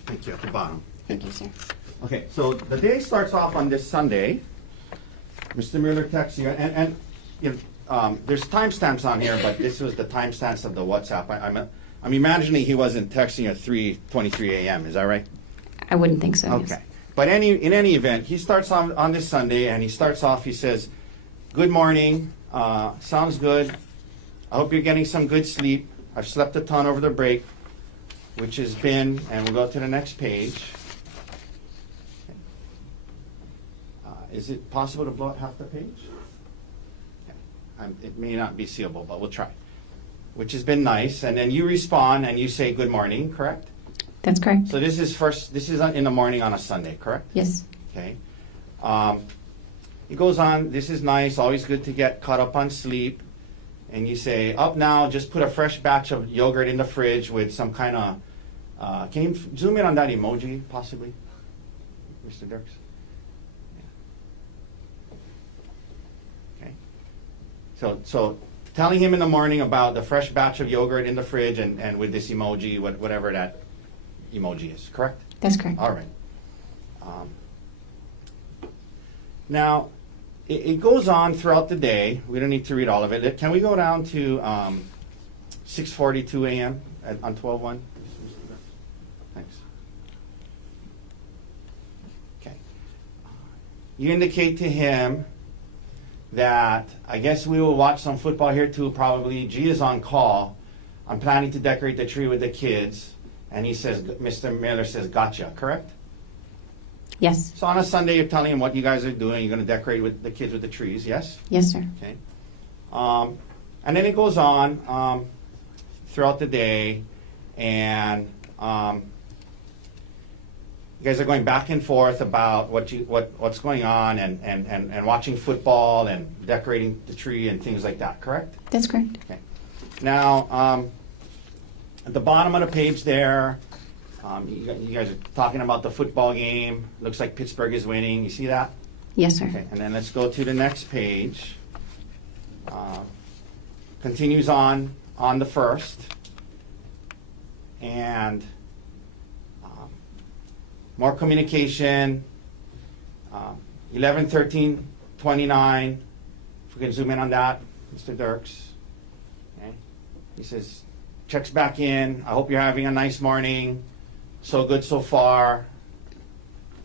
Thank you, at the bottom. Thank you, sir. Okay, so the day starts off on this Sunday. Mr. Mueller texts you, and you know, there's timestamps on here, but this was the timestamps of the WhatsApp. I'm imagining he wasn't texting at 3:23 a.m. Is that right? I wouldn't think so. yes. Okay. But in any event, he starts on this Sunday, and he starts off, he says, "Good morning, sounds good. I hope you're getting some good sleep. I've slept a ton over the break," which has been, and we'll go to the next page. Is it possible to blow up half the page? It may not be seeable, but we'll try. Which has been nice, and then you respond and you say good morning, correct? That's correct. So this is in the morning on a Sunday, correct? Yes. Okay. He goes on, this is nice, always good to get caught up on sleep. And you say, up now, just put a fresh batch of yogurt in the fridge with some kind of, can you zoom in on that emoji, possibly, Mr. Dirks? Yeah. Okay. So telling him in the morning about the fresh batch of yogurt in the fridge and with this emoji, whatever that emoji is, correct? That's correct. All right. Now, it goes on throughout the day. We don't need to read all of it. Can we go down to 6:42 a.m. On 12/1? Thanks. Okay. You indicate to him that I guess we will watch some football here too, probably. G is on call. I'm planning to decorate the tree with the kids. And he says, Mr. Miller says, gotcha, correct? Yes. So on a Sunday, you're telling him what you guys are doing. You're going to decorate with the kids with the trees, yes? Yes, sir. Okay. And then it goes on throughout the day, and you guys are going back and forth about what's going on and watching football and decorating the tree and things like that, correct? That's correct. Okay. Now, at the bottom of the page there, you guys are talking about the football game. Looks like Pittsburgh is winning. You see that? Yes, sir. Okay, and then let's go to the next page. Continues on the first. And more communication. 11, 13, 29. If we can zoom in on that, Mr. Dirks. Okay. He says, checks back in. I hope you're having a nice morning. So good so far.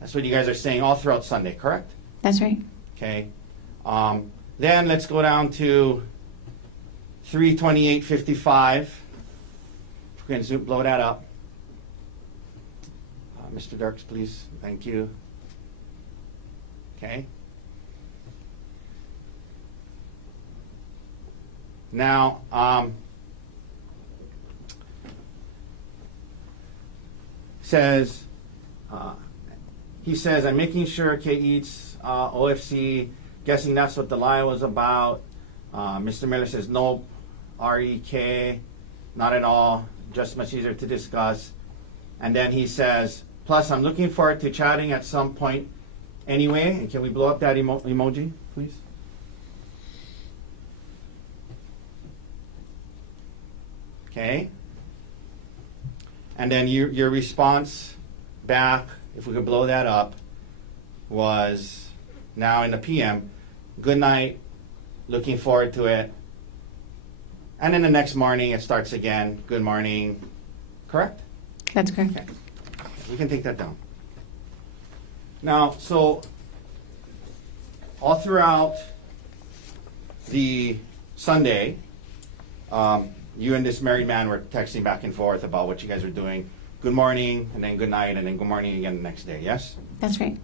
That's what you guys are saying all throughout Sunday, correct? That's right. Okay. Then let's go down to 3:28:55. If we can blow that up. Mr. Dirks, please. Thank you. Okay. Now, he says, I'm making sure Kay eats OFC, guessing that's what the lie was about. Mr. Miller says, nope, REK, not at all, just much easier to discuss. And then he says, plus I'm looking forward to chatting at some point anyway. And can we blow up that emoji, please? Okay. And then your response back, if we could blow that up, was now in the PM, good night, looking forward to it. And then the next morning it starts again, good morning, correct? That's correct. Okay. We can take that down. Now, so all throughout the Sunday, you and this married man were texting back and forth about what you guys were doing. Good morning, and then good night, and then good morning again the next day, yes? That's right.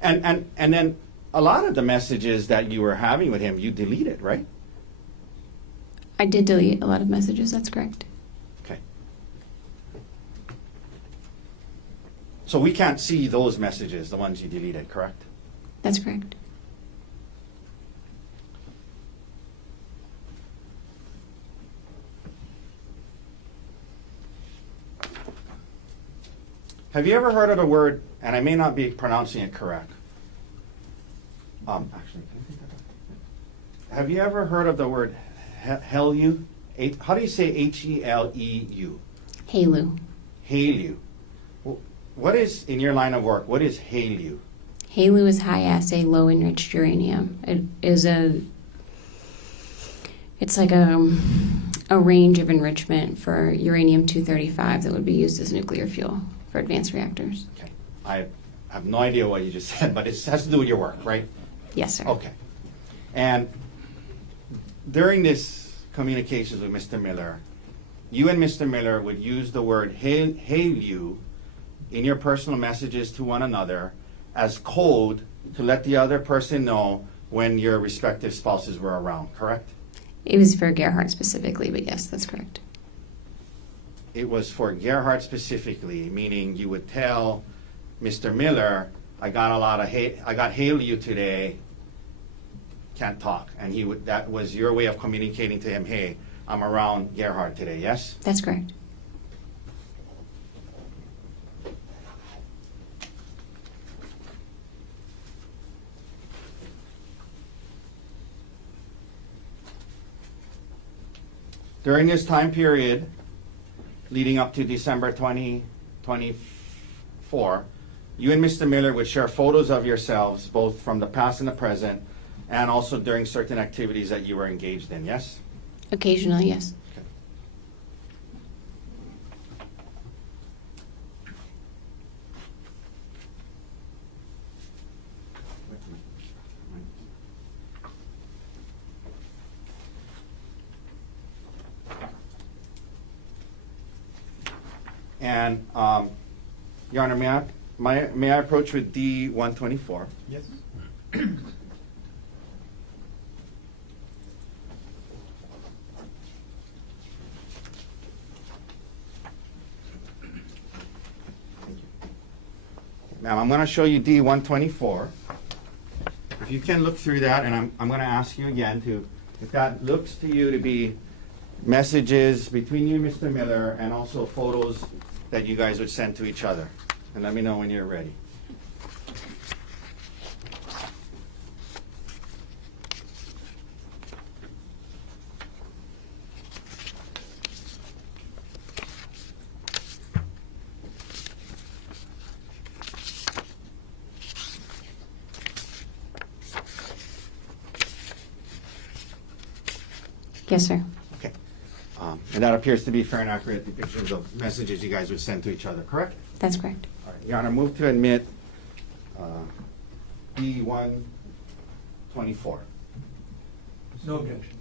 And then a lot of the messages that you were having with him, you deleted, right? I did delete a lot of messages. That's correct. Okay. So we can't see those messages, the ones you deleted, correct? That's correct. Have you ever heard of the word, and I may not be pronouncing it correct. Actually, can I take that up? Have you ever heard of the word Heleu? How do you say H-E-L-E-U? Haleu. Haleu. What is, in your line of work, what is Haleu? Haleu is high assay, low enriched uranium. It's like a range of enrichment for uranium-235 that would be used as nuclear fuel for advanced reactors. Okay. I have no idea what you just said, but it has to do with your work, right? Yes, sir. Okay. And during this communications with Mr. Miller, you and Mr. Miller would use the word Haleu in your personal messages to one another as code to let the other person know when your respective spouses were around, correct? It was for Gerhart specifically, but yes, that's correct. It was for Gerhart specifically, meaning you would tell Mr. Miller I got a lot of hate. I got hail you today. Can't talk. And that was your way of communicating to him, hey, I'm around Gerhart today, yes? That's correct. During this time period, leading up to December 2024, you and Mr. Miller would share photos of yourselves, both from the past and the present, and also during certain activities that you were engaged in, yes? Occasionally, yes. And, Your Honor, may I approach with D-124? Yes. Ma'am, I'm going to show you D-124. If you can look through that, and I'm going to ask you again if that looks to you to be messages between you and Mr. Miller, and also photos that you guys would send to each other. And let me know when you're ready. Yes, sir. Okay. And that appears to be fair and accurate depictions of messages you guys would send to each other, correct? That's correct. All right. Your Honor, move to admit D-124. No objection.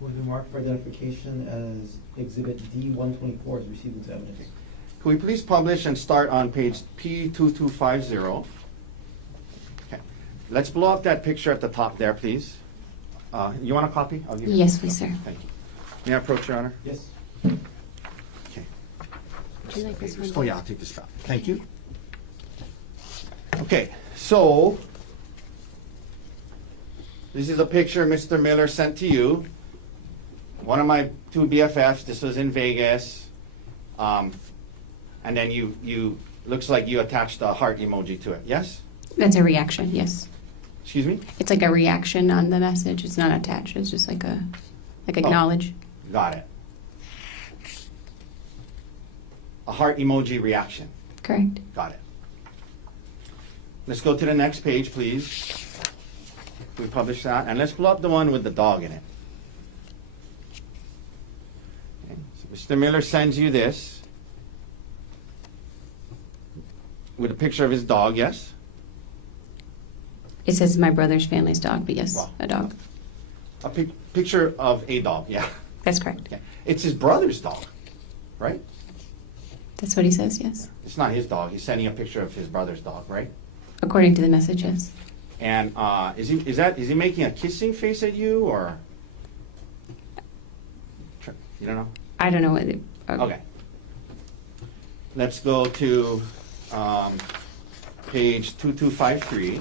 Will be marked for identification as Exhibit D-124 is received into evidence. Could we please publish and start on page P2250? Okay. Let's blow up that picture at the top there, please. You want a copy? I'll give you. Yes, please, sir. Thank you. May I approach, Your Honor? Yes. Okay. Would you like this one? Oh, yeah, I'll take this back. Thank you. Okay, so this is a picture Mr. Miller sent to you. One of my two BFFs. This was in Vegas. And then you looks like you attached a heart emoji to it. Yes? That's a reaction, yes. Excuse me? It's like a reaction on the message. It's not attached. It's just like acknowledge. Got it. A heart emoji reaction. Correct. Got it. Let's go to the next page, please. We publish that. And let's pull up the one with the dog in it. Okay. So Mr. Miller sends you this with a picture of his dog, yes? It says my brother's family's dog, but yes, Wow. a dog. A picture of a dog, yeah. That's correct. Okay. It's his brother's dog, right? That's what he says, yes. It's not his dog. He's sending a picture of his brother's dog, right? According to the message, yes. And is he making a kissing face at you, or you don't know? I don't know what Okay. Let's go to page 2253.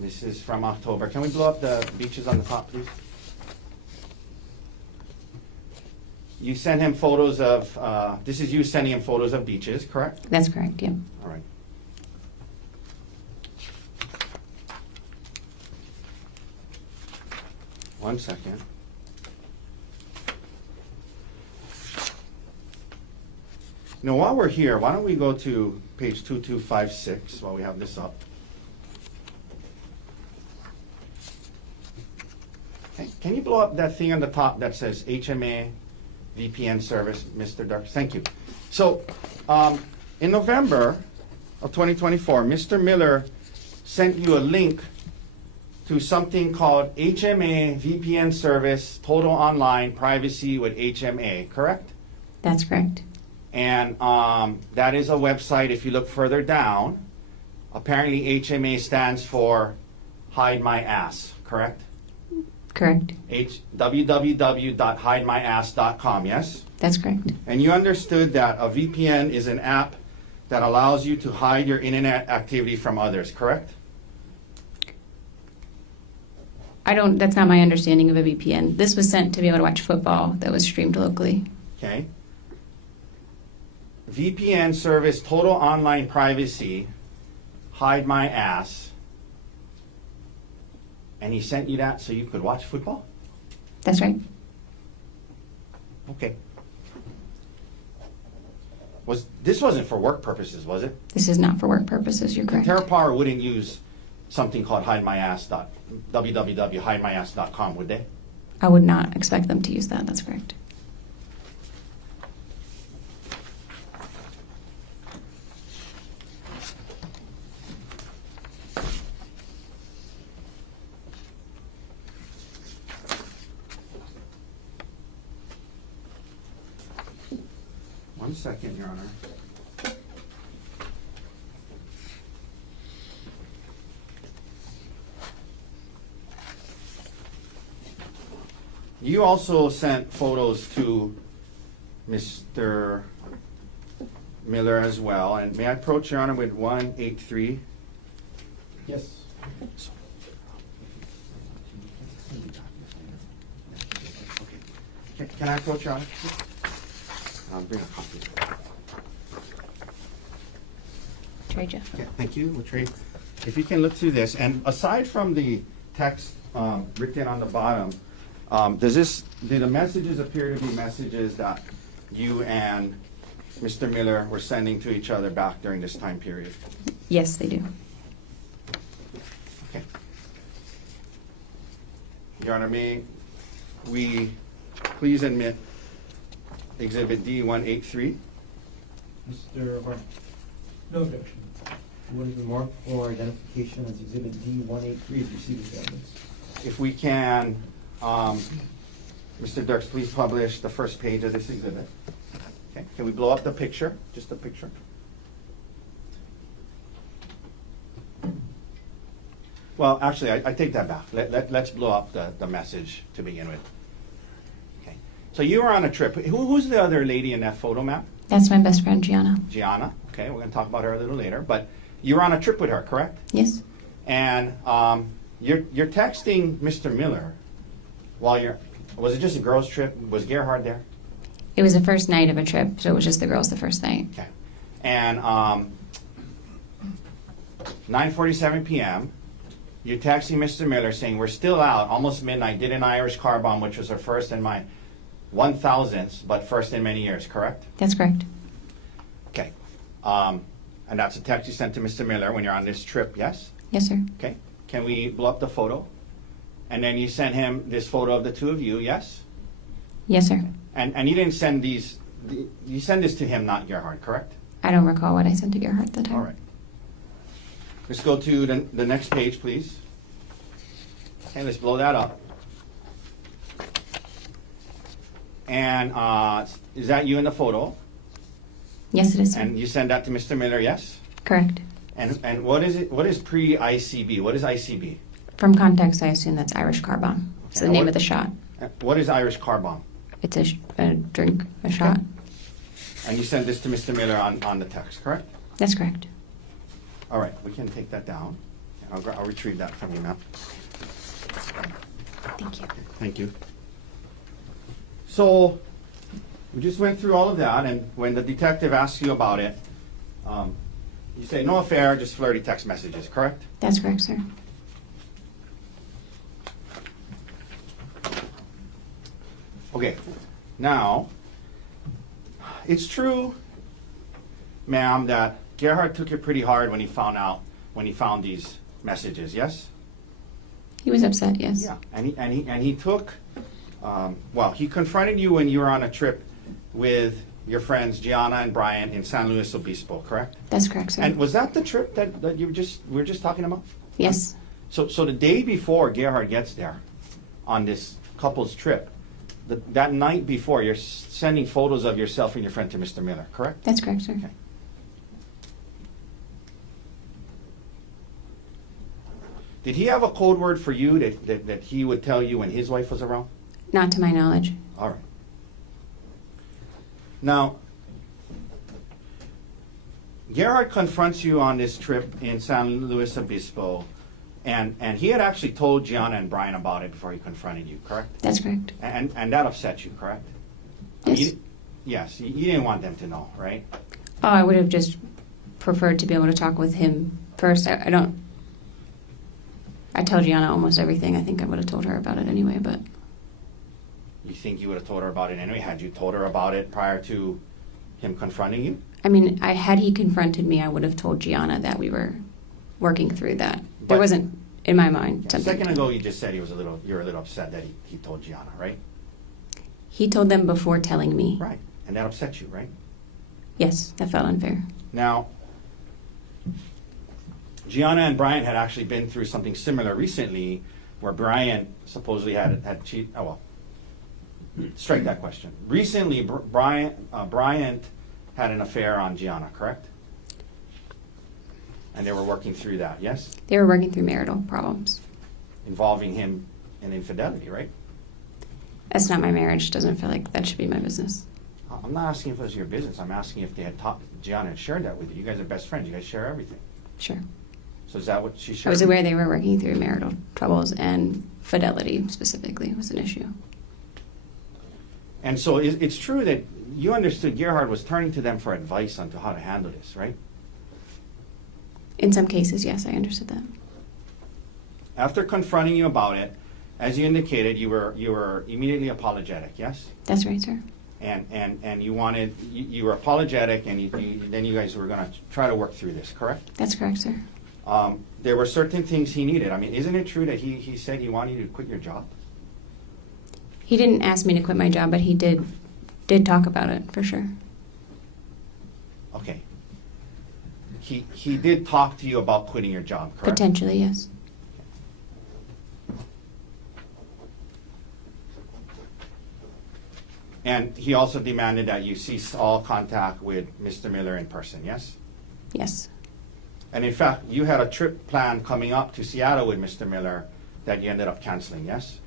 This is from October. Can we blow up the beaches on the top, please? You sent him photos of, this is you sending him photos of beaches, correct? That's correct, yeah. All right. One second. Now, while we're here, why don't we go to page 2256 while we have this up. Okay. Can you blow up that thing on the top that says HMA VPN service, Mr. Darks? Thank you. So, in November of 2024, Mr. Miller sent you a link to something called HMA VPN service, total online privacy with HMA, correct? That's correct. And that is a website, if you look further down, apparently HMA stands for Hide My Ass, correct? Correct. www.hidemyass.com, yes? That's correct. And you understood that a VPN is an app that allows you to hide your internet activity from others, correct? That's not my understanding of a VPN. This was sent to be able to watch football that was streamed locally. Okay. VPN service, total online privacy, hide my ass. And he sent you that so you could watch football? That's right. Okay. This wasn't for work purposes, was it? This is not for work purposes, you're correct. TerraPower wouldn't use something called www.hidemyass.com, would they? I would not expect them to use that, that's correct. One second, Your Honor. You also sent photos to Mr. Miller as well, and may I approach Your Honor with 183? Yes. Can I approach Your Honor? I'll bring a copy. Trey Jeff. Okay, thank you. We'll trade. If you can look through this, and aside from the text written on the bottom, do the messages appear to be messages that you and Mr. Miller were sending to each other back during this time period? Yes, they do. Okay. Your Honor, may we please admit Exhibit D-183? Mr. Varn, No objection. what is the mark for identification as Exhibit D-183 as received as evidence? If we can, Mr. Dirks, please publish the first page of this exhibit. Okay. Can we blow up the picture? Just the picture. Well, actually, I take that back. Let's blow up the message to begin with. Okay. So you were on a trip. Who's the other lady in that photo, ma'am? That's my best friend, Gianna. Gianna. Okay, we're going to talk about her a little later. But you were on a trip with her, correct? Yes. And you're texting Mr. Miller while was it just a girls' trip? Was Gerhard there? It was the first night of a trip, so it was just the girls the first night. Okay. And 9:47 p.m., you're texting Mr. Miller saying, we're still out, almost midnight, did an Irish car bomb, which was her first in my 1,000th, but first in many years, correct? That's correct. Okay. And that's a text you sent to Mr. Miller when you're on this trip, yes? Yes, sir. Okay. Can we blow up the photo? And then you sent him this photo of the two of you, yes? Yes, sir. And you didn't send these, you send this to him, not Gerhard, correct? I don't recall what I sent to Gerhart at the time. All right. Let's go to the next page, please. Okay, let's blow that up. And is that you in the photo? Yes, it is, sir. And you send that to Mr. Miller, yes? Correct. And what is it? What is pre-ICB? What is ICB? From context, I assume that's Irish car bomb. It's Okay, the name what- of the shot. What is Irish car bomb? It's a drink, a shot. And you send this to Mr. Miller on the text, correct? That's correct. All right, we can take that down. I'll retrieve that from you now. Thank you. Thank you. So, we just went through all of that, and when the detective asks you about it, you say, no affair, just flirty text messages, correct? That's correct, sir. Okay, now, it's true, ma'am, that Gerhard took it pretty hard when he found these messages, yes? He was upset, yes. Yeah, and he took, he confronted you when you were on a trip with your friends Gianna and Brian in San Luis Obispo, correct? That's correct, sir. And was that the trip that we were just talking about? Yes. So the day before Gerhard gets there on this couple's trip, that night before, you're sending photos of yourself and your friend to Mr. Miller, correct? That's correct, sir. Okay. Did he have a code word for you that he would tell you when his wife was around? Not to my knowledge. All right. Now, Gerhart confronts you on this trip in San Luis Obispo, and he had actually told Gianna and Brian about it before he confronted you, correct? That's correct. And that upset you, correct? Yes. Yes, you didn't want them to know, right? Oh, I would have just preferred to be able to talk with him first. I don't. I tell Gianna almost everything. I think I would have told her about it anyway, but You think you would have told her about it anyway? Had you told her about it prior to him confronting you? I mean, had he confronted me, I would have told Gianna that we were working through that. But- There wasn't, in my mind, A something. second ago, you just said you were a little upset that he told Gianna, right? He told them before telling me. Right, and that upset you, right? Yes, that felt unfair. Now, Gianna and Brian had actually been through something similar recently, where Brian supposedly had cheated. Oh well, strike that question. Recently, Brian had an affair on Gianna, correct? And they were working through that, yes, They were working through marital problems. involving him in infidelity, right? That's not my marriage. Doesn't feel like that should be my business. I'm not asking if it was your business. I'm asking if they had Gianna had shared that with you. You guys are best friends. You guys share everything. Sure. So is that what she shared? I was aware they were working through marital troubles, and fidelity specifically was an issue. And so it's true that you understood Gerhard was turning to them for advice on to how to handle this, right? In some cases, yes, I understood that. After confronting you about it, as you indicated, you were immediately apologetic, yes? That's right, sir. And you wanted you were apologetic, and then you guys were going to try to work through this, correct? That's correct, sir. There were certain things he needed. I mean, isn't it true that he said he wanted you to quit your job? He didn't ask me to quit my job, but he did talk about it for sure. Okay. He did talk to you about quitting your job, correct? Potentially, yes. And he also demanded that you cease all contact with Mr. Miller in person, yes? Yes. And in fact, you had a trip planned coming up to Seattle with Mr. Miller that you ended up canceling, yes?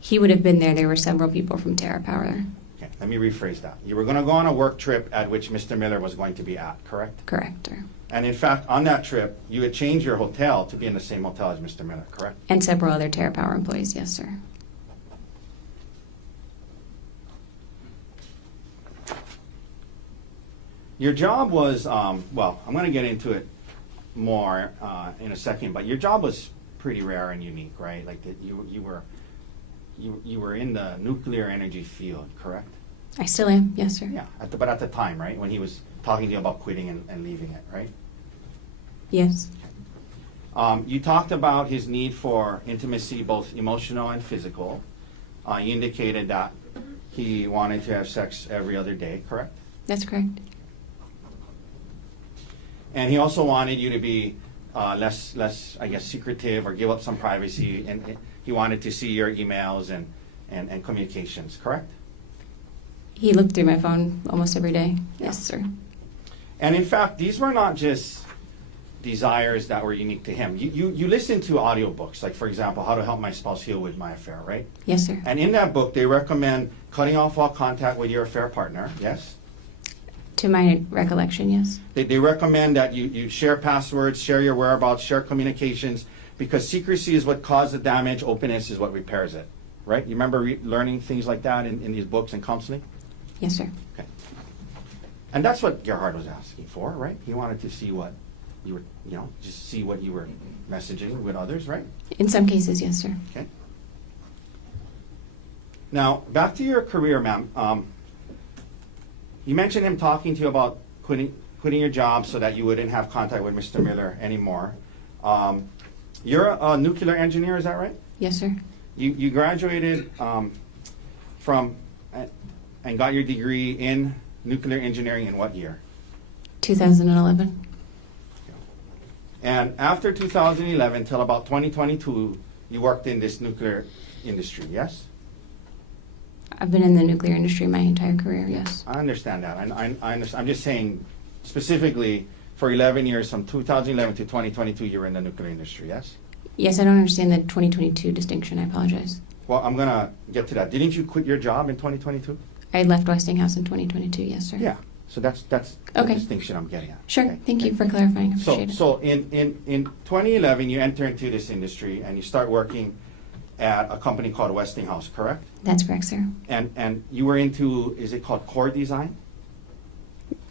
He would have been there. There were several people from Terra Power. Okay, let me rephrase that. You were going to go on a work trip at which Mr. Miller was going to be at, correct? Correct, sir. And in fact, on that trip, you had changed your hotel to be in the same hotel as Mr. Miller, correct? And several other Terra Power employees, yes, sir. Your job was, well, I'm going to get into it more in a second, but your job was pretty rare and unique, right? Like that you were in the nuclear energy field, correct? I still am, yes, sir. Yeah, but at the time, right, when he was talking to you about quitting and leaving it, right? Yes. You talked about his need for intimacy, both emotional and physical. You indicated that he wanted to have sex every other day, correct? That's correct. And he also wanted you to be less, I guess, secretive or give up some privacy. And he wanted to see your emails and communications, correct? He looked through my phone almost every day. Yes, sir. And in fact, these were not just desires that were unique to him. You listen to audiobooks, like, for example, How to Help My Spouse Heal with My Affair, right? Yes, sir. And in that book, they recommend cutting off all contact with your affair partner, yes? To my recollection, yes. They recommend that you share passwords, share your whereabouts, share communications, because secrecy is what caused the damage, openness is what repairs it, right? You remember learning things like that in these books and counseling? Yes, sir. Okay. And that's what Gerhard was asking for, right? He wanted to see what you were, just see what you were messaging with others, right? In some cases, yes, sir. Okay. Now, back to your career, ma'am. You mentioned him talking to you about quitting your job so that you wouldn't have contact with Mr. Miller anymore. You're a nuclear engineer, is that right? Yes, sir. You graduated from and got your degree in nuclear engineering in what year? 2011. And after 2011 till about 2022, you worked in this nuclear industry, yes? I've been in the nuclear industry my entire career, yes. I understand that. I understand. I'm just saying specifically for 11 years, from 2011 to 2022, you were in the nuclear industry, yes? Yes, I don't understand the 2022 distinction. I apologize. Well, I'm going to get to that. Didn't you quit your job in 2022? I left Westinghouse in 2022, yes, sir. Yeah. So that's the Okay. distinction I'm getting at. Sure. Okay. Thank you for clarifying. So, Appreciate it. so in 2011, you enter into this industry and you start working at a company called Westinghouse, correct? That's correct, sir. And you were into, is it called core design?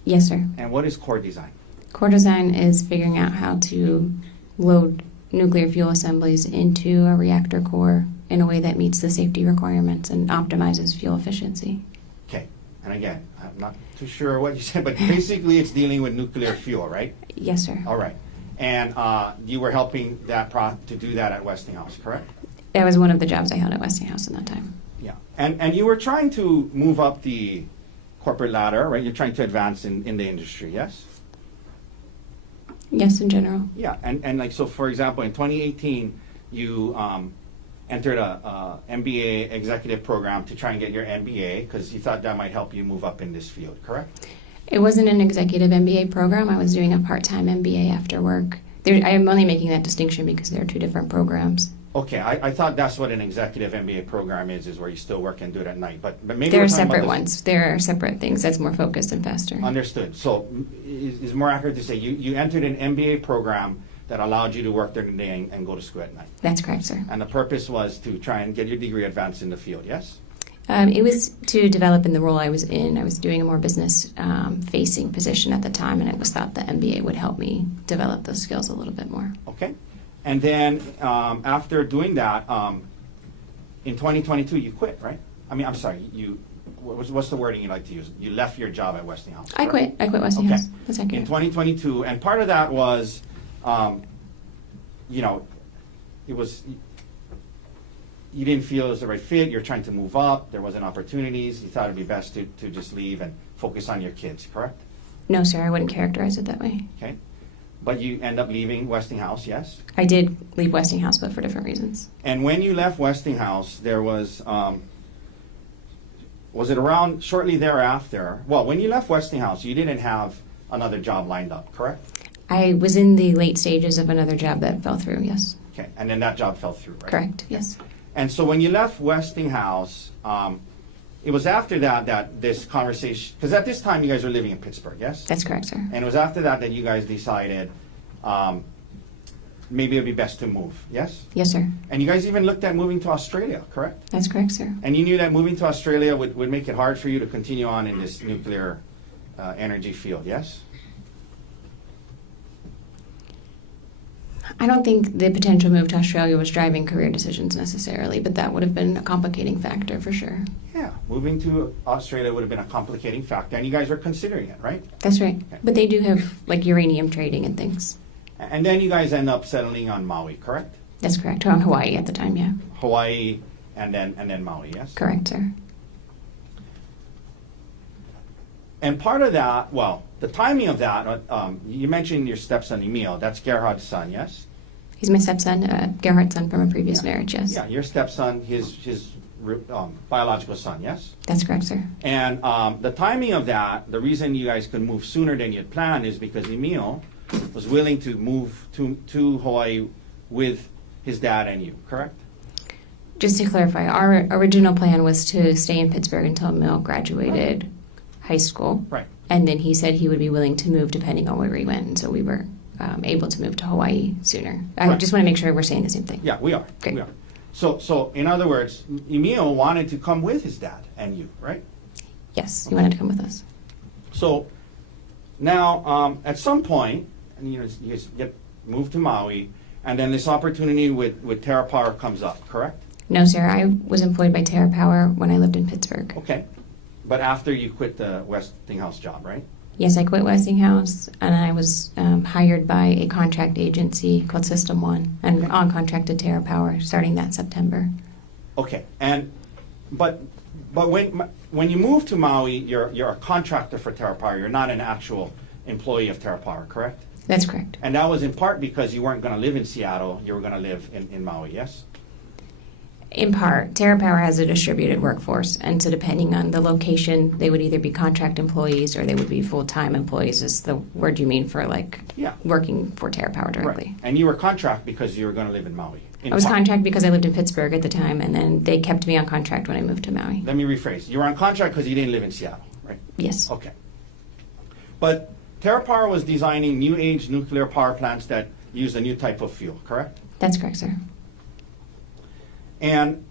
Yes, sir. And what is core design? Core design is figuring out how to load nuclear fuel assemblies into a reactor core in a way that meets the safety requirements and optimizes fuel efficiency. Okay. And again, I'm not too sure what you said, but basically it's dealing with nuclear fuel, right? Yes, sir. All right. And you were helping to do that at Westinghouse, correct? That was one of the jobs I held at Westinghouse in that time. Yeah. And you were trying to move up the corporate ladder, right? You're trying to advance in the industry, yes? Yes, in general. Yeah. And like, so for example, in 2018, you entered a MBA executive program to try and get your MBA because you thought that might help you move up in this field, correct? It wasn't an executive MBA program. I was doing a part-time MBA after work. I am only making that distinction because there are two different programs. Okay, I thought that's what an executive MBA program is where you still work and do it at night. But maybe There we're are talking about separate this- ones. There are separate things. That's more focused and faster. Understood. So is more accurate to say you entered an MBA program that allowed you to work during the day and go to school at night. That's correct, sir. And the purpose was to try and get your degree advanced in the field, yes? It was to develop in the role I was in. I was doing a more business-facing position at the time, and it was thought the MBA would help me develop those skills a little bit more. Okay. And then after doing that, in 2022, you quit, right? I mean, I'm sorry, what's the wording you like to use? You left your job at Westinghouse. I correct? quit. I quit Westinghouse. Okay. That's In accurate. 2022, and part of that was, it was, you didn't feel it was the right fit, you're trying to move up, there wasn't opportunities, you thought it'd be best to just leave and focus on your kids, correct? No, sir, I wouldn't characterize it that way. Okay. But you end up leaving Westinghouse, yes? I did leave Westinghouse, but for different reasons. And when you left Westinghouse, there was it around shortly thereafter? Well, when you left Westinghouse, you didn't have another job lined up, correct? I was in the late stages of another job that fell through, yes. Okay, and then that job fell through, right? Correct, yes. And so when you left Westinghouse, it was after that this conversation, because at this time you guys were living in Pittsburgh, yes? That's correct, sir. And it was after that you guys decided maybe it would be best to move, yes? Yes, sir. And you guys even looked at moving to Australia, correct? That's correct, sir. And you knew that moving to Australia would make it hard for you to continue on in this nuclear energy field, yes? I don't think the potential move to Australia was driving career decisions necessarily, but that would have been a complicating factor for sure. Yeah, moving to Australia would have been a complicating factor, and you guys were considering it, right? That's right. Okay. But they do have like uranium trading and things. And then you guys end up settling on Maui, correct? That's correct. On Hawaii at the time, yeah. Hawaii and then Maui, yes? Correct, sir. And part of that, well, the timing of that, you mentioned your stepson Emil, that's Gerhardt's son, yes? He's my stepson, Gerhardt's son from a previous marriage, yes. Yeah, your stepson, his biological son, yes? That's correct, sir. And the timing of that, the reason you guys could move sooner than you'd planned is because Emil was willing to move to Hawaii with his dad and you, correct? Just to clarify, our original plan was to stay in Pittsburgh until Emil graduated high school. Right. And then he said he would be willing to move depending on where we went. And so we were able to move to Hawaii sooner. I Right. just want to make sure we're saying the same thing. Yeah, we are. Great. We are. So in other words, Emil wanted to come with his dad and you, right? Yes, he wanted to come with us. So now, at some point, and you guys get moved to Maui, and then this opportunity with Terra Power comes up, correct? No, sir, I was employed by Terra Power when I lived in Pittsburgh. Okay. But after you quit the Westinghouse job, right? Yes, I quit Westinghouse, and I was hired by a contract agency called System One, and Okay. on contract to Terra Power starting that September. Okay. But when you move to Maui, you're a contractor for Terra Power. You're not an actual employee of Terra Power, correct? That's correct. And that was in part because you weren't going to live in Seattle. You were going to live in Maui, yes? In part, Terra Power has a distributed workforce, and so depending on the location, they would either be contract employees or they would be full-time employees, is the word you mean for like Yeah. working for Terra Power directly. Right. And you were contract because you were going to live in Maui. In I was part. contract because I lived in Pittsburgh at the time, and then they kept me on contract when I moved to Maui. Let me rephrase. You were on contract because you didn't live in Seattle, right? Yes. Okay. But TerraPower was designing new age nuclear power plants that use a new type of fuel, correct? That's correct, sir. And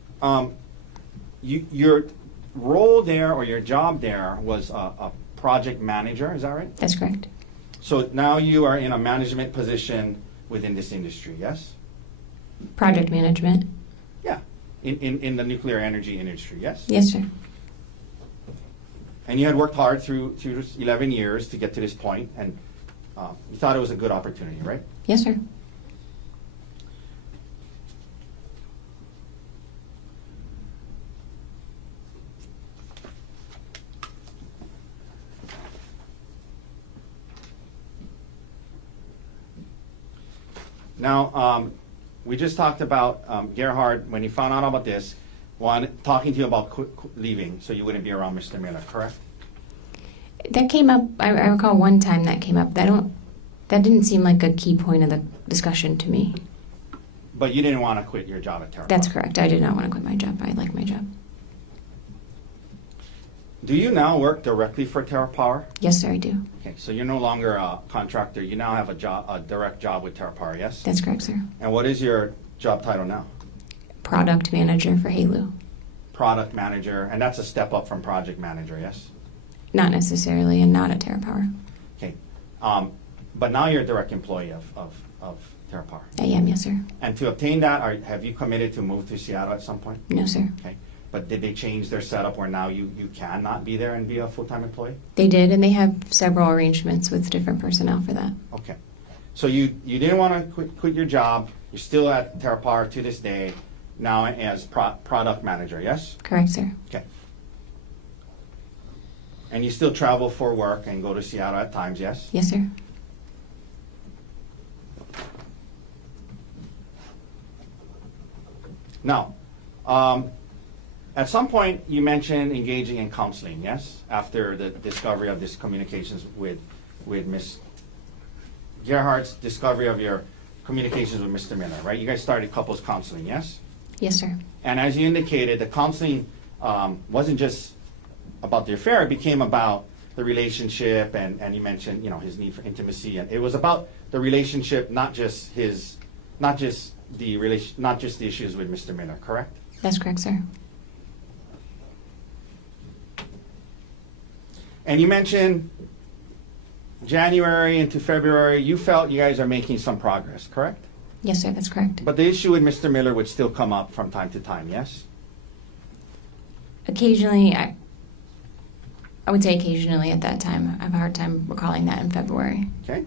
your role there, or your job there, was a project manager, is that right? That's correct. So now you are in a management position within this industry, yes? Project management. Yeah, in the nuclear energy industry, yes? Yes, sir. And you had worked hard through 11 years to get to this point, and you thought it was a good opportunity, right? Yes, sir. Now, we just talked about Gerhard, when he found out about this, talking to you about leaving so you wouldn't be around Mr. Miller, correct? That came up. I recall one time that came up. That didn't seem like a key point of the discussion to me. But you didn't want to quit your job at TerraPower. That's correct. I did not want to quit my job. I like my job. Do you now work directly for TerraPower? Yes, sir, I do. Okay, so you're no longer a contractor. You now have a direct job with TerraPower, yes? That's correct, sir. And what is your job title now? Product manager for Halo. Product manager, and that's a step up from project manager, yes? Not necessarily, and not at TerraPower. Okay, but now you're a direct employee of TerraPower. I am, yes, sir. And to obtain that, have you committed to move to Seattle at some point? No, sir. Okay, but did they change their setup where now you cannot be there and be a full-time employee? They did, and they have several arrangements with different personnel for that. Okay, so you didn't want to quit your job. You're still at TerraPower to this day, now as product manager, yes? Correct, sir. Okay. And you still travel for work and go to Seattle at times, yes? Yes, sir. Now, at some point you mentioned engaging in counseling, yes? After the discovery of this communications with Miss Gerhardt's discovery of your communications with Mr. Miller, right? You guys started couples counseling, yes? Yes, sir. And as you indicated, the counseling wasn't just about the affair, it became about the relationship, and you mentioned, his need for intimacy, and it was about the relationship, not just the issues with Mr. Miller, correct? That's correct, sir. And you mentioned January into February, you felt you guys are making some progress, correct? Yes, sir, that's correct. But the issue with Mr. Miller would still come up from time to time, yes? Occasionally, I would say occasionally at that time. I have a hard time recalling that in February. Okay.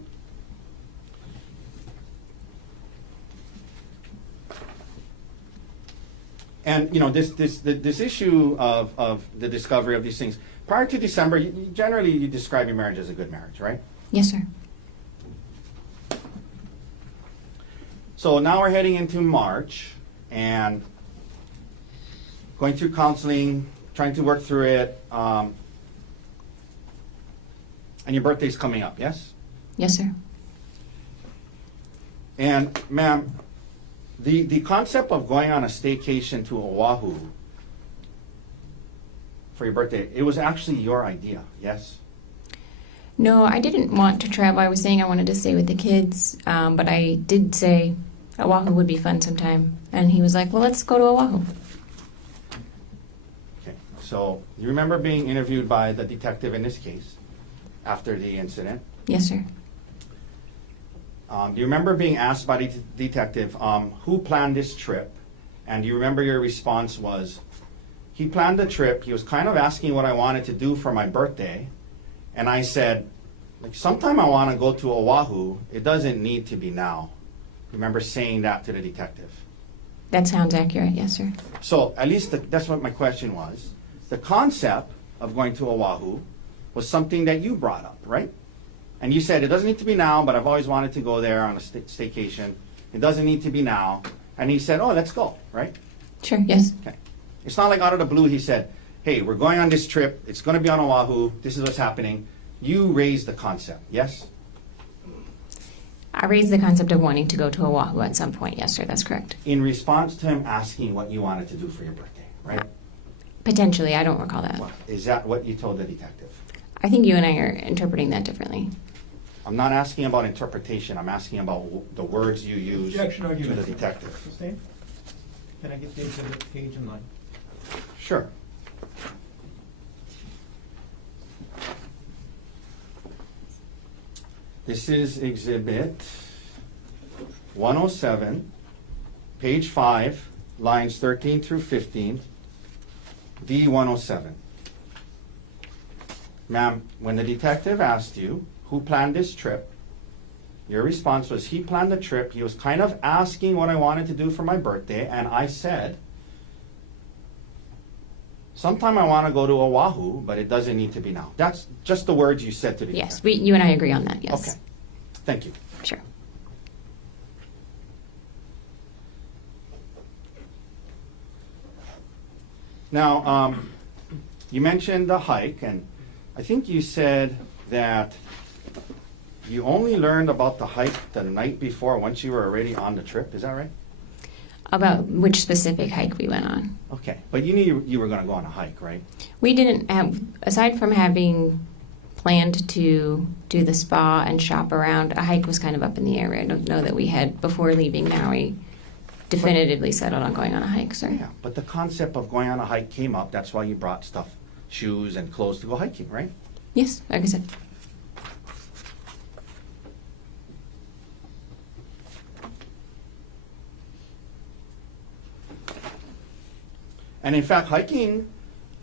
And this issue of the discovery of these things, prior to December, generally you describe your marriage as a good marriage, right? Yes, sir. So now we're heading into March and going through counseling, trying to work through it, and your birthday's coming up, yes? Yes, sir. And ma'am, the concept of going on a staycation to Oahu for your birthday, it was actually your idea, yes? No, I didn't want to travel. I was saying I wanted to stay with the kids, but I did say Oahu would be fun sometime. And he was like, well, let's go to Oahu. Okay, so you remember being interviewed by the detective in this case after the incident? Yes, sir. Do you remember being asked by the detective who planned this trip? And do you remember your response was, he planned the trip, he was kind of asking what I wanted to do for my birthday, and I said, sometime I want to go to Oahu, it doesn't need to be now. Remember saying that to the detective? That sounds accurate, yes, sir. So at least that's what my question was. The concept of going to Oahu was something that you brought up, right? And you said, it doesn't need to be now, but I've always wanted to go there on a staycation. It doesn't need to be now. And he said, oh, let's go, right? Sure, yes. Okay. It's not like out of the blue he said, hey, we're going on this trip. It's going to be on Oahu. This is what's happening. You raised the concept, yes? I raised the concept of wanting to go to Oahu at some point, yes, sir, that's correct. In response to him asking what you wanted to do for your birthday, right? Potentially, I don't recall that. Well, is that what you told the detective? I think you and I are interpreting that differently. I'm not asking about interpretation, I'm asking about the words you use to Objection, argument. the detective. Sustained? Can I get the exhibit page and line? Sure. This is exhibit 107, page 5, lines 13 through 15, D107. Ma'am, when the detective asked you who planned this trip, your response was he planned the trip. He was kind of asking what I wanted to do for my birthday, and I said, sometime I want to go to Oahu, but it doesn't need to be now. That's just the words you said to the Yes, detective. you and I agree on that, yes. Okay, thank you. Sure. Now, you mentioned the hike, and I think you said that you only learned about the hike the night before once you were already on the trip. Is that right? About which specific hike we went on. Okay, but you knew you were going to go on a hike, right? We didn't have, aside from having planned to do the spa and shop around, a hike was kind of up in the air. I don't know that we had, before leaving Maui, definitively settled on going on a hike, sir. Yeah, but the concept of going on a hike came up. That's why you brought stuff, shoes and clothes to go hiking, right? Yes, like I said. And in fact, hiking,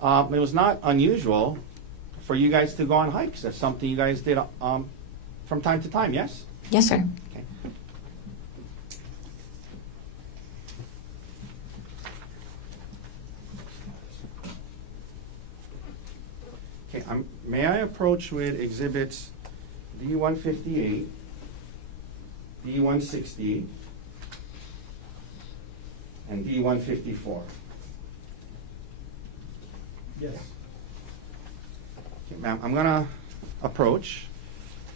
it was not unusual for you guys to go on hikes. That's something you guys did from time to time, yes? Yes, sir. Okay. Okay, may I approach with exhibits D158, D160, and D154? Yes. Okay, ma'am, I'm gonna approach.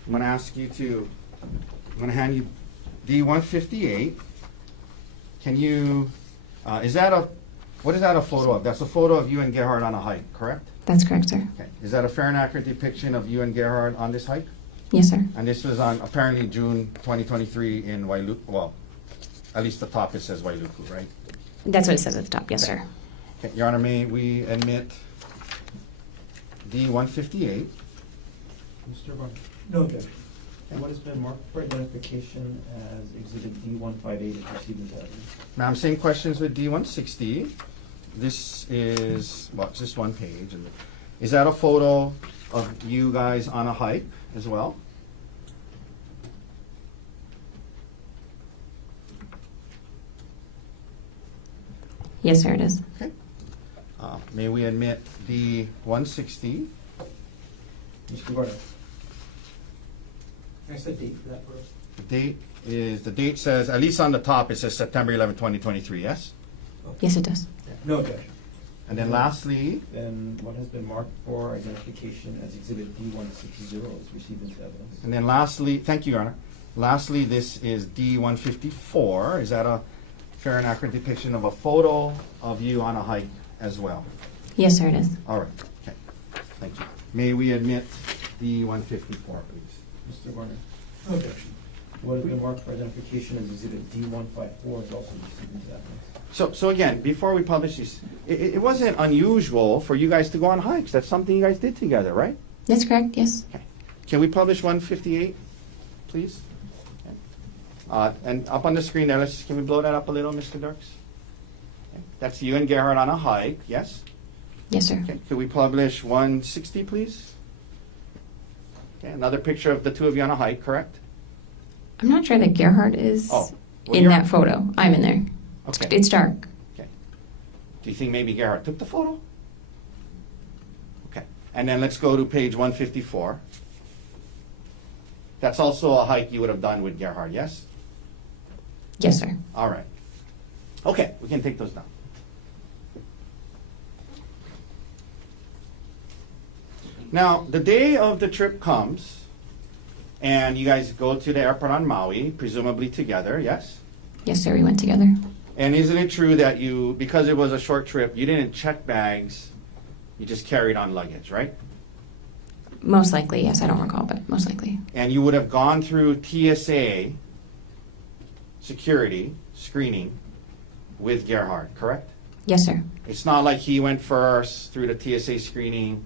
I'm gonna ask you to, I'm gonna hand you D158. Can you, what is that a photo of? That's a photo of you and Gerhart on a hike, correct? That's correct, sir. Okay. Is that a fair and accurate depiction of you and Gerhart on this hike? Yes, sir. And this was on apparently June 2023 in Wailuku, well, at least the top it says Wailuku, right? That's what it says at the top. Yes, sir. Okay, Your Honor, may we admit D158? Mr. Barnes? No objection. And what has been marked for identification as exhibit D158 is received into evidence? Ma'am, same questions with D160. This is, well, it's just one page. And is that a photo of you guys on a hike as well? Yes, sir, it is. Okay. May we admit D160? Mr. Barnes? Can I set date for that first? The date says, at least on the top, it says September 11, 2023, yes? Yes, it does. No objection. And then lastly, Then what has been marked for identification as exhibit D160 is received into evidence? and then lastly, thank you, Your Honor. Lastly, this is D154. Is that a fair and accurate depiction of a photo of you on a hike as well? Yes, sir, it is. All right, okay, thank you. May we admit D154, please? Mr. Barnes? No objection. What has been marked for identification as exhibit D154 is also received into evidence? So again, before we publish these, it wasn't unusual for you guys to go on hikes. That's something you guys did together, right? That's correct, yes. Okay. Can we publish 158, please? Okay. And up on the screen there, can we blow that up a little, Mr. Dirks? Okay. That's you and Gerhard on a hike, yes? Yes, sir. Okay. Could we publish 160, please? Okay. Another picture of the two of you on a hike, correct? I'm not sure that Gerhard is Oh, well, in you're- that photo. I'm in there. Okay. It's dark. Okay. Do you think maybe Gerhard took the photo? Okay. And then let's go to page 154. That's also a hike you would have done with Gerhard, yes? Yes, sir. All right. Okay, we can take those down. Now, the day of the trip comes, and you guys go to the airport on Maui, presumably together, yes? Yes, sir, we went together. And isn't it true that you, because it was a short trip, you didn't check bags, you just carried on luggage, right? Most likely, yes. I don't recall, but most likely. And you would have gone through TSA security screening with Gerhart, correct? Yes, sir. It's not like he went first through the TSA screening,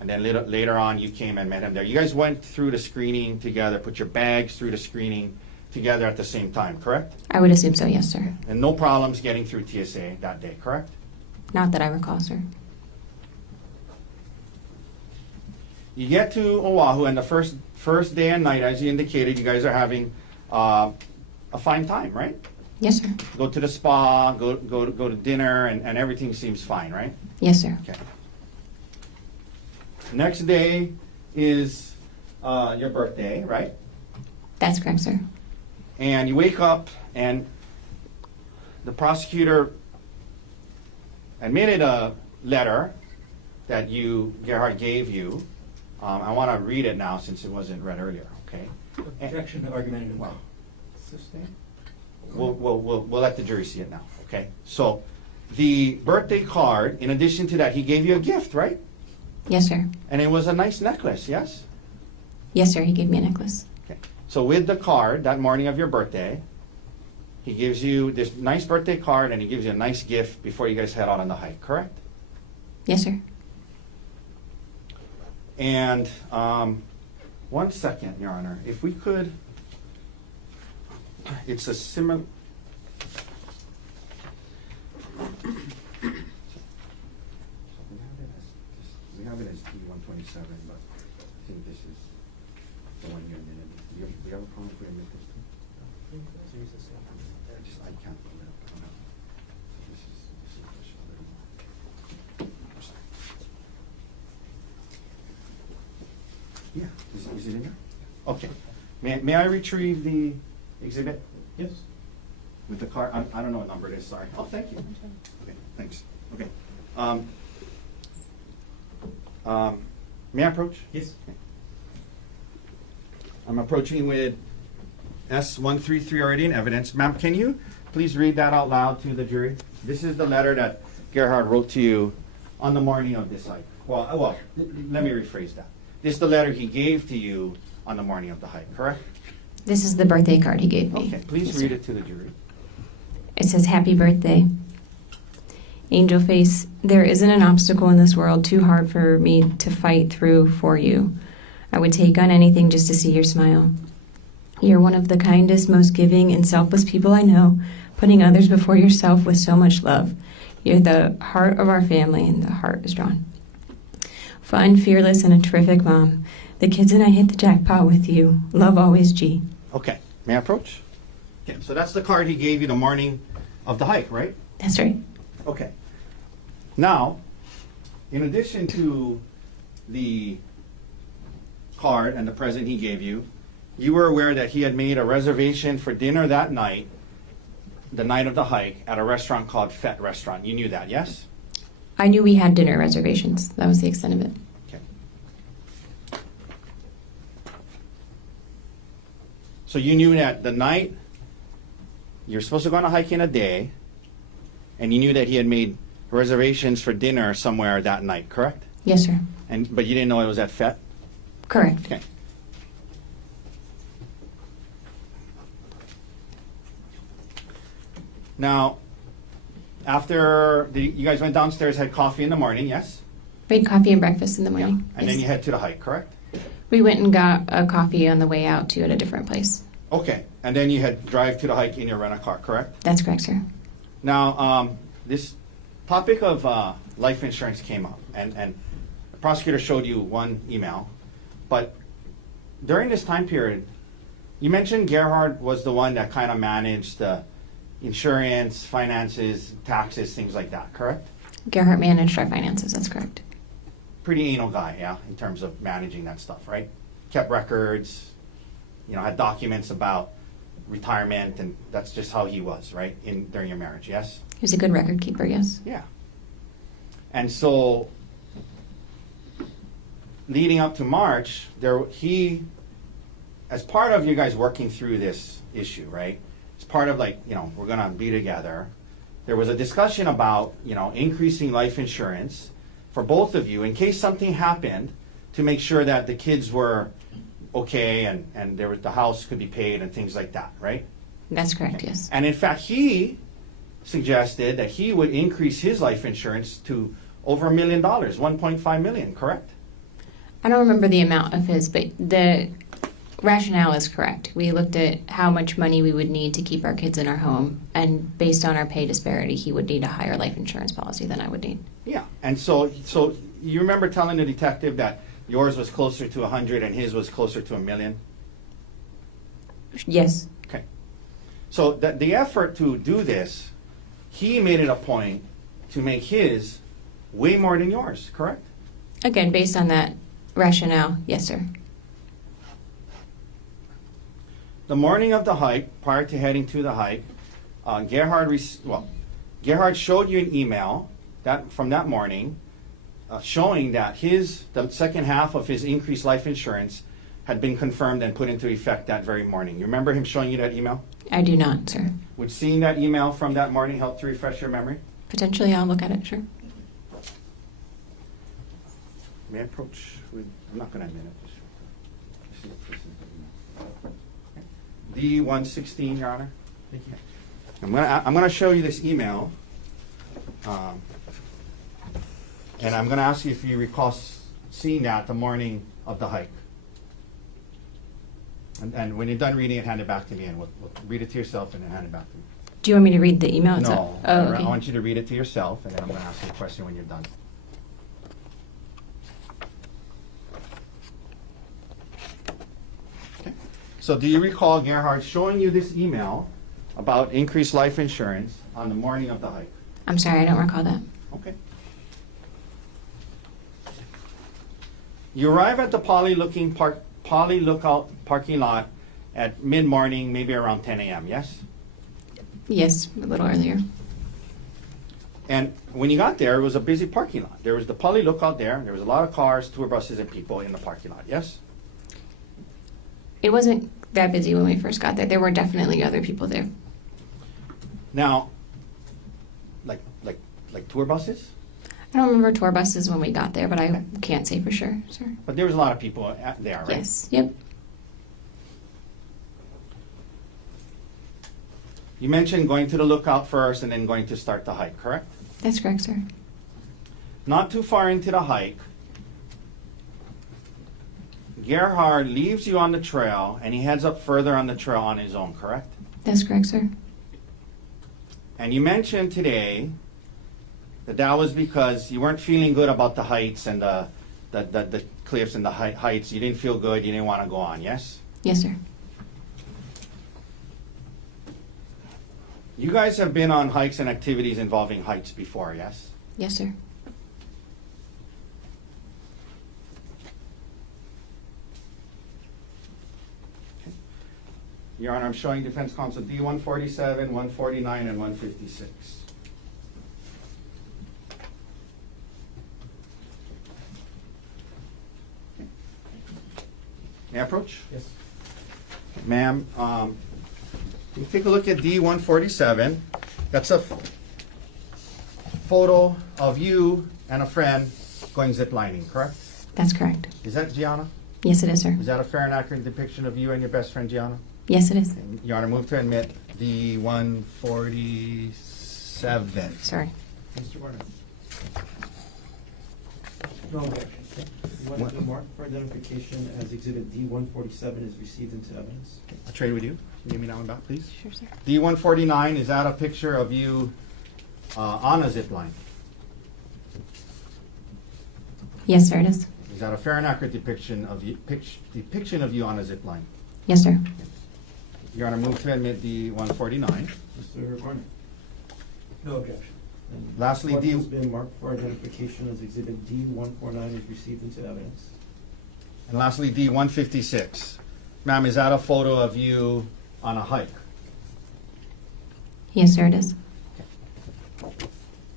and then later on you came and met him there. You guys went through the screening together, put your bags through the screening together at the same time, correct? I would assume so, yes, sir. And no problems getting through TSA that day, correct? Not that I recall, sir. You get to Oahu, and the first day and night, as you indicated, you guys are having a fine time, right? Yes, sir. Go to the spa, go to dinner, and everything seems fine, right? Yes, sir. Okay. Next day is your birthday, right? That's correct, sir. And you wake up, and the prosecutor admitted a letter that Gerhart gave you. I want to read it now since it wasn't read earlier, okay? Objection to argumentative. Well, we'll let the jury see it now, okay? So, the birthday card, in addition to that, he gave you a gift, right? Yes, sir. And it was a nice necklace, yes? Yes, sir. He gave me a necklace. Okay. So with the card, that morning of your birthday, he gives you this nice birthday card and he gives you a nice gift before you guys head out on the hike, correct? Yes, sir. And 1 second, Your Honor, if we could, it's a similar. We have it as D-127, but I think this is the one you admitted. Do you have a problem if we admit this too? I can't pull it up. I don't know. This is the yeah, is it in there? Okay. May I retrieve the exhibit? Yes. With the card? I don't know what number it is, sorry. Oh, thank you. Okay, thanks. Okay. May I approach? Yes. Okay. I'm approaching with S-133 already in evidence. Ma'am, can you please read that out loud to the jury? This is the letter that Gerhart wrote to you on the morning of this hike. Well, let me rephrase that. This is the letter he gave to you on the morning of the hike, correct? This is the birthday card he gave me. Okay, please Yes, read sir. it to the jury. It says, "Happy birthday. Angel face, there isn't an obstacle in this world too hard for me to fight through for you. I would take on anything just to see your smile. You're one of the kindest, most giving, and selfless people I know, putting others before yourself with so much love. You're the heart of our family, and the heart is drawn. Fun, fearless, and a terrific mom. The kids and I hit the jackpot with you. Love always, G." Okay, may I approach? Okay, so that's the card he gave you the morning of the hike, right? That's right. Okay. Now, in addition to the card and the present he gave you, you were aware that he had made a reservation for dinner that night, the night of the hike, at a restaurant called Fett Restaurant. You knew that, yes? I knew we had dinner reservations. That was the extent of it. Okay. So you knew that the night you're supposed to go on a hike in a day, and you knew that he had made reservations for dinner somewhere that night, correct? Yes, sir. But you didn't know it was at Fett? Correct. Okay. Now, after you guys went downstairs, had coffee in the morning, yes? We had coffee and breakfast in the morning. And then you head to the hike, correct? We went and got a coffee on the way out to at a different place. Okay. And then you had drive to the hike in your rent-a-car, correct? That's correct, sir. Now, this topic of life insurance came up, and the prosecutor showed you one email, but during this time period, you mentioned Gerhard was the one that kind of managed the insurance, finances, taxes, things like that, correct? Gerhart managed our finances. That's correct. Pretty anal guy, yeah, in terms of managing that stuff, right? Kept records, had documents about retirement, and that's just how he was, right, during your marriage, yes? He was a good record keeper, yes. Yeah. And so, leading up to March, as part of you guys working through this issue, right? It's part of we're gonna be together. There was a discussion about, increasing life insurance for both of you in case something happened to make sure that the kids were okay and there was, the house could be paid and things like that, right? That's correct, yes. And in fact, he suggested that he would increase his life insurance to over $1 million, 1.5 million, correct? I don't remember the amount of his, but the rationale is correct. We looked at how much money we would need to keep our kids in our home, and based on our pay disparity, he would need a higher life insurance policy than I would need. Yeah, and so you remember telling the detective that yours was closer to 100 and his was closer to $1 million? Yes. Okay. So the effort to do this, he made it a point to make his way more than yours, correct? Again, based on that rationale, yes, sir. The morning of the hike, prior to heading to the hike, Gerhard showed you an email from that morning showing that the second half of his increased life insurance had been confirmed and put into effect that very morning. You remember him showing you that email? I do not, sir. Would seeing that email from that morning help to refresh your memory? Potentially, I'll look at it, sure. May I approach with, I'm not going to admit it. D-116, Your Honor. Thank you. I'm gonna show you this email, and I'm gonna ask you if you recall seeing that the morning of the hike. And when you're done reading it, hand it back to me, and we'll read it to yourself and then hand it back to me. Do you want me to read the email itself? No, Oh, I okay. want you to read it to yourself, and then I'm gonna ask you a question when you're done. Okay. So do you recall Gerhard showing you this email about increased life insurance on the morning of the hike? I'm sorry, I don't recall that. Okay. You arrive at the Poly Lookout parking lot at mid-morning, maybe around 10 a.m., yes? Yes, a little earlier. And when you got there, it was a busy parking lot. There was the Poly Lookout there. There was a lot of cars, tour buses, and people in the parking lot, yes? It wasn't that busy when we first got there. There were definitely other people there. Now, like tour buses? I don't remember tour buses when we got there, but I can't say for sure, sir. But there was a lot of people there, right? Yes. Yep. You mentioned going to the lookout first and then going to start the hike, correct? That's correct, sir. Not too far into the hike, Gerhard leaves you on the trail and he heads up further on the trail on his own, correct? That's correct, sir. And you mentioned today that was because you weren't feeling good about the heights and the cliffs and the heights. You didn't feel good, you didn't want to go on, yes? Yes, sir. You guys have been on hikes and activities involving heights before, yes? Yes, sir. Your Honor, I'm showing defense counsel D-147, 149, and 156. May I approach? Yes. Ma'am, you take a look at D-147. That's a photo of you and a friend going ziplining, correct? That's correct. Is that Gianna? Yes, it is, sir. Is that a fair and accurate depiction of you and your best friend, Gianna? Yes, it is. Your Honor, move to admit D-147. Sorry. Mr. Warner. No objection. You want the mark for identification as Exhibit D-147 is received into evidence? I'll trade with you. Can you give me that one back, please? Sure, sir. D-149, is that a picture of you on a zip line? Yes, sir, it is. Is that a fair and accurate depiction of you, on a zip line? Yes, sir. Your Honor, move to admit D-149. Mr. Warner. No objection. And Lastly, what D- has been marked for identification as Exhibit D-149 is received into evidence? And lastly, D-156. Ma'am, is that a photo of you on a hike? Yes, sir, it is.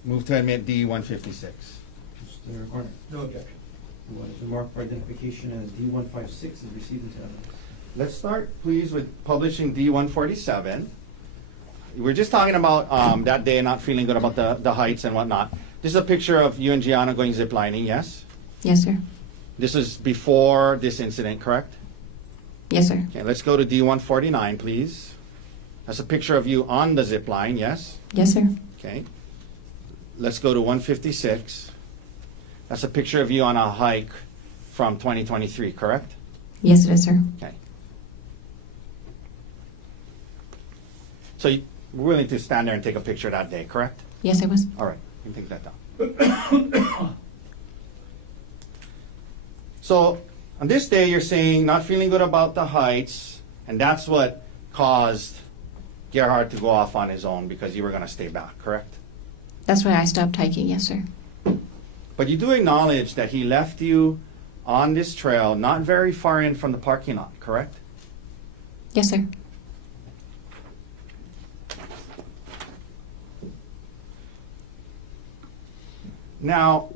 Move to admit D-156. Mr. Warner. No objection. And what has been marked for identification as D-156 is received into evidence? Let's start, please, with publishing D-147. We're just talking about that day not feeling good about the heights and whatnot. This is a picture of you and Gianna going ziplining, yes? Yes, sir. This is before this incident, correct? Yes, sir. Okay, let's go to D149, please. That's a picture of you on the zip line, yes? Yes, sir. Okay. Let's go to 156. That's a picture of you on a hike from 2023, correct? Yes, it is, sir. Okay. So you were willing to stand there and take a picture that day, correct? Yes, I was. All right, you can take that down. So on this day, you're saying not feeling good about the heights, and that's what caused Gerhard to go off on his own because you were going to stay back, correct? That's why I stopped hiking. Yes, sir. But you do acknowledge that he left you on this trail not very far in from the parking lot, correct? Yes, sir. Now,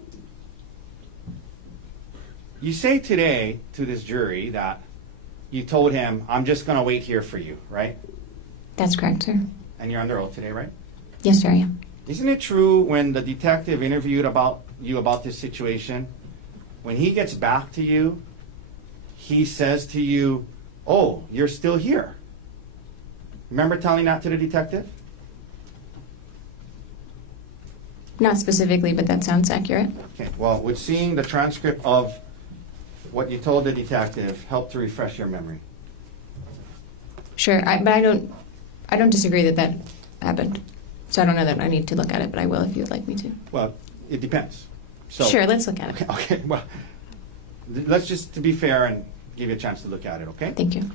you say today to this jury that you told him, I'm just going to wait here for you, right? That's correct, sir. And you're under oath today, right? Yes, sir, I am. Isn't it true when the detective interviewed you about this situation, when he gets back to you, he says to you, oh, you're still here. Remember telling that to the detective? Not specifically, but that sounds accurate. Okay, well, would seeing the transcript of what you told the detective help to refresh your memory? Sure, but I don't disagree that that happened. So I don't know that I need to look at it, but I will if you would like me to. Well, it depends. So, Sure, let's look at it. Okay, well, let's just, to be fair, and give you a chance to look at it, okay? Thank you.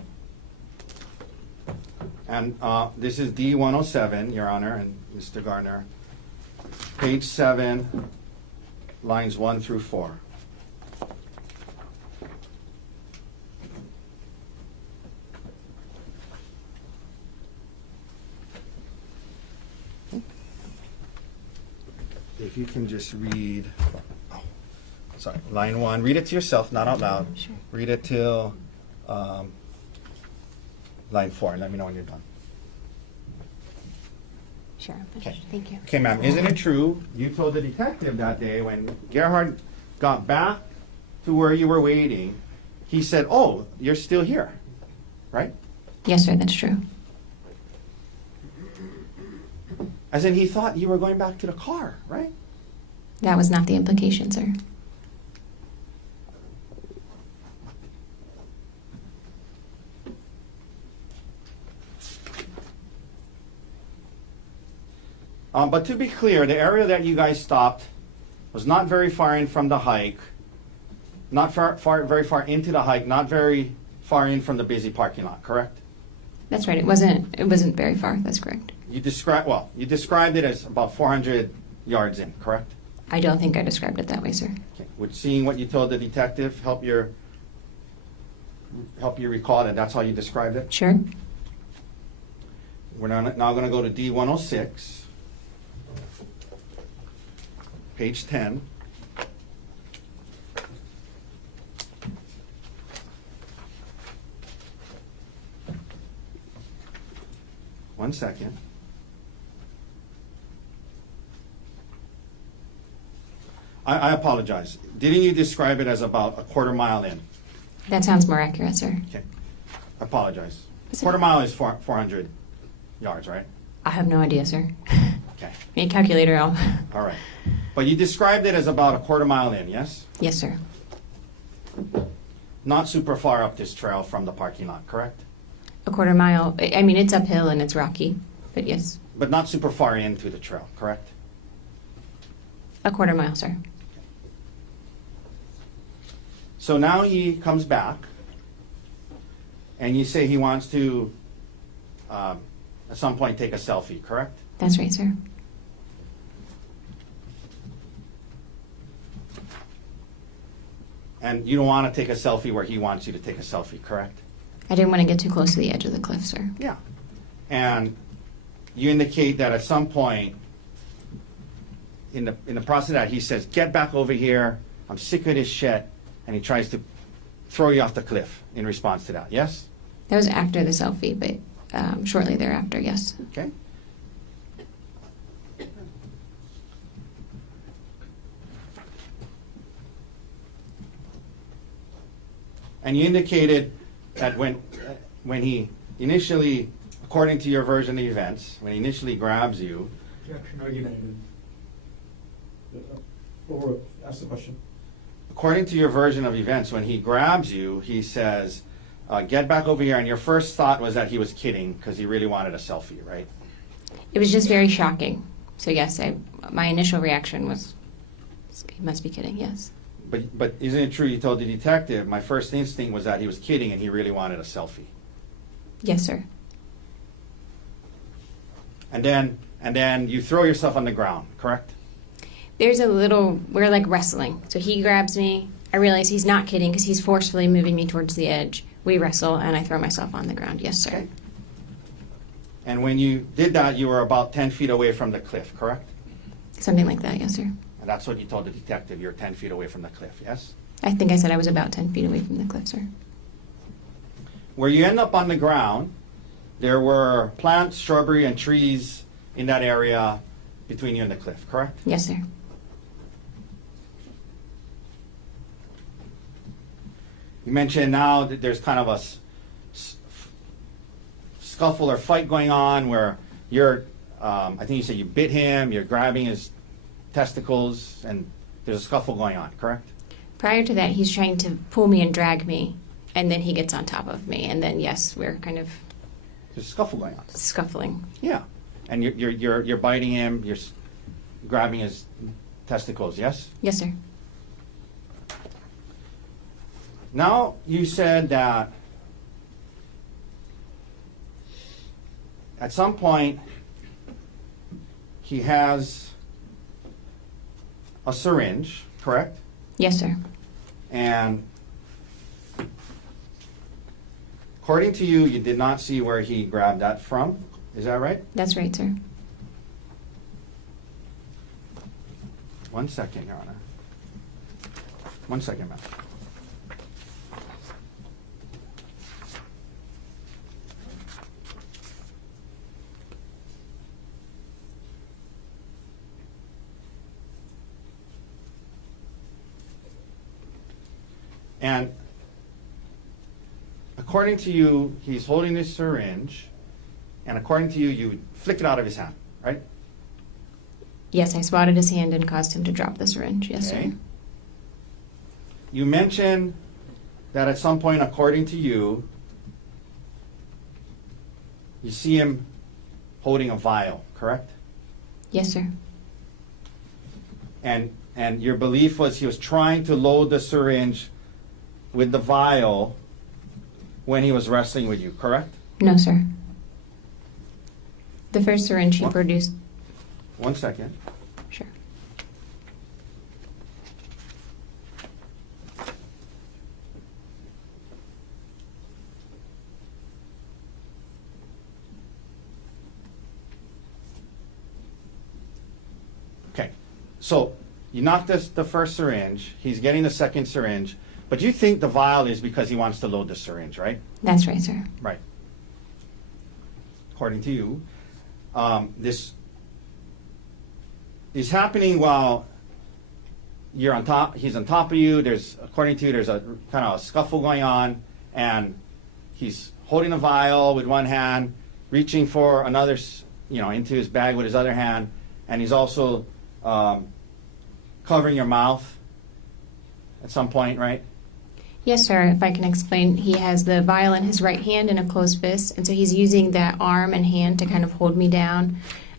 And this is D107, Your Honor, and Mr. Garner. Page 7, lines 1 through 4. If you can just read, sorry, line 1. Read it to yourself, not out loud. Sure. Read it till line 4. Let me know when you're done. Sure, Okay. thank you. Okay, ma'am, isn't it true you told the detective that day when Gerhard got back to where you were waiting, he said, oh, you're still here, right? Yes, sir, that's true. As in he thought you were going back to the car, right? That was not the implication, sir. But to be clear, the area that you guys stopped was not very far in from the hike, not very far into the hike, not very far in from the busy parking lot, correct? That's right. It wasn't very far. That's correct. You described it as about 400 yards in, correct? I don't think I described it that way, sir. Okay. Would seeing what you told the detective help you recall that that's how you described it? Sure. We're now going to go to D106, page 10. One second. I apologize. Didn't you describe it as about a quarter mile in? That sounds more accurate, sir. Okay. I apologize. That's Quarter okay. mile is 400 yards, right? I have no idea, sir. Okay. Need a calculator out. All right. But you described it as about a quarter mile in, yes? Yes, sir. Not super far up this trail from the parking lot, correct? A quarter mile. I mean, it's uphill and it's rocky, but yes. But not super far into the trail, correct? A quarter mile, sir. So now he comes back, and you say he wants to, at some point, take a selfie, correct? That's right, sir. And you don't want to take a selfie where he wants you to take a selfie, correct? I didn't want to get too close to the edge of the cliff, sir. Yeah. And you indicate that at some point in the process of that, he says, get back over here, I'm sick of this shit, and he tries to throw you off the cliff in response to that, yes? That was after the selfie, but shortly thereafter, yes. Okay. And you indicated that when he initially, according to your version of events, when he initially grabs you, Objection argumentative. Or ask the question. according to your version of events, when he grabs you, he says, get back over here. And your first thought was that he was kidding because he really wanted a selfie, right? It was just very shocking. So yes, my initial reaction was, he must be kidding, yes. But isn't it true you told the detective, my first instinct was that he was kidding and he really wanted a selfie? Yes, sir. And then you throw yourself on the ground, correct? We're like wrestling. So he grabs me. I realize he's not kidding because he's forcefully moving me towards the edge. We wrestle and I throw myself on the ground. Yes, sir. Okay. And when you did that, you were about 10 feet away from the cliff, correct? Something like that, yes, sir. And that's what you told the detective, you're 10 feet away from the cliff, yes? I think I said I was about 10 feet away from the cliff, sir. Where you end up on the ground, there were plants, shrubbery, and trees in that area between you and the cliff, correct? Yes, sir. You mentioned now that there's kind of a scuffle or fight going on where you're, I think you said you bit him, you're grabbing his testicles, and there's a scuffle going on, correct? Prior to that, he's trying to pull me and drag me, and then he gets on top of me, and then yes, we're kind of There's a scuffle going on. scuffling. Yeah. And you're biting him, you're grabbing his testicles, yes? Yes, sir. Now, you said that at some point he has a syringe, correct? Yes, sir. And according to you, you did not see where he grabbed that from. Is that right? That's right, sir. 1 second, Your Honor. 1 second, ma'am. And according to you, he's holding this syringe, and according to you, you flick it out of his hand, right? Yes, I swatted his hand and caused him to drop the syringe. Yes, Okay. sir. You mentioned that at some point, according to you, you see him holding a vial, correct? Yes, sir. And your belief was he was trying to load the syringe with the vial when he was wrestling with you, correct? No, sir. The first syringe he What? produced. 1 second. Sure. Okay. So you knocked the first syringe. He's getting the second syringe. But you think the vial is because he wants to load the syringe, right? That's right, sir. Right. According to you, this is happening while you're on top. He's on top of you. According to you, there's a kind of a scuffle going on, and he's holding a vial with one hand, reaching for another, into his bag with his other hand, and he's also covering your mouth at some point, right? Yes, sir. If I can explain, he has the vial in his right hand in a closed fist, and so he's using that arm and hand to kind of hold me down.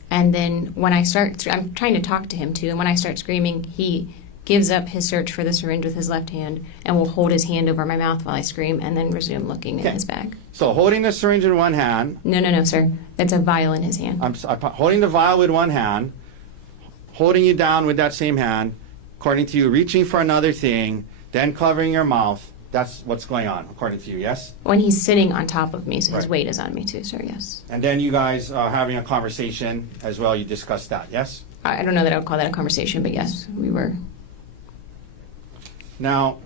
And then when I'm trying to talk to him too, and when I start screaming, he gives up his search for the syringe with his left hand and will hold his hand over my mouth while I scream and then resume looking in his bag. So holding the syringe in one hand. No, sir. That's a vial in his hand. I'm holding the vial with one hand, holding you down with that same hand, according to you, reaching for another thing, then covering your mouth. That's what's going on, according to you, yes? When he's sitting on top of me, so his Right. weight is on me too, sir, yes. And then you guys are having a conversation as well. You discussed that, yes? I don't know that I would call that a conversation, but yes, we were. Now,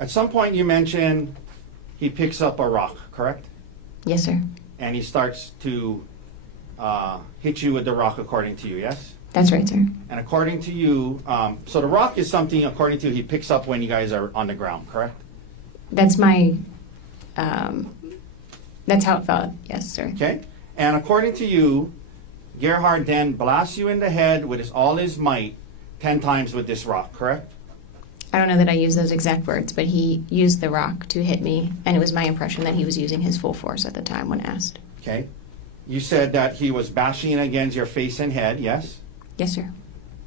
At some point you mentioned he picks up a rock, correct? Yes, sir. And he starts to hit you with the rock according to you, yes? That's right, sir. And according to you, so the rock is something, according to you, he picks up when you guys are on the ground, correct? That's my, that's how it felt. Yes, sir. Okay? And according to you, Gerhard then blasts you in the head with all his might 10 times with this rock, correct? I don't know that I used those exact words, but he used the rock to hit me, and it was my impression that he was using his full force at the time when asked. Okay? You said that he was bashing it against your face and head, yes? Yes, sir.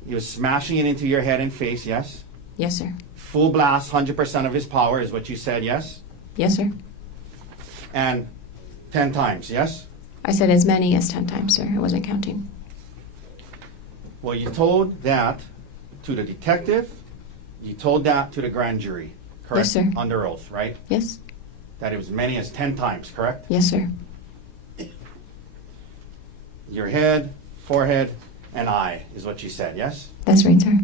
He was smashing it into your head and face, yes? Yes, sir. Full blast, 100% of his power is what you said, yes? Yes, sir. And 10 times, yes? I said as many as 10 times, sir. I wasn't counting. Well, you told that to the detective, you told that to the grand jury, correct? Yes, sir. Under oath, right? Yes. That it was many as 10 times, correct? Yes, sir. Your head, forehead, and eye is what you said, yes? That's right, sir.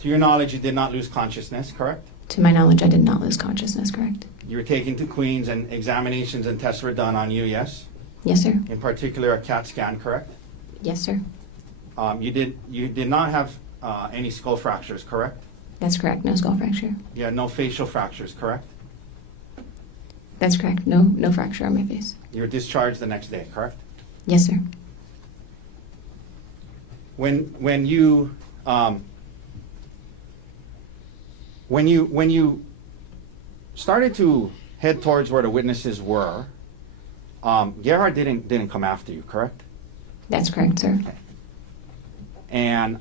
To your knowledge, you did not lose consciousness, correct? To my knowledge, I did not lose consciousness, correct? You were taken to Queens and examinations and tests were done on you, yes? Yes, sir. In particular, a CAT scan, correct? Yes, sir. You did not have any skull fractures, correct? That's correct. No skull fracture. You had no facial fractures, correct? That's correct. No fracture on my face. You were discharged the next day, correct? Yes, sir. When you started to head towards where the witnesses were, Gerhard didn't come after you, correct? That's correct, sir. Okay. And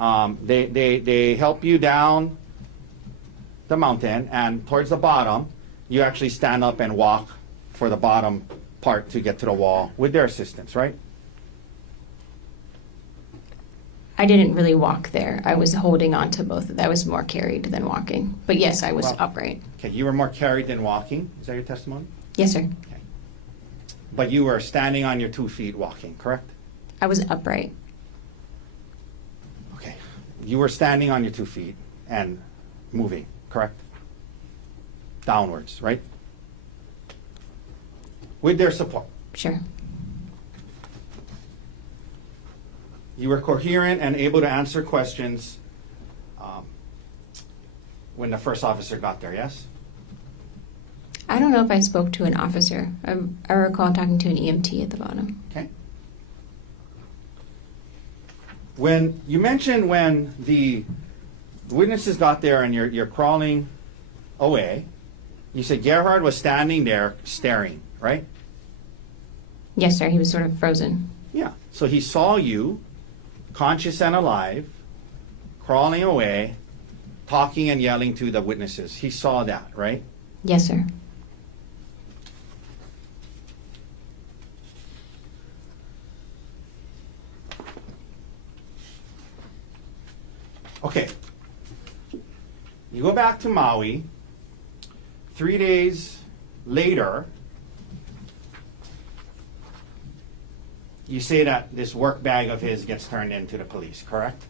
they help you down the mountain, and towards the bottom, you actually stand up and walk for the bottom part to get to the wall with their assistance, right? I didn't really walk there. I was holding on to both. I was more carried than walking. But yes, I was Well- upright. Okay, you were more carried than walking. Is that your testimony? Yes, sir. Okay. But you were standing on your 2 feet walking, correct? I was upright. Okay. You were standing on your 2 feet and moving, correct? Downwards, right? With their support. Sure. You were coherent and able to answer questions when the first officer got there, yes? I don't know if I spoke to an officer. I recall talking to an EMT at the bottom. Okay. When you mentioned when the witnesses got there and you're crawling away, you said Gerhard was standing there staring, right? Yes, sir. He was sort of frozen. Yeah. So he saw you, conscious and alive, crawling away, talking and yelling to the witnesses. He saw that, right? Yes, sir. Okay. You go back to Maui. 3 days later, you say that this work bag of his gets turned into the police, correct?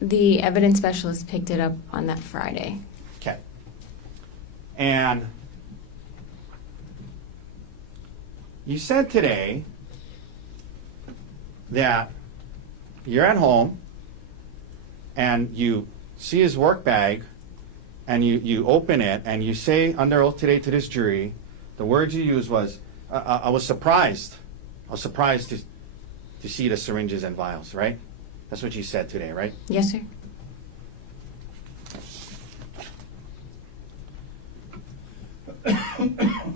The evidence specialist picked it up on that Friday. Okay. And you said today that you're at home and you see his work bag and you open it and you say under oath today to this jury, the words you used was, I was surprised. I was surprised to see the syringes and vials, right? That's what you said today, right? Yes, sir.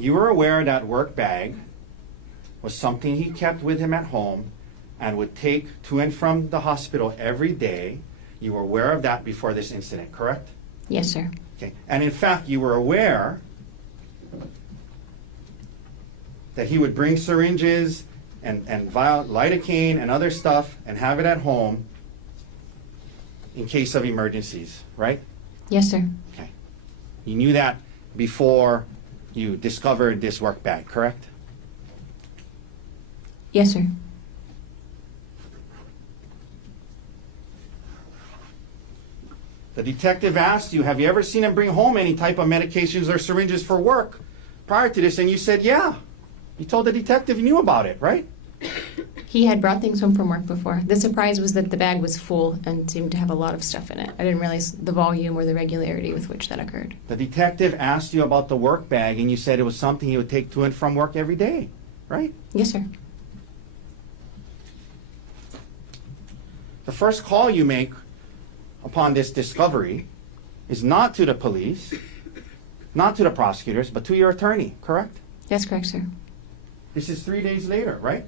You were aware that work bag was something he kept with him at home and would take to and from the hospital every day. You were aware of that before this incident, correct? Yes, sir. Okay. And in fact, you were aware that he would bring syringes and vial, lidocaine and other stuff and have it at home in case of emergencies, right? Yes, sir. Okay. You knew that before you discovered this work bag, correct? Yes, sir. The detective asked you, have you ever seen him bring home any type of medications or syringes for work prior to this? And you said, yeah. You told the detective you knew about it, right? He had brought things home from work before. The surprise was that the bag was full and seemed to have a lot of stuff in it. I didn't realize the volume or the regularity with which that occurred. The detective asked you about the work bag, and you said it was something he would take to and from work every day, right? Yes, sir. The first call you make upon this discovery is not to the police, not to the prosecutors, but to your attorney, correct? That's correct, sir. This is 3 days later, right?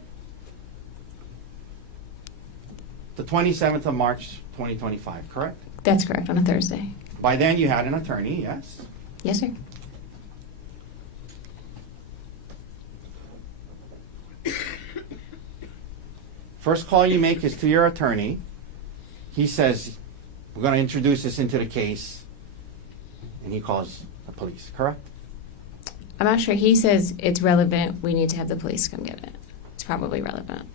The 27th of March, 2025, correct? That's correct, on a Thursday. By then you had an attorney, yes? Yes, sir. First call you make is to your attorney. He says, we're going to introduce this into the case, and he calls the police, correct? I'm not sure. He says it's relevant. We need to have the police come get it. It's probably relevant.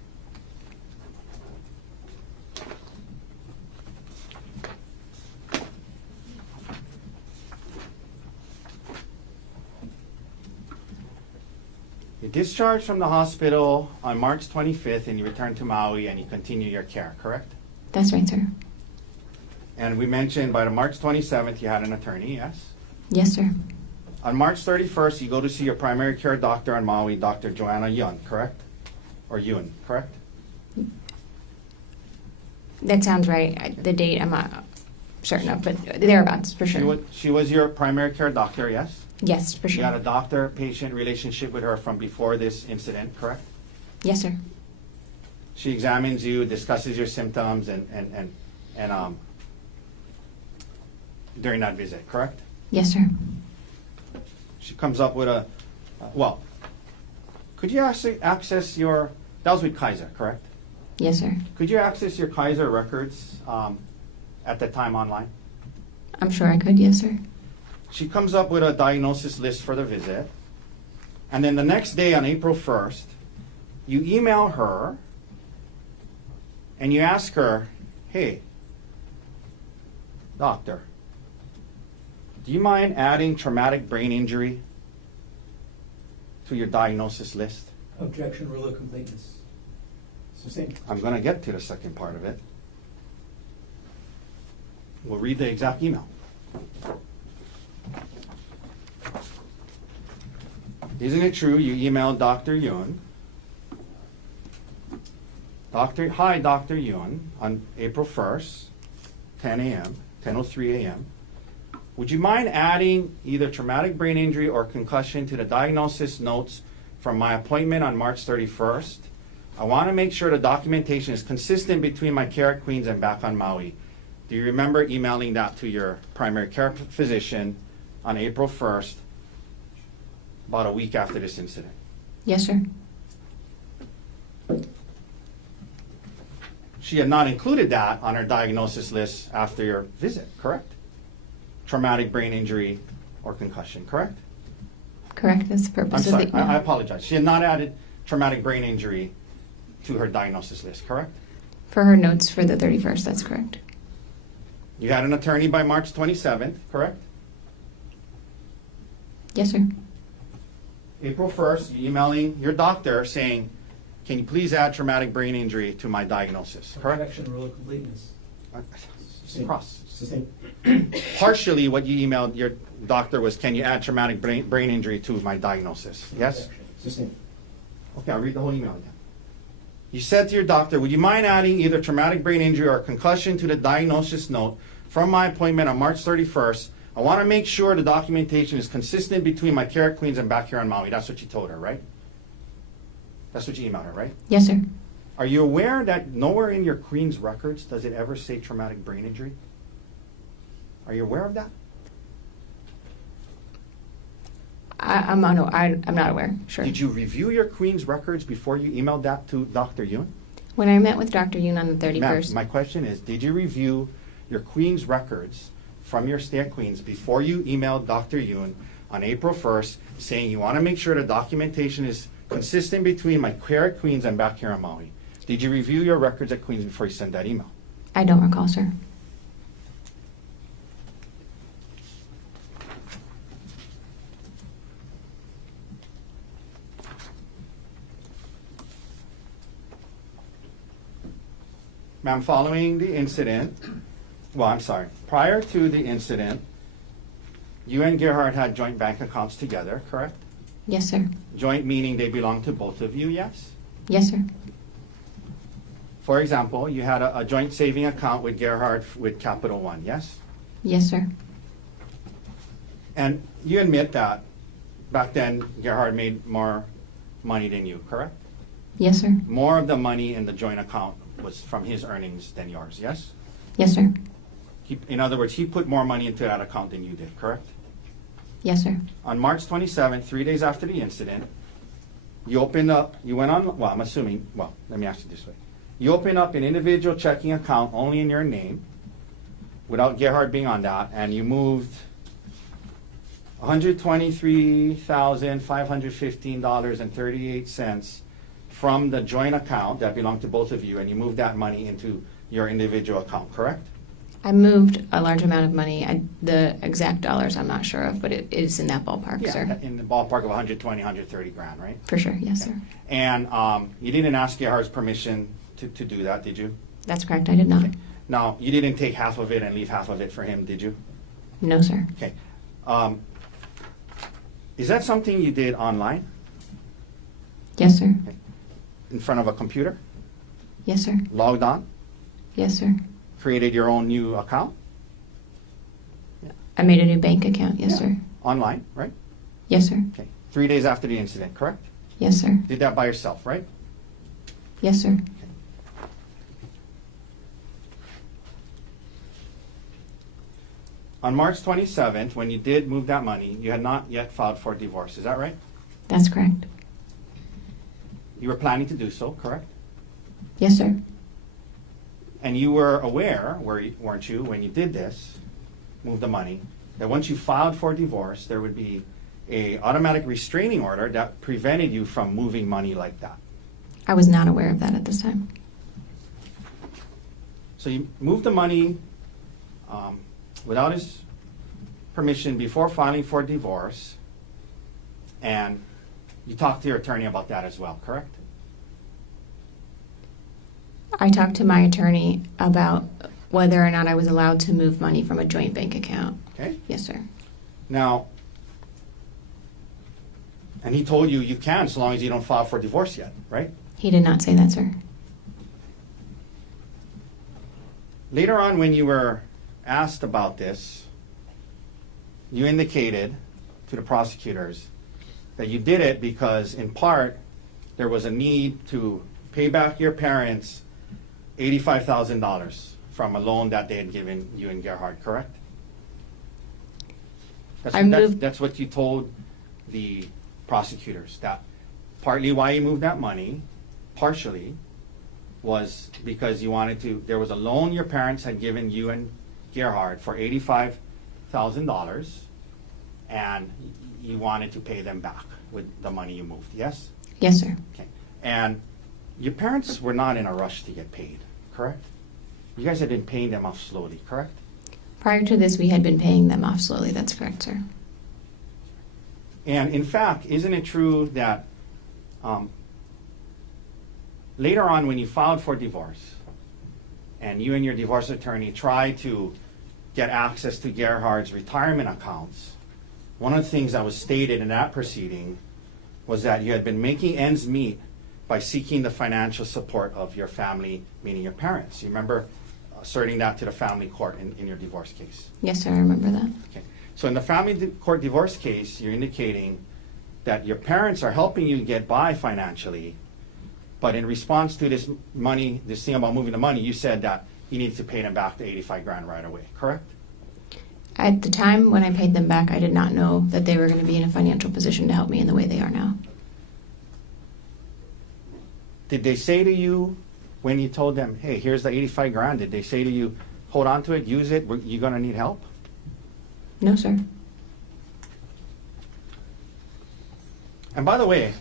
You discharged from the hospital on March 25th, and you return to Maui, and you continue your care, correct? That's right, sir. And we mentioned by the March 27th, you had an attorney, yes? Yes, sir. On March 31st, you go to see your primary care doctor on Maui, Dr. Joanna Yun, correct? Or Yun, correct? That sounds right. The date I'm not certain of, but thereabouts, for sure. She was your primary care doctor, yes? Yes, for You had a sure. doctor-patient relationship with her from before this incident, correct? Yes, sir. She examines you, discusses your symptoms, and during that visit, correct? Yes, sir. She comes up with a, well, could you actually access your, that was with Kaiser, correct? Yes, sir. Could you access your Kaiser records at that time online? I'm sure I could. Yes, sir. She comes up with a diagnosis list for the visit, and then the next day on April 1st, you email her and you ask her, hey, doctor, do you mind adding traumatic brain injury to your diagnosis list? Objection, rule of completeness. Sustained. I'm going to get to the second part of it. We'll read the exact email. Isn't it true you emailed Dr. Yun? Hi, Dr. Yun, on April 1st, 10 a.m., 10:03 a.m. Would you mind adding either traumatic brain injury or concussion to the diagnosis notes from my appointment on March 31st? I want to make sure the documentation is consistent between my care at Queens and back on Maui. Do you remember emailing that to your primary care physician on April 1st, about a week after this incident? Yes, sir. She had not included that on her diagnosis list after your visit, correct? Traumatic brain injury or concussion, correct? Correct. That's the I'm purpose sorry, of the I apologize. She had not added traumatic brain injury to her diagnosis list, correct? For her notes for the 31st, that's correct. You had an attorney by March 27th, correct? Yes, sir. April 1st, you're emailing your doctor saying, can you please add traumatic brain injury to my diagnosis, correct? Objection, rule of completeness. Cross. Sustained. Partially what you emailed your doctor was, can you add traumatic brain injury to my diagnosis? Yes? Sustained. Okay, I'll read the whole email again. You said to your doctor, would you mind adding either traumatic brain injury or concussion to the diagnosis note from my appointment on March 31st? I want to make sure the documentation is consistent between my care at Queens and back here on Maui. That's what you told her, right? That's what you emailed her, right? Yes, sir. Are you aware that nowhere in your Queens records does it ever say traumatic brain injury? Are you aware of that? I'm not aware. Sure. Did you review your Queens records before you emailed that to Dr. Yun? When I met with Dr. Yoon on the Ma'am, 31st, my question is, did you review your Queens records from your stay at Queens before you emailed Dr. Yun on April 1st saying you want to make sure the documentation is consistent between my care at Queens and back here on Maui? Did you review your records at Queens before you sent that email? I don't recall, sir. Ma'am, following the incident, well, I'm sorry, prior to the incident, you and Gerhard had joint bank accounts together, correct? Yes, sir. Joint meaning they belong to both of you, yes? Yes, sir. For example, you had a joint saving account with Gerhard with Capital One, yes? Yes, sir. And you admit that back then Gerhard made more money than you, correct? Yes, sir. More of the money in the joint account was from his earnings than yours, yes? Yes, sir. In other words, he put more money into that account than you did, correct? Yes, sir. On March 27th, 3 days after the incident, you opened up, you went on, well, I'm assuming, well, let me ask you this way. You opened up an individual checking account only in your name, without Gerhard being on that, and you moved $123,515.38 from the joint account that belonged to both of you, and you moved that money into your individual account, correct? I moved a large amount of money. The exact dollars I'm not sure of, but it is in that ballpark, sir. In the ballpark of 120, 130 grand, right? For sure, yes, sir. And you didn't ask Gerhard's permission to do that, did you? That's correct, I did not. Okay. Now, you didn't take half of it and leave half of it for him, did you? No, sir. Okay. Is that something you did online, Yes, sir. in front of a computer, Yes, sir. logged on, Yes, sir. created your own new account, I made a new bank account, yes, Yeah. sir. online, right? Yes, sir. Okay. 3 days after the incident, correct? Yes, sir. Did that by yourself, right? Yes, sir. On March 27th, when you did move that money, you had not yet filed for divorce, is that right? That's correct. You were planning to do so, correct? Yes, sir. And you were aware, weren't you, when you did this, move the money, that once you filed for divorce, there would be a automatic restraining order that prevented you from moving money like that. I was not aware of that at this time. So you moved the money without his permission before filing for divorce, and you talked to your attorney about that as well, correct? I talked to my attorney about whether or not I was allowed to move money from a joint bank account. Okay. Yes, sir. Now, and he told you you can so long as you don't file for divorce yet, right? He did not say that, sir. Later on, when you were asked about this, you indicated to the prosecutors that you did it because, in part, there was a need to pay back your parents $85,000 from a loan that they had given you and Gerhard, correct? That's what you told the prosecutors, that partly why you moved that money, partially, was because you wanted to, there was a loan your parents had given you and Gerhard for $85,000, and you wanted to pay them back with the money you moved, yes? Yes, sir. Okay. And your parents were not in a rush to get paid, correct? You guys had been paying them off slowly, correct? Prior to this, we had been paying them off slowly. That's correct, sir. And in fact, isn't it true that later on when you filed for divorce and you and your divorce attorney tried to get access to Gerhard's retirement accounts, one of the things that was stated in that proceeding was that you had been making ends meet by seeking the financial support of your family, meaning your parents. You remember asserting that to the family court in your divorce case? Yes, sir. I remember that. Okay. So in the family court divorce case, you're indicating that your parents are helping you get by financially, but in response to this money, this thing about moving the money, you said that you need to pay them back the 85 grand right away, correct? At the time when I paid them back, I did not know that they were going to be in a financial position to help me in the way they are now. Did they say to you when you told them, hey, here's the 85 grand, did they say to you, hold on to it, use it, you're going to need help? No, sir. And by the way,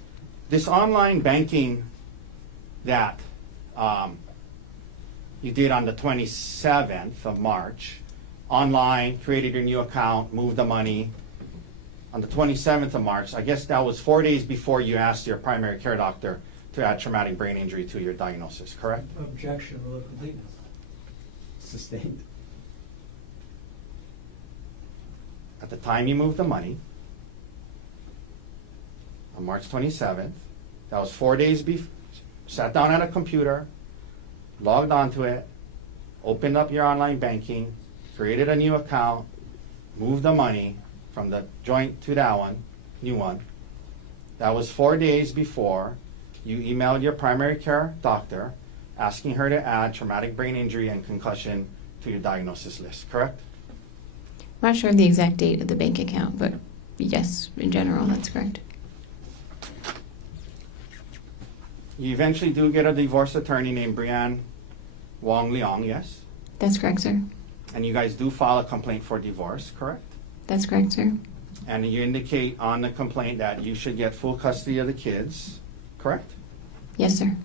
this online banking that you did on the 27th of March, online, created your new account, moved the money. On the 27th of March, I guess that was 4 days before you asked your primary care doctor to add traumatic brain injury to your diagnosis, correct? Objection, rule of completeness. Sustained. At the time you moved the money, on March 27th, that was 4 days sat down at a computer, logged onto it, opened up your online banking, created a new account, moved the money from the joint to that one, new one. That was 4 days before you emailed your primary care doctor asking her to add traumatic brain injury and concussion to your diagnosis list, correct? I'm not sure of the exact date of the bank account, but yes, in general, that's correct. You eventually do get a divorce attorney named Brianne Wong Leong, yes? That's correct, sir. And you guys do file a complaint for divorce, correct? That's correct, sir. And you indicate on the complaint that you should get full custody of the kids, correct? Yes, sir.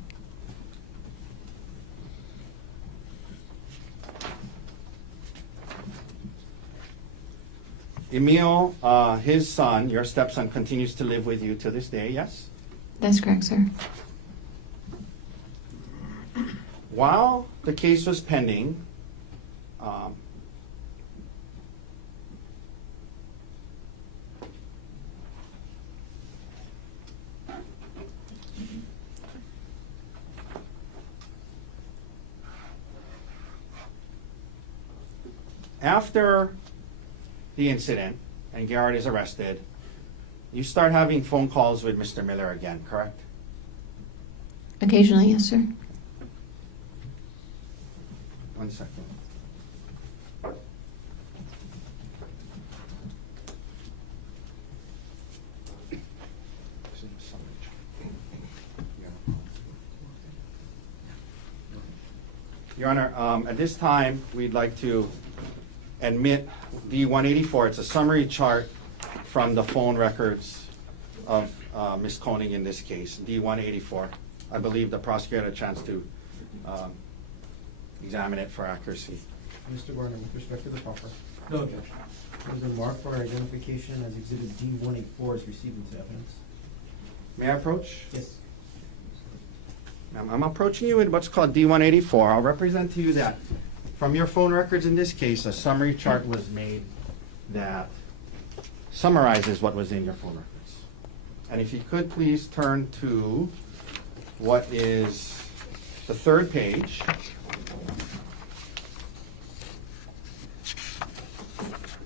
Emil, his son, your stepson, continues to live with you to this day, yes? That's correct, sir. While the case was pending, after the incident and Gerhart is arrested, you start having phone calls with Mr. Miller again, correct? Occasionally, yes, sir. 1 second. Your Honor, at this time, we'd like to admit D-184. It's a summary chart from the phone records of Ms. Konig in this case, D-184. I believe the prosecutor had a chance to examine it for accuracy. Mr. Garner, with respect to the proffer, No objection. was the mark for identification as exhibit D-184 is received into evidence? May I approach? Yes. I'm approaching you with what's called D-184. I'll represent to you that from your phone records in this case, a summary chart was made that summarizes what was in your phone records. And if you could please turn to what is the third page.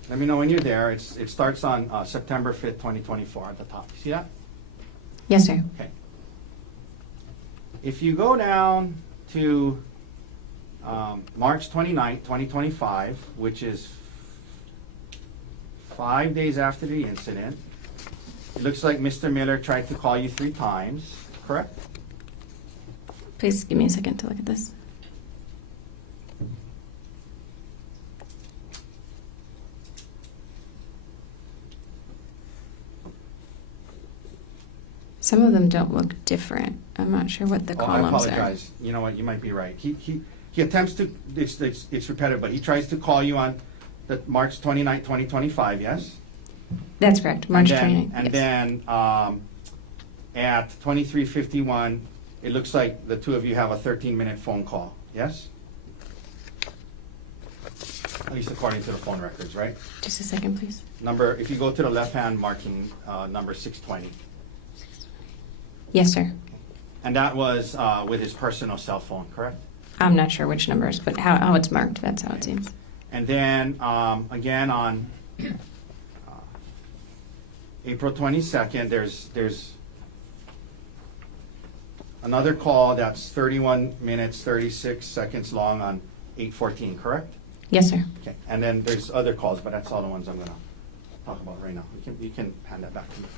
Let me know when you're there. It starts on September 5th, 2024 at the top. See that? Yes, sir. Okay. If you go down to March 29th, 2025, which is 5 days after the incident, it looks like Mr. Miller tried to call you 3 times, correct? Please give me a second to look at this. Some of them don't look different. I'm not sure what the Oh, I columns are. apologize. You know what? You might be right. He attempts to. It's repetitive, but he tries to call you on the March 29th, 2025. Yes. That's correct. March and 29th. then, yes. And then at 23:51, it looks like the two of you have a 13-minute phone call. Yes. At least according to the phone records, right? Just a second, please. Number. If you go to the left-hand marking, number 620. Yes, sir. And that was with his personal cell phone, correct? I'm not sure which numbers, but how it's marked, that's how it seems. And then again on April 22nd, there's another call that's 31 minutes 36 seconds long on 8/14, correct? Yes, sir. Okay. And then there's other calls, but that's all the ones I'm going to talk about right now. You can hand that back to me.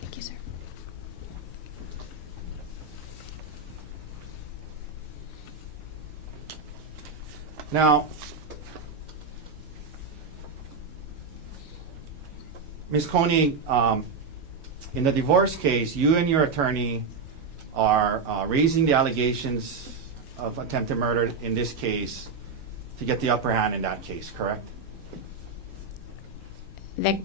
Thank you, sir. Now, Ms. Konig, in the divorce case, you and your attorney are raising the allegations of attempted murder in this case to get the upper hand in that case, correct? That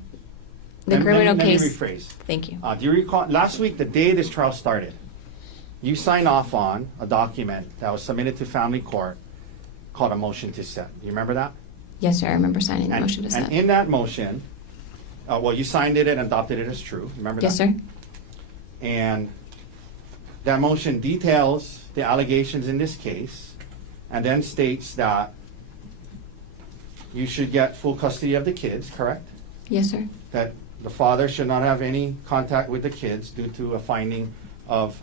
The criminal let case. me rephrase. Thank you. Do you recall, last week, the day this trial started, you signed off on a document that was submitted to family court called a motion to set. Do you remember that? Yes, sir. I remember signing the And- motion to set. And in that motion, well, you signed it and adopted it as true. Remember that? Yes, sir. And that motion details the allegations in this case and then states that you should get full custody of the kids, correct? Yes, sir. That the father should not have any contact with the kids due to a finding of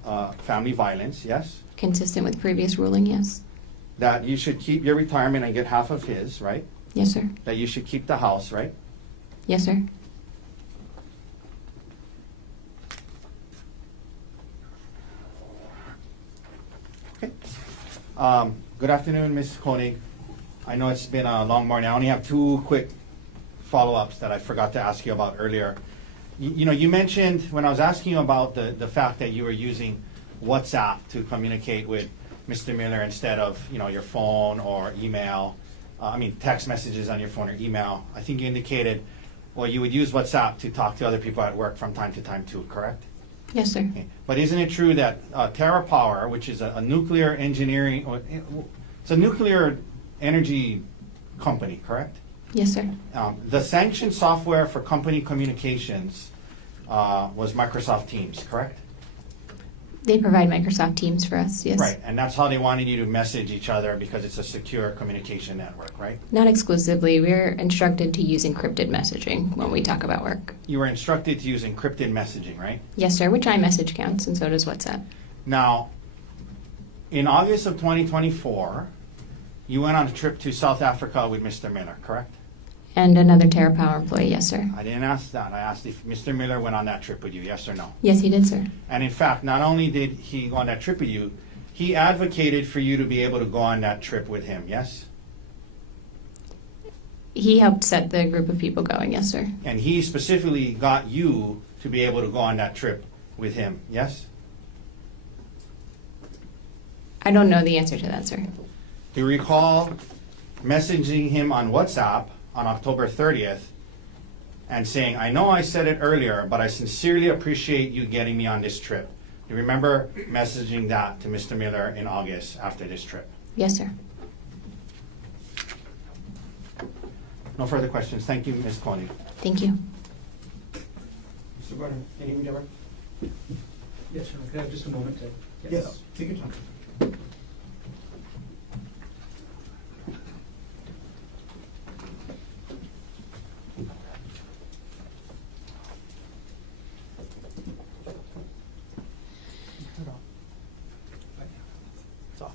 family violence, yes? Consistent with previous ruling, yes. That you should keep your retirement and get half of his, right? Yes, sir. That you should keep the house, right? Yes, sir. Okay. Good afternoon, Ms. Konig. I know it's been a long morning. I only have two quick follow-ups that I forgot to ask you about earlier. You know, you mentioned when I was asking you about the fact that you were using WhatsApp to communicate with Mr. Miller instead of, you know, your phone or email, text messages on your phone or email. I think you indicated, well, you would use WhatsApp to talk to other people at work from time to time too, correct? Yes, sir. Okay. But isn't it true that TerraPower, which is a nuclear engineering, it's a nuclear energy company, correct? Yes, sir. The sanctioned software for company communications was Microsoft Teams, correct? They provide Microsoft Teams for us, yes. Right, and that's how they wanted you to message each other because it's a secure communication network, right? Not exclusively. We're instructed to use encrypted messaging when we talk about work. You were instructed to use encrypted messaging, right? Yes, sir, which iMessage counts, and so does WhatsApp. Now, in August of 2024, you went on a trip to South Africa with Mr. Miller, correct? And another TerraPower employee, yes, sir. I didn't ask that. I asked if Mr. Miller went on that trip with you, yes or no? Yes, he did, sir. And in fact, not only did he go on that trip with you, he advocated for you to be able to go on that trip with him, yes? He helped set the group of people going, yes, sir. And he specifically got you to be able to go on that trip with him, yes? I don't know the answer to that, sir. Do you recall messaging him on WhatsApp on October 30th and saying, I know I said it earlier, but I sincerely appreciate you getting me on this trip? Do you remember messaging that to Mr. Miller in August after this trip? Yes, sir. No further questions. Thank you, Ms. Konig. Thank you. Mr. Gardner, any remark? Yes, sir. Could I have just a moment to get this? Yes, take your time. It's off.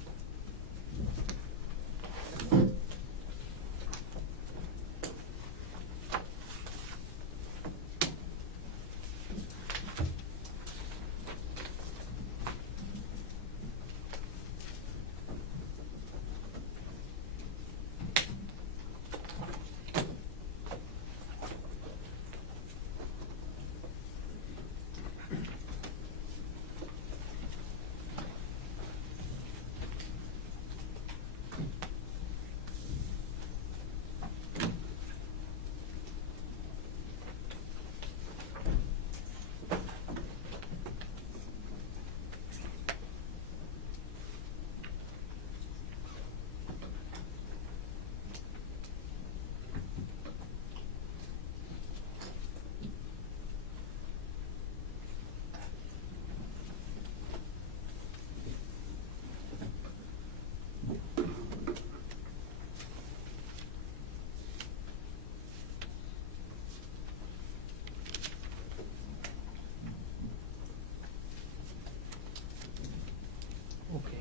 Okay.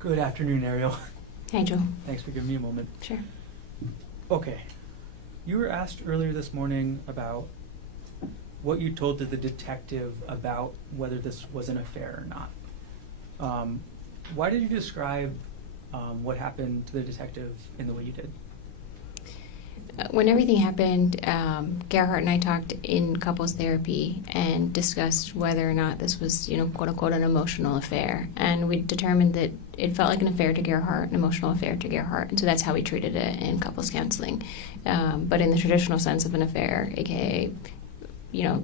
Good afternoon, Ariel. Hi, Joe. Thanks for giving me a moment. Sure. Okay. You were asked earlier this morning about what you told to the detective about whether this was an affair or not. Why did you describe what happened to the detective in the way you did? When everything happened, Gerhart and I talked in couples therapy and discussed whether or not this was, quote unquote, an emotional affair. And we determined that it felt like an affair to Gerhart, an emotional affair to Gerhart. And so that's how we treated it in couples counseling. But in the traditional sense of an affair, aka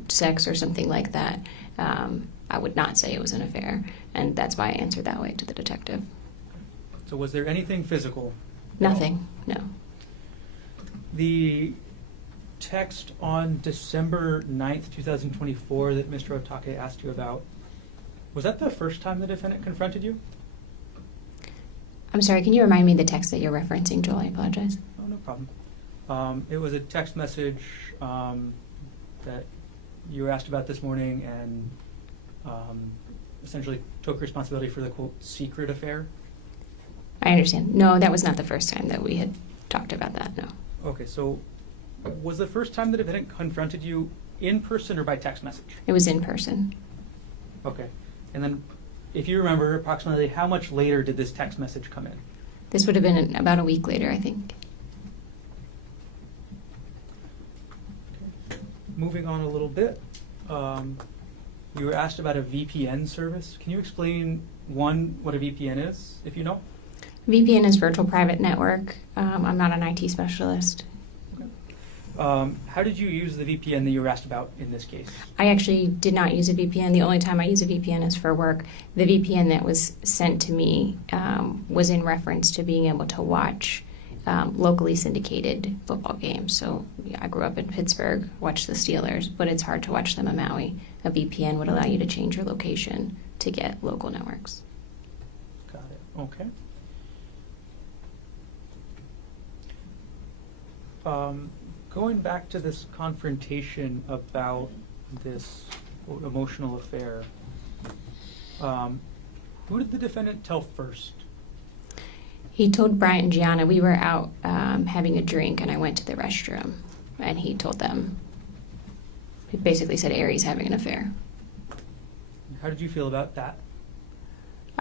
sex or something like that, I would not say it was an affair. And that's why I answered that way to the detective. So was there anything physical? at all? Nothing, no. The text on December 9th, 2024 that Mr. Otake asked you about, was that the first time the defendant confronted you? I'm sorry, can you remind me the text that you're referencing, Joel? I apologize. Oh, no problem. It was a text message that you were asked about this morning and essentially took responsibility for the, quote, secret affair. I understand. No, that was not the first time that we had talked about that, no. Okay, so was the first time the defendant confronted you in person or by text message? It was in person. Okay. And then, if you remember, approximately how much later did this text message come in? This would have been about a week later, I think. Moving on a little bit, you were asked about a VPN service. Can you explain, one, what a VPN is, if you know? VPN is virtual private network. I'm not an IT specialist. How did you use the VPN that you were asked about in this case? I actually did not use a VPN. The only time I use a VPN is for work. The VPN that was sent to me was in reference to being able to watch locally syndicated football games. So I grew up in Pittsburgh, watched the Steelers, but it's hard to watch them in Maui. A VPN would allow you to change your location to get local networks. Got it. Okay. Going back to this confrontation about this quote, emotional affair, who did the defendant tell first? He told Bryant and Gianna we were out having a drink, and I went to the restroom, and he told them. He basically said Ari's having an affair. How did you feel about that?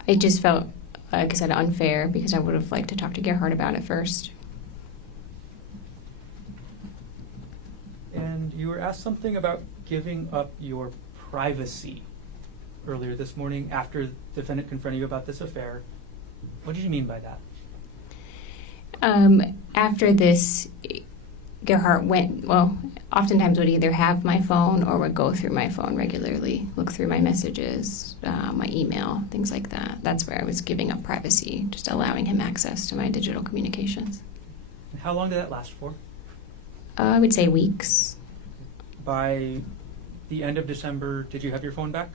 It just felt, like I said, unfair because I would have liked to talk to Gerhart about it first. And you were asked something about giving up your privacy earlier this morning after the defendant confronted you about this affair. What did you mean by that? After this, Gerhart oftentimes would either have my phone or would go through my phone regularly, look through my messages, my email, things like that. That's where I was giving up privacy, just allowing him access to my digital communications. And how long did that last for? I would say weeks. By the end of December, did you have your phone back?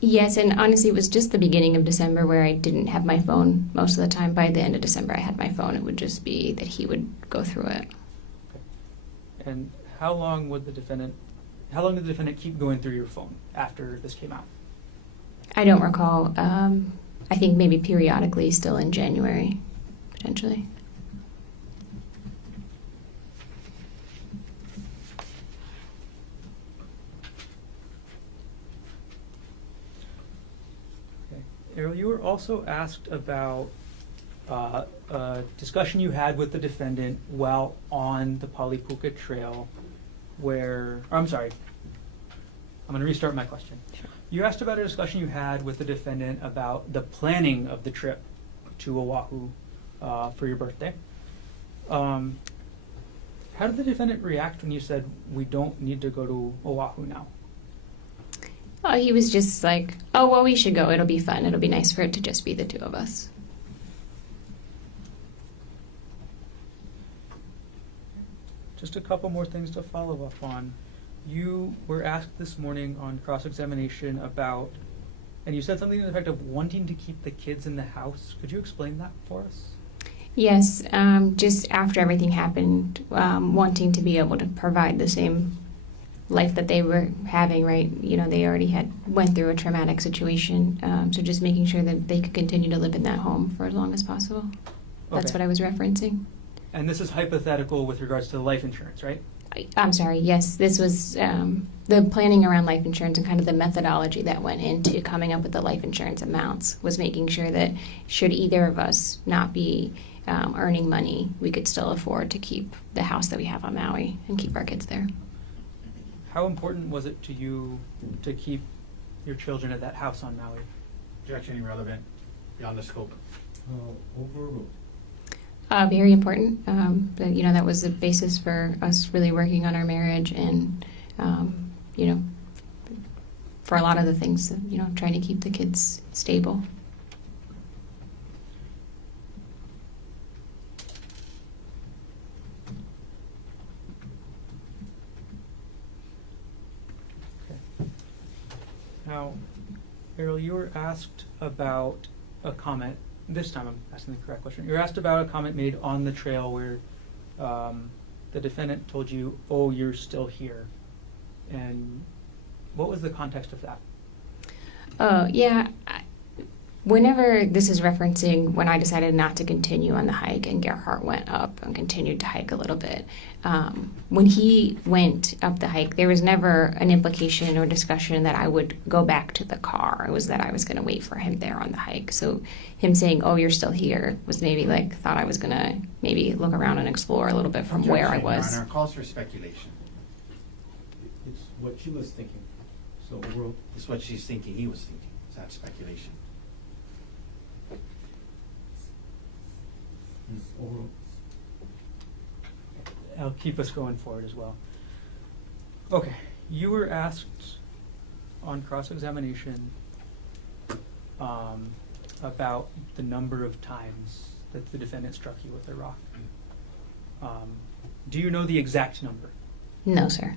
Yes, and honestly, it was just the beginning of December where I didn't have my phone most of the time. By the end of December, I had my phone. It would just be that he would go through it. Okay. And how long did the defendant keep going through your phone after this came out? I don't recall. I think maybe periodically, still in January, potentially. Ariel, you were also asked about a discussion you had with the defendant while on the Palipuka Trail I'm going to restart my question. Sure. You asked about a discussion you had with the defendant about the planning of the trip to Oahu for your birthday. How did the defendant react when you said, we don't need to go to Oahu now? Oh, he was just like, oh, well, we should go. It'll be fun. It'll be nice for it to just be the two of us. Just a couple more things to follow up on. You were asked this morning on cross-examination about, and you said something to the effect of wanting to keep the kids in the house. Could you explain that for us? Yes, just after everything happened, wanting to be able to provide the same life that they were having, right? You know, they already went through a traumatic situation, so just making sure that they could continue to live in that home for as long as possible. That's Okay. what I was referencing. And this is hypothetical with regards to life insurance, right? I'm sorry, yes, this was the planning around life insurance and kind of the methodology that went into coming up with the life insurance amounts was making sure that should either of us not be earning money, we could still afford to keep the house that we have on Maui and keep our kids there. How important was it to you to keep your children at that house on Maui? Objection irrelevant, beyond the scope. Overruled. Very important. That was the basis for us really working on our marriage and you know, for a lot of the things, you know, trying to keep the kids stable. Now, Ariel, you were asked about a comment. This time I'm asking the correct question. You were asked about a comment made on the trail where the defendant told you, "Oh, you're still here." And what was the context of that? Yeah. Whenever this is referencing when I decided not to continue on the hike and Gerhart went up and continued to hike a little bit, when he went up the hike, there was never an implication or discussion that I would go back to the car. It was that I was going to wait for him there on the hike. So him saying, "Oh, you're still here," was maybe like thought I was going to maybe look around and explore a little bit from where I was. Your Honor, calls for speculation. It's what she was thinking. So overall, It's what she's thinking, he was thinking. Is that speculation? overall. I'll keep us going forward as well. Okay, you were asked on cross-examination about the number of times that the defendant struck you with a rock. Do you know the exact number? No, sir.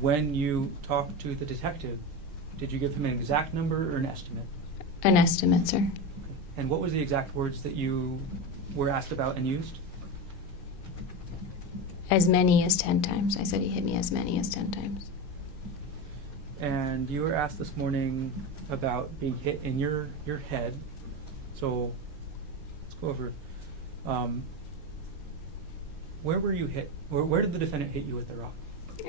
When you talked to the detective, did you give him an exact number or an estimate? An estimate, sir. And what was the exact words that you were asked about and used? As many as 10 times. I said he hit me as many as 10 times. And you were asked this morning about being hit in your head. So let's go over. Where were you hit? Where did the defendant hit you with the rock?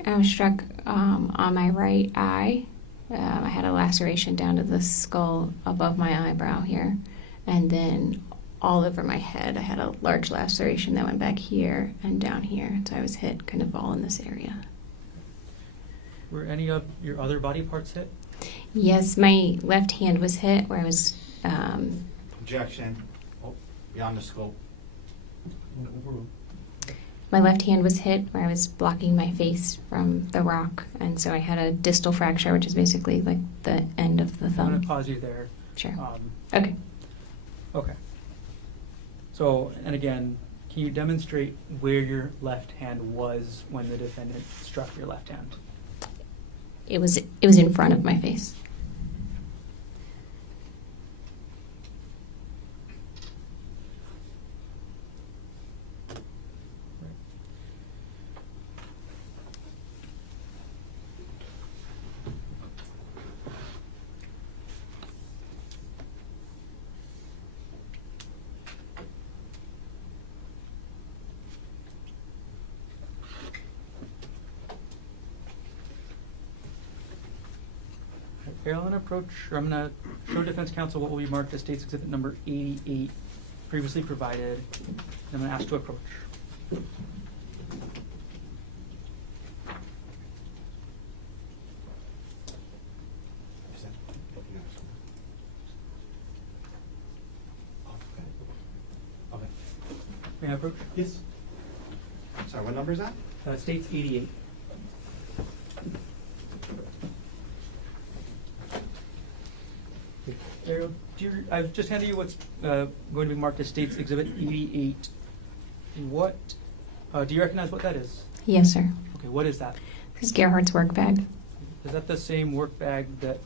I was struck on my right eye. I had a laceration down to the skull above my eyebrow here. And then all over my head, I had a large laceration that went back here and down here. So I was hit kind of all in this area. Were any of your other body parts hit? Yes, my left hand was hit where I was... Objection. Oh, beyond the scope. Overall. My left hand was hit where I was blocking my face from the rock. And so I had a distal fracture, which is basically like the end of the I'm thumb. going to pause you there. Sure. Okay. Okay. So, and again, can you demonstrate where your left hand was when the defendant struck your left hand? It was in front of my face. Ariel, I'm going to show defense counsel what will be marked as State's Exhibit number 88, previously provided. And I'm going to ask to approach. Okay. May I approach? Yes. Sorry, what number is that? State's 88. Ariel, I've just handed you what's going to be marked as State's Exhibit 88. What, do you recognize what that is? Yes, sir. Okay, what is that? This is Gerhardt's work bag. Is that the same work bag that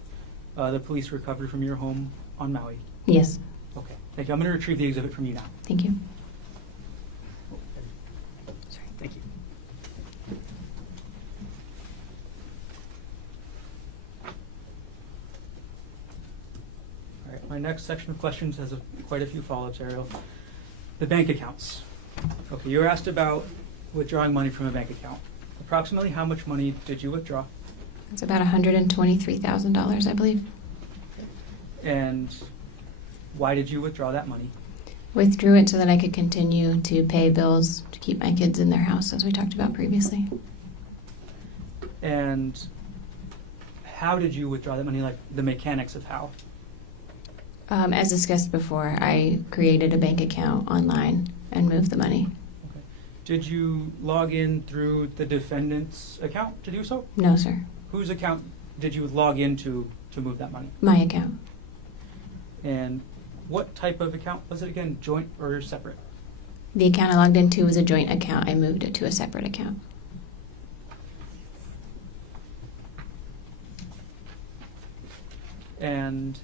the police recovered from your home on Maui? Yes. Okay, thank you. I'm going to retrieve the exhibit from you now. Thank you. Sorry, thank you. All right, my next section of questions has quite a few follow-ups, Ariel. The bank accounts. Okay, you were asked about withdrawing money from a bank account. Approximately how much money did you withdraw? It's about $123,000, I believe. And why did you withdraw that money? Withdrew it so that I could continue to pay bills to keep my kids in their house, as we talked about previously. And how did you withdraw that money, like the mechanics of how? As discussed before, I created a bank account online and moved the money. Okay. Did you log in through the defendant's account to do so? No, sir. Whose account did you log into to move that money? My account. And what type of account was it again, joint or separate? The account I logged into was a joint account. I moved it to a separate account. And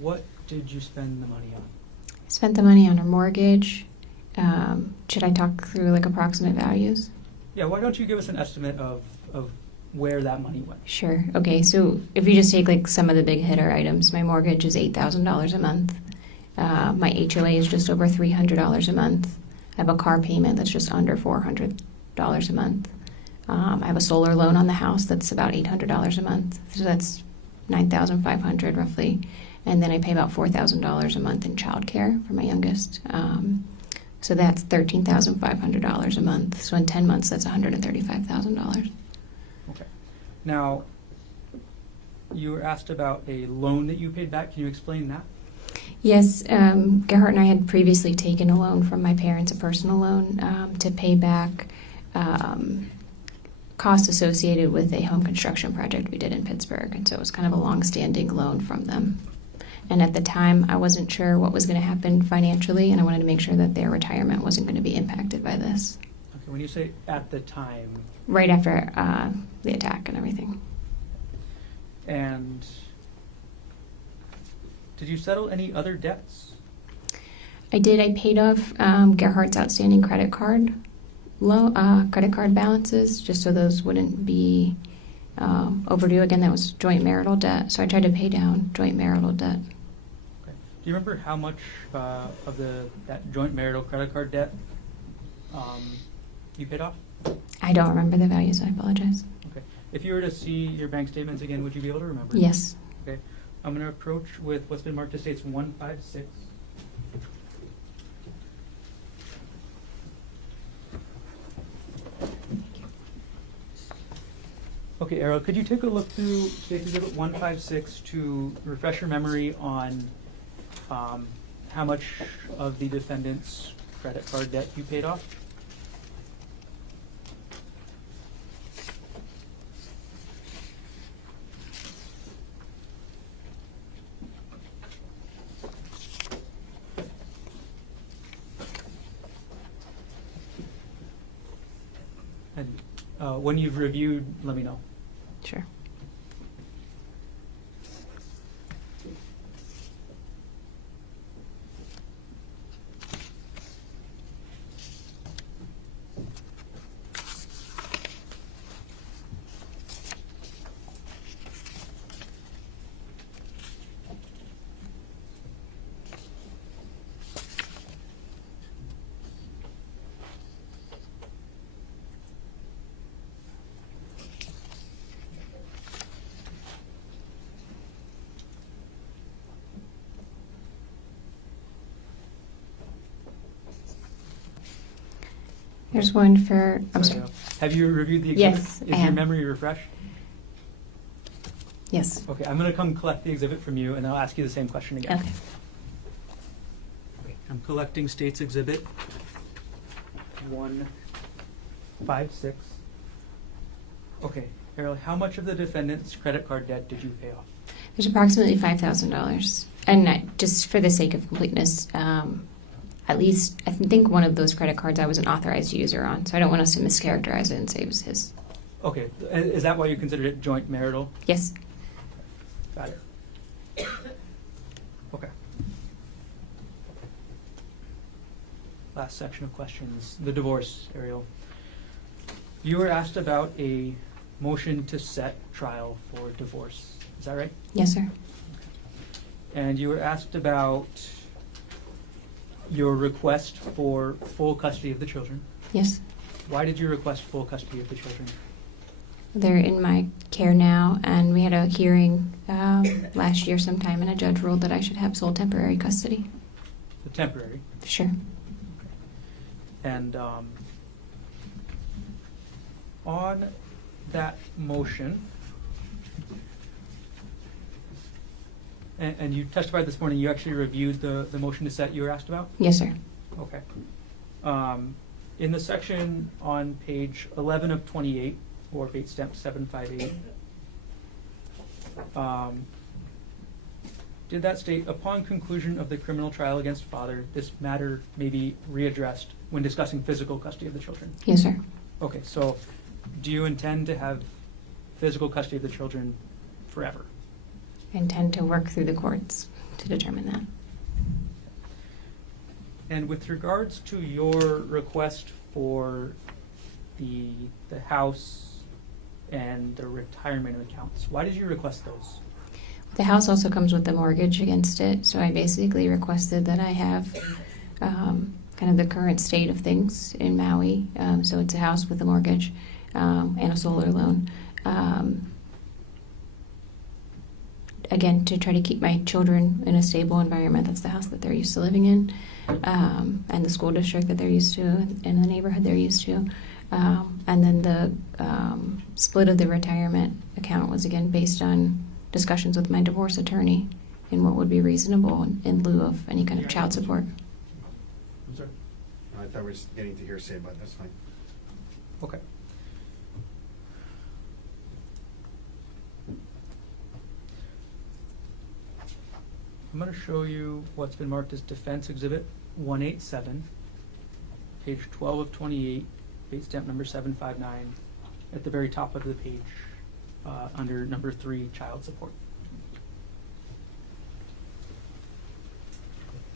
what did you spend the money on? Spent the money on her mortgage. Should I talk through like approximate values? Yeah, why don't you give us an estimate of where that money went? Sure. Okay, so if you just take like some of the big hitter items, my mortgage is $8,000 a month. My HOA is just over $300 a month. I have a car payment that's just under $400 a month. I have a solar loan on the house that's about $800 a month. So that's $9,500 roughly. And then I pay about $4,000 a month in childcare for my youngest. So that's $13,500 a month. So in 10 months, that's $135,000. Okay. Now, you were asked about a loan that you paid back. Can you explain that? Yes, Gerhart and I had previously taken a loan from my parents, a personal loan, to pay back costs associated with a home construction project we did in Pittsburgh. And so it was kind of a long-standing loan from them. And at the time, I wasn't sure what was going to happen financially, and I wanted to make sure that their retirement wasn't going to be impacted by this. Okay, when you say at the time. Right after the attack and everything. And did you settle any other debts? I did. I paid off Gerhardt's outstanding credit card balances, just so those wouldn't be overdue. Again, that was joint marital debt, so I tried to pay down joint marital debt. Okay. Do you remember how much of that joint marital credit card debt you paid off? I don't remember the values. I apologize. Okay. If you were to see your bank statements again, would you be able to remember? Yes. Okay. I'm going to approach with what's been marked as states 156. Okay, Ariel, could you take a look through States Exhibit 156 to refresh your memory on how much of the defendant's credit card debt you paid off? And when you've reviewed, let me know. Sure. There's one for, I'm sorry. Have you reviewed the exhibit? Yes, Is I your have. memory refreshed? Yes. Okay, I'm going to come collect the exhibit from you, and I'll ask you the same question again. Okay. I'm collecting States Exhibit 156. Okay, Ariel, how much of the defendant's credit card debt did you pay off? There's approximately $5,000. And just for the sake of completeness, at least I think one of those credit cards I was an authorized user on, so I don't want us to mischaracterize it and say it was his. Okay, is that why you considered it joint marital? Yes. Got it. Okay. Last section of questions. The divorce, Ariel. You were asked about a motion to set trial for divorce. Is that right? Yes, sir. And you were asked about your request for full custody of the children. Yes. Why did you request full custody of the children? They're in my care now, and we had a hearing last year sometime, and a judge ruled that I should have sole temporary custody. The temporary. Sure. And on that motion, and you testified this morning, you actually reviewed the motion to set you were asked about? Yes, sir. Okay. In the section on page 11 of 28, or bait stamp 758, did that state, upon conclusion of the criminal trial against father, this matter may be readdressed when discussing physical custody of the children? Yes, sir. Okay, so do you intend to have physical custody of the children forever? I intend to work through the courts to determine that. And with regards to your request for the house and the retirement accounts, why did you request those? The house also comes with the mortgage against it, so I basically requested that I have kind of the current state of things in Maui. So it's a house with a mortgage and a solar loan. Again, to try to keep my children in a stable environment. That's the house that they're used to living in, and the school district that they're used to, and the neighborhood they're used to. And then the split of the retirement account was, again, based on discussions with my divorce attorney and what would be reasonable in lieu of any kind of child support. I'm sorry? I thought we were just getting to hearsay, but that's fine. Okay. I'm going to show you what's been marked as Defense Exhibit 187, page 12 of 28, bait stamp number 759, at the very top of the page, under number 3, child support.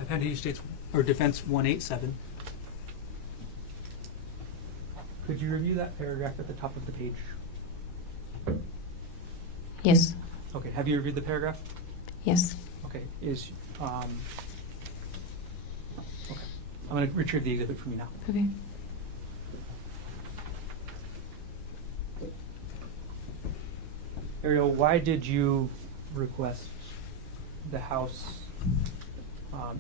Appendix states, or Defense 187. Could you review that paragraph at the top of the page? Yes. Okay, have you reviewed the paragraph? Yes. Okay, okay. I'm going to retrieve the exhibit from you now. Okay. Ariel, why did you request the house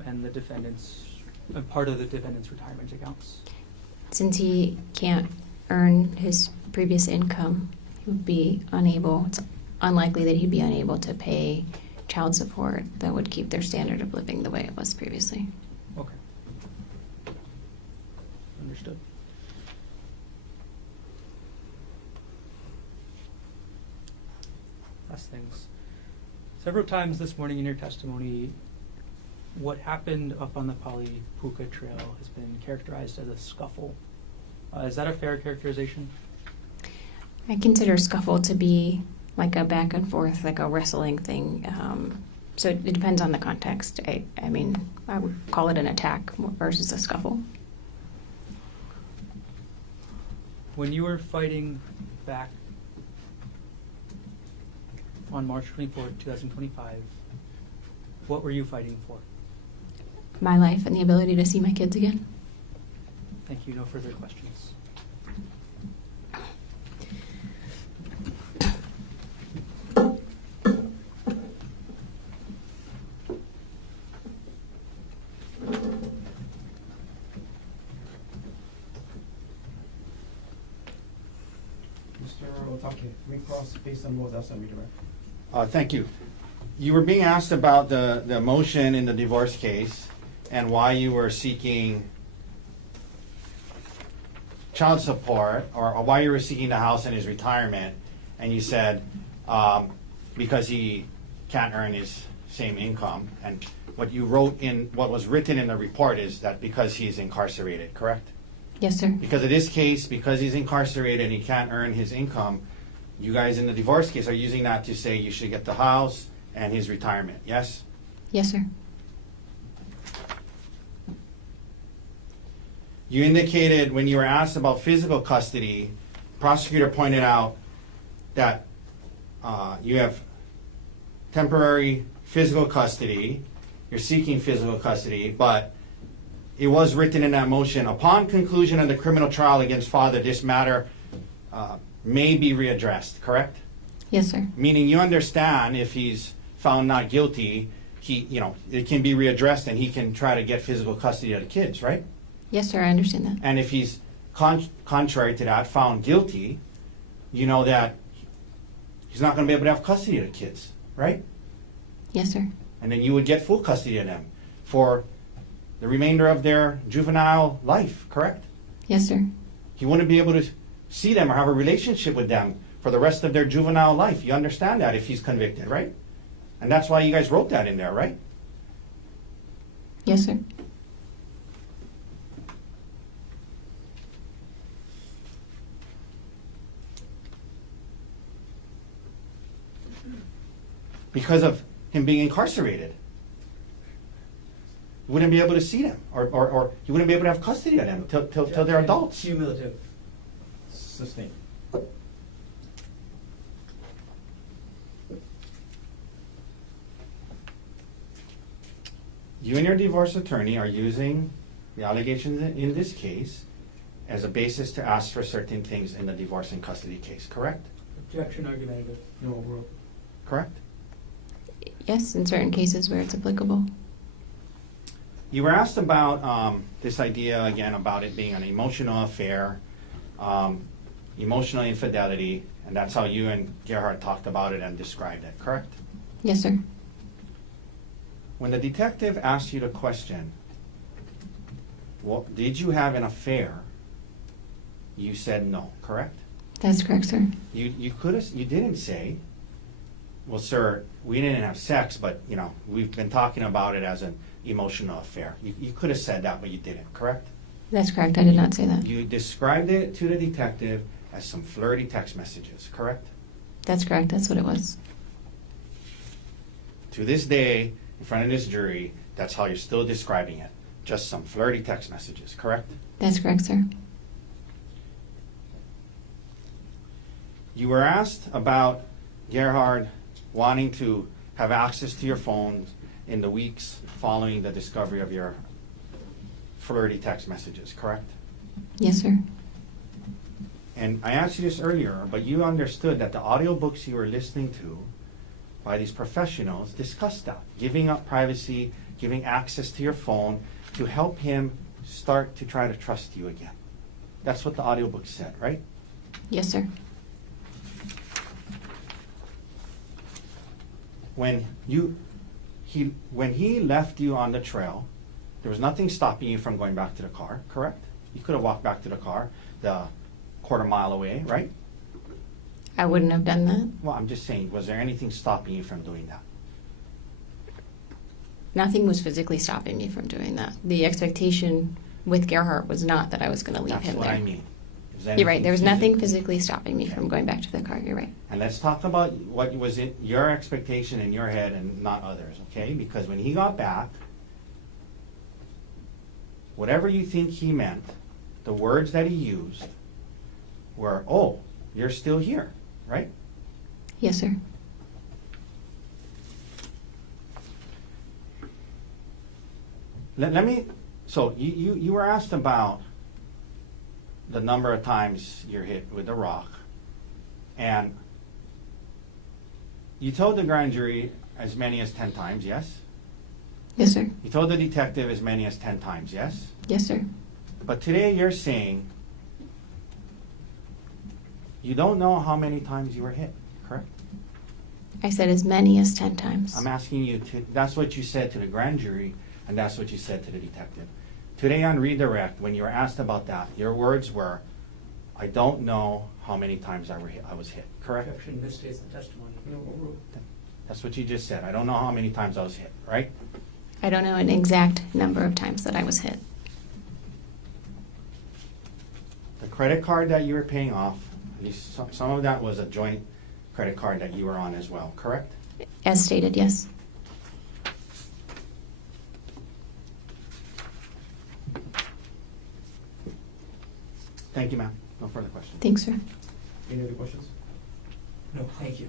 and the defendant's, part of the defendant's retirement accounts? Since he can't earn his previous income, he would be unable, it's unlikely that he'd be unable to pay child support that would keep their standard of living the way it was previously. Okay. Understood. Last things. Several times this morning in your testimony, what happened up on the Palipuka Trail has been characterized as a scuffle. Is that a fair characterization? I consider scuffle to be like a back and forth, like a wrestling thing. So it depends on the context. I mean, I would call it an attack versus a scuffle. When you were fighting back on March 24, 2025, what were you fighting for? My life and the ability to see my kids again. Thank you. No further questions. Mr. Otake, recross based on what was asked on redirect. Thank you. You were being asked about the motion in the divorce case and why you were seeking child support, or why you were seeking the house and his retirement, and you said because he can't earn his same income. And what you wrote in, what was written in the report is that because he's incarcerated, correct? Yes, sir. Because of this case, because he's incarcerated and he can't earn his income, you guys in the divorce case are using that to say you should get the house and his retirement, yes? Yes, sir. You indicated when you were asked about physical custody, prosecutor pointed out that you have temporary physical custody, you're seeking physical custody, but it was written in that motion, upon conclusion of the criminal trial against father, this matter may be readdressed, correct? Yes, sir. Meaning you understand if he's found not guilty, it can be readdressed and he can try to get physical custody of the kids, right? Yes, sir. I understand that. And if he's contrary to that, found guilty, you know that he's not going to be able to have custody of the kids, right? Yes, sir. And then you would get full custody of them for the remainder of their juvenile life, correct? Yes, sir. He wouldn't be able to see them or have a relationship with them for the rest of their juvenile life. You understand that if he's convicted, right? And that's why you guys wrote that in there, right? Yes, sir. Because of him being incarcerated. He wouldn't be able to see them, or he wouldn't be able to have custody of them till they're adults. Cumulative. Sustained. You and your divorce attorney are using the allegations in this case as a basis to ask for certain things in the divorce and custody case, correct? Objection argumentative. No, overruled. Correct? Yes, in certain cases where it's applicable. You were asked about this idea again about it being an emotional affair, emotional infidelity, and that's how you and Gerhart talked about it and described it, correct? Yes, sir. When the detective asked you the question, well, did you have an affair? You said no, correct? That's correct, sir. You didn't say, well, sir, we didn't have sex, but we've been talking about it as an emotional affair. You could have said that, but you didn't, correct? That's correct. I did not say that. You described it to the detective as some flirty text messages, correct? That's correct. That's what it was. To this day, in front of this jury, that's how you're still describing it. Just some flirty text messages, correct? That's correct, sir. You were asked about Gerhard wanting to have access to your phone in the weeks following the discovery of your flirty text messages, correct? Yes, sir. And I asked you this earlier, but you understood that the audiobooks you were listening to by these professionals discussed that, giving up privacy, giving access to your phone to help him start to try to trust you again. That's what the audiobook said, right? Yes, sir. When he left you on the trail, there was nothing stopping you from going back to the car, correct? You could have walked back to the car, the quarter-mile away, right? I wouldn't have done that. Well, I'm just saying, was there anything stopping you from doing that? Nothing was physically stopping me from doing that. The expectation with Gerhart was not that I was going to leave him there. That's what I mean. You're right. There was nothing physically stopping me from going back to the car. You're right. And let's talk about what was in your expectation in your head and not others, okay? Because when he got back, whatever you think he meant, the words that he used were, oh, you're still here, right? Yes, sir. Let me, so you were asked about the number of times you're hit with a rock, and you told the grand jury as many as 10 times, yes? Yes, sir. You told the detective as many as 10 times, yes? Yes, sir. But today you're saying you don't know how many times you were hit, correct? I said as many as 10 times. I'm asking you to, that's what you said to the grand jury, and that's what you said to the detective. Today on redirect, when you were asked about that, your words were, I don't know how many times I was hit, correct? Objection misstates the testimony. No, overruled. That's what you just said. I don't know how many times I was hit, right? I don't know an exact number of times that I was hit. The credit card that you were paying off, at least some of that was a joint credit card that you were on as well, correct? As stated, yes. Thank you, ma'am. No further questions. Thanks, sir. Any other questions? No, thank you.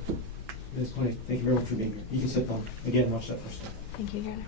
Ms. Konig, thank you very much for being here. You can sit down. Again, watch that first time. Thank you, Your Honor.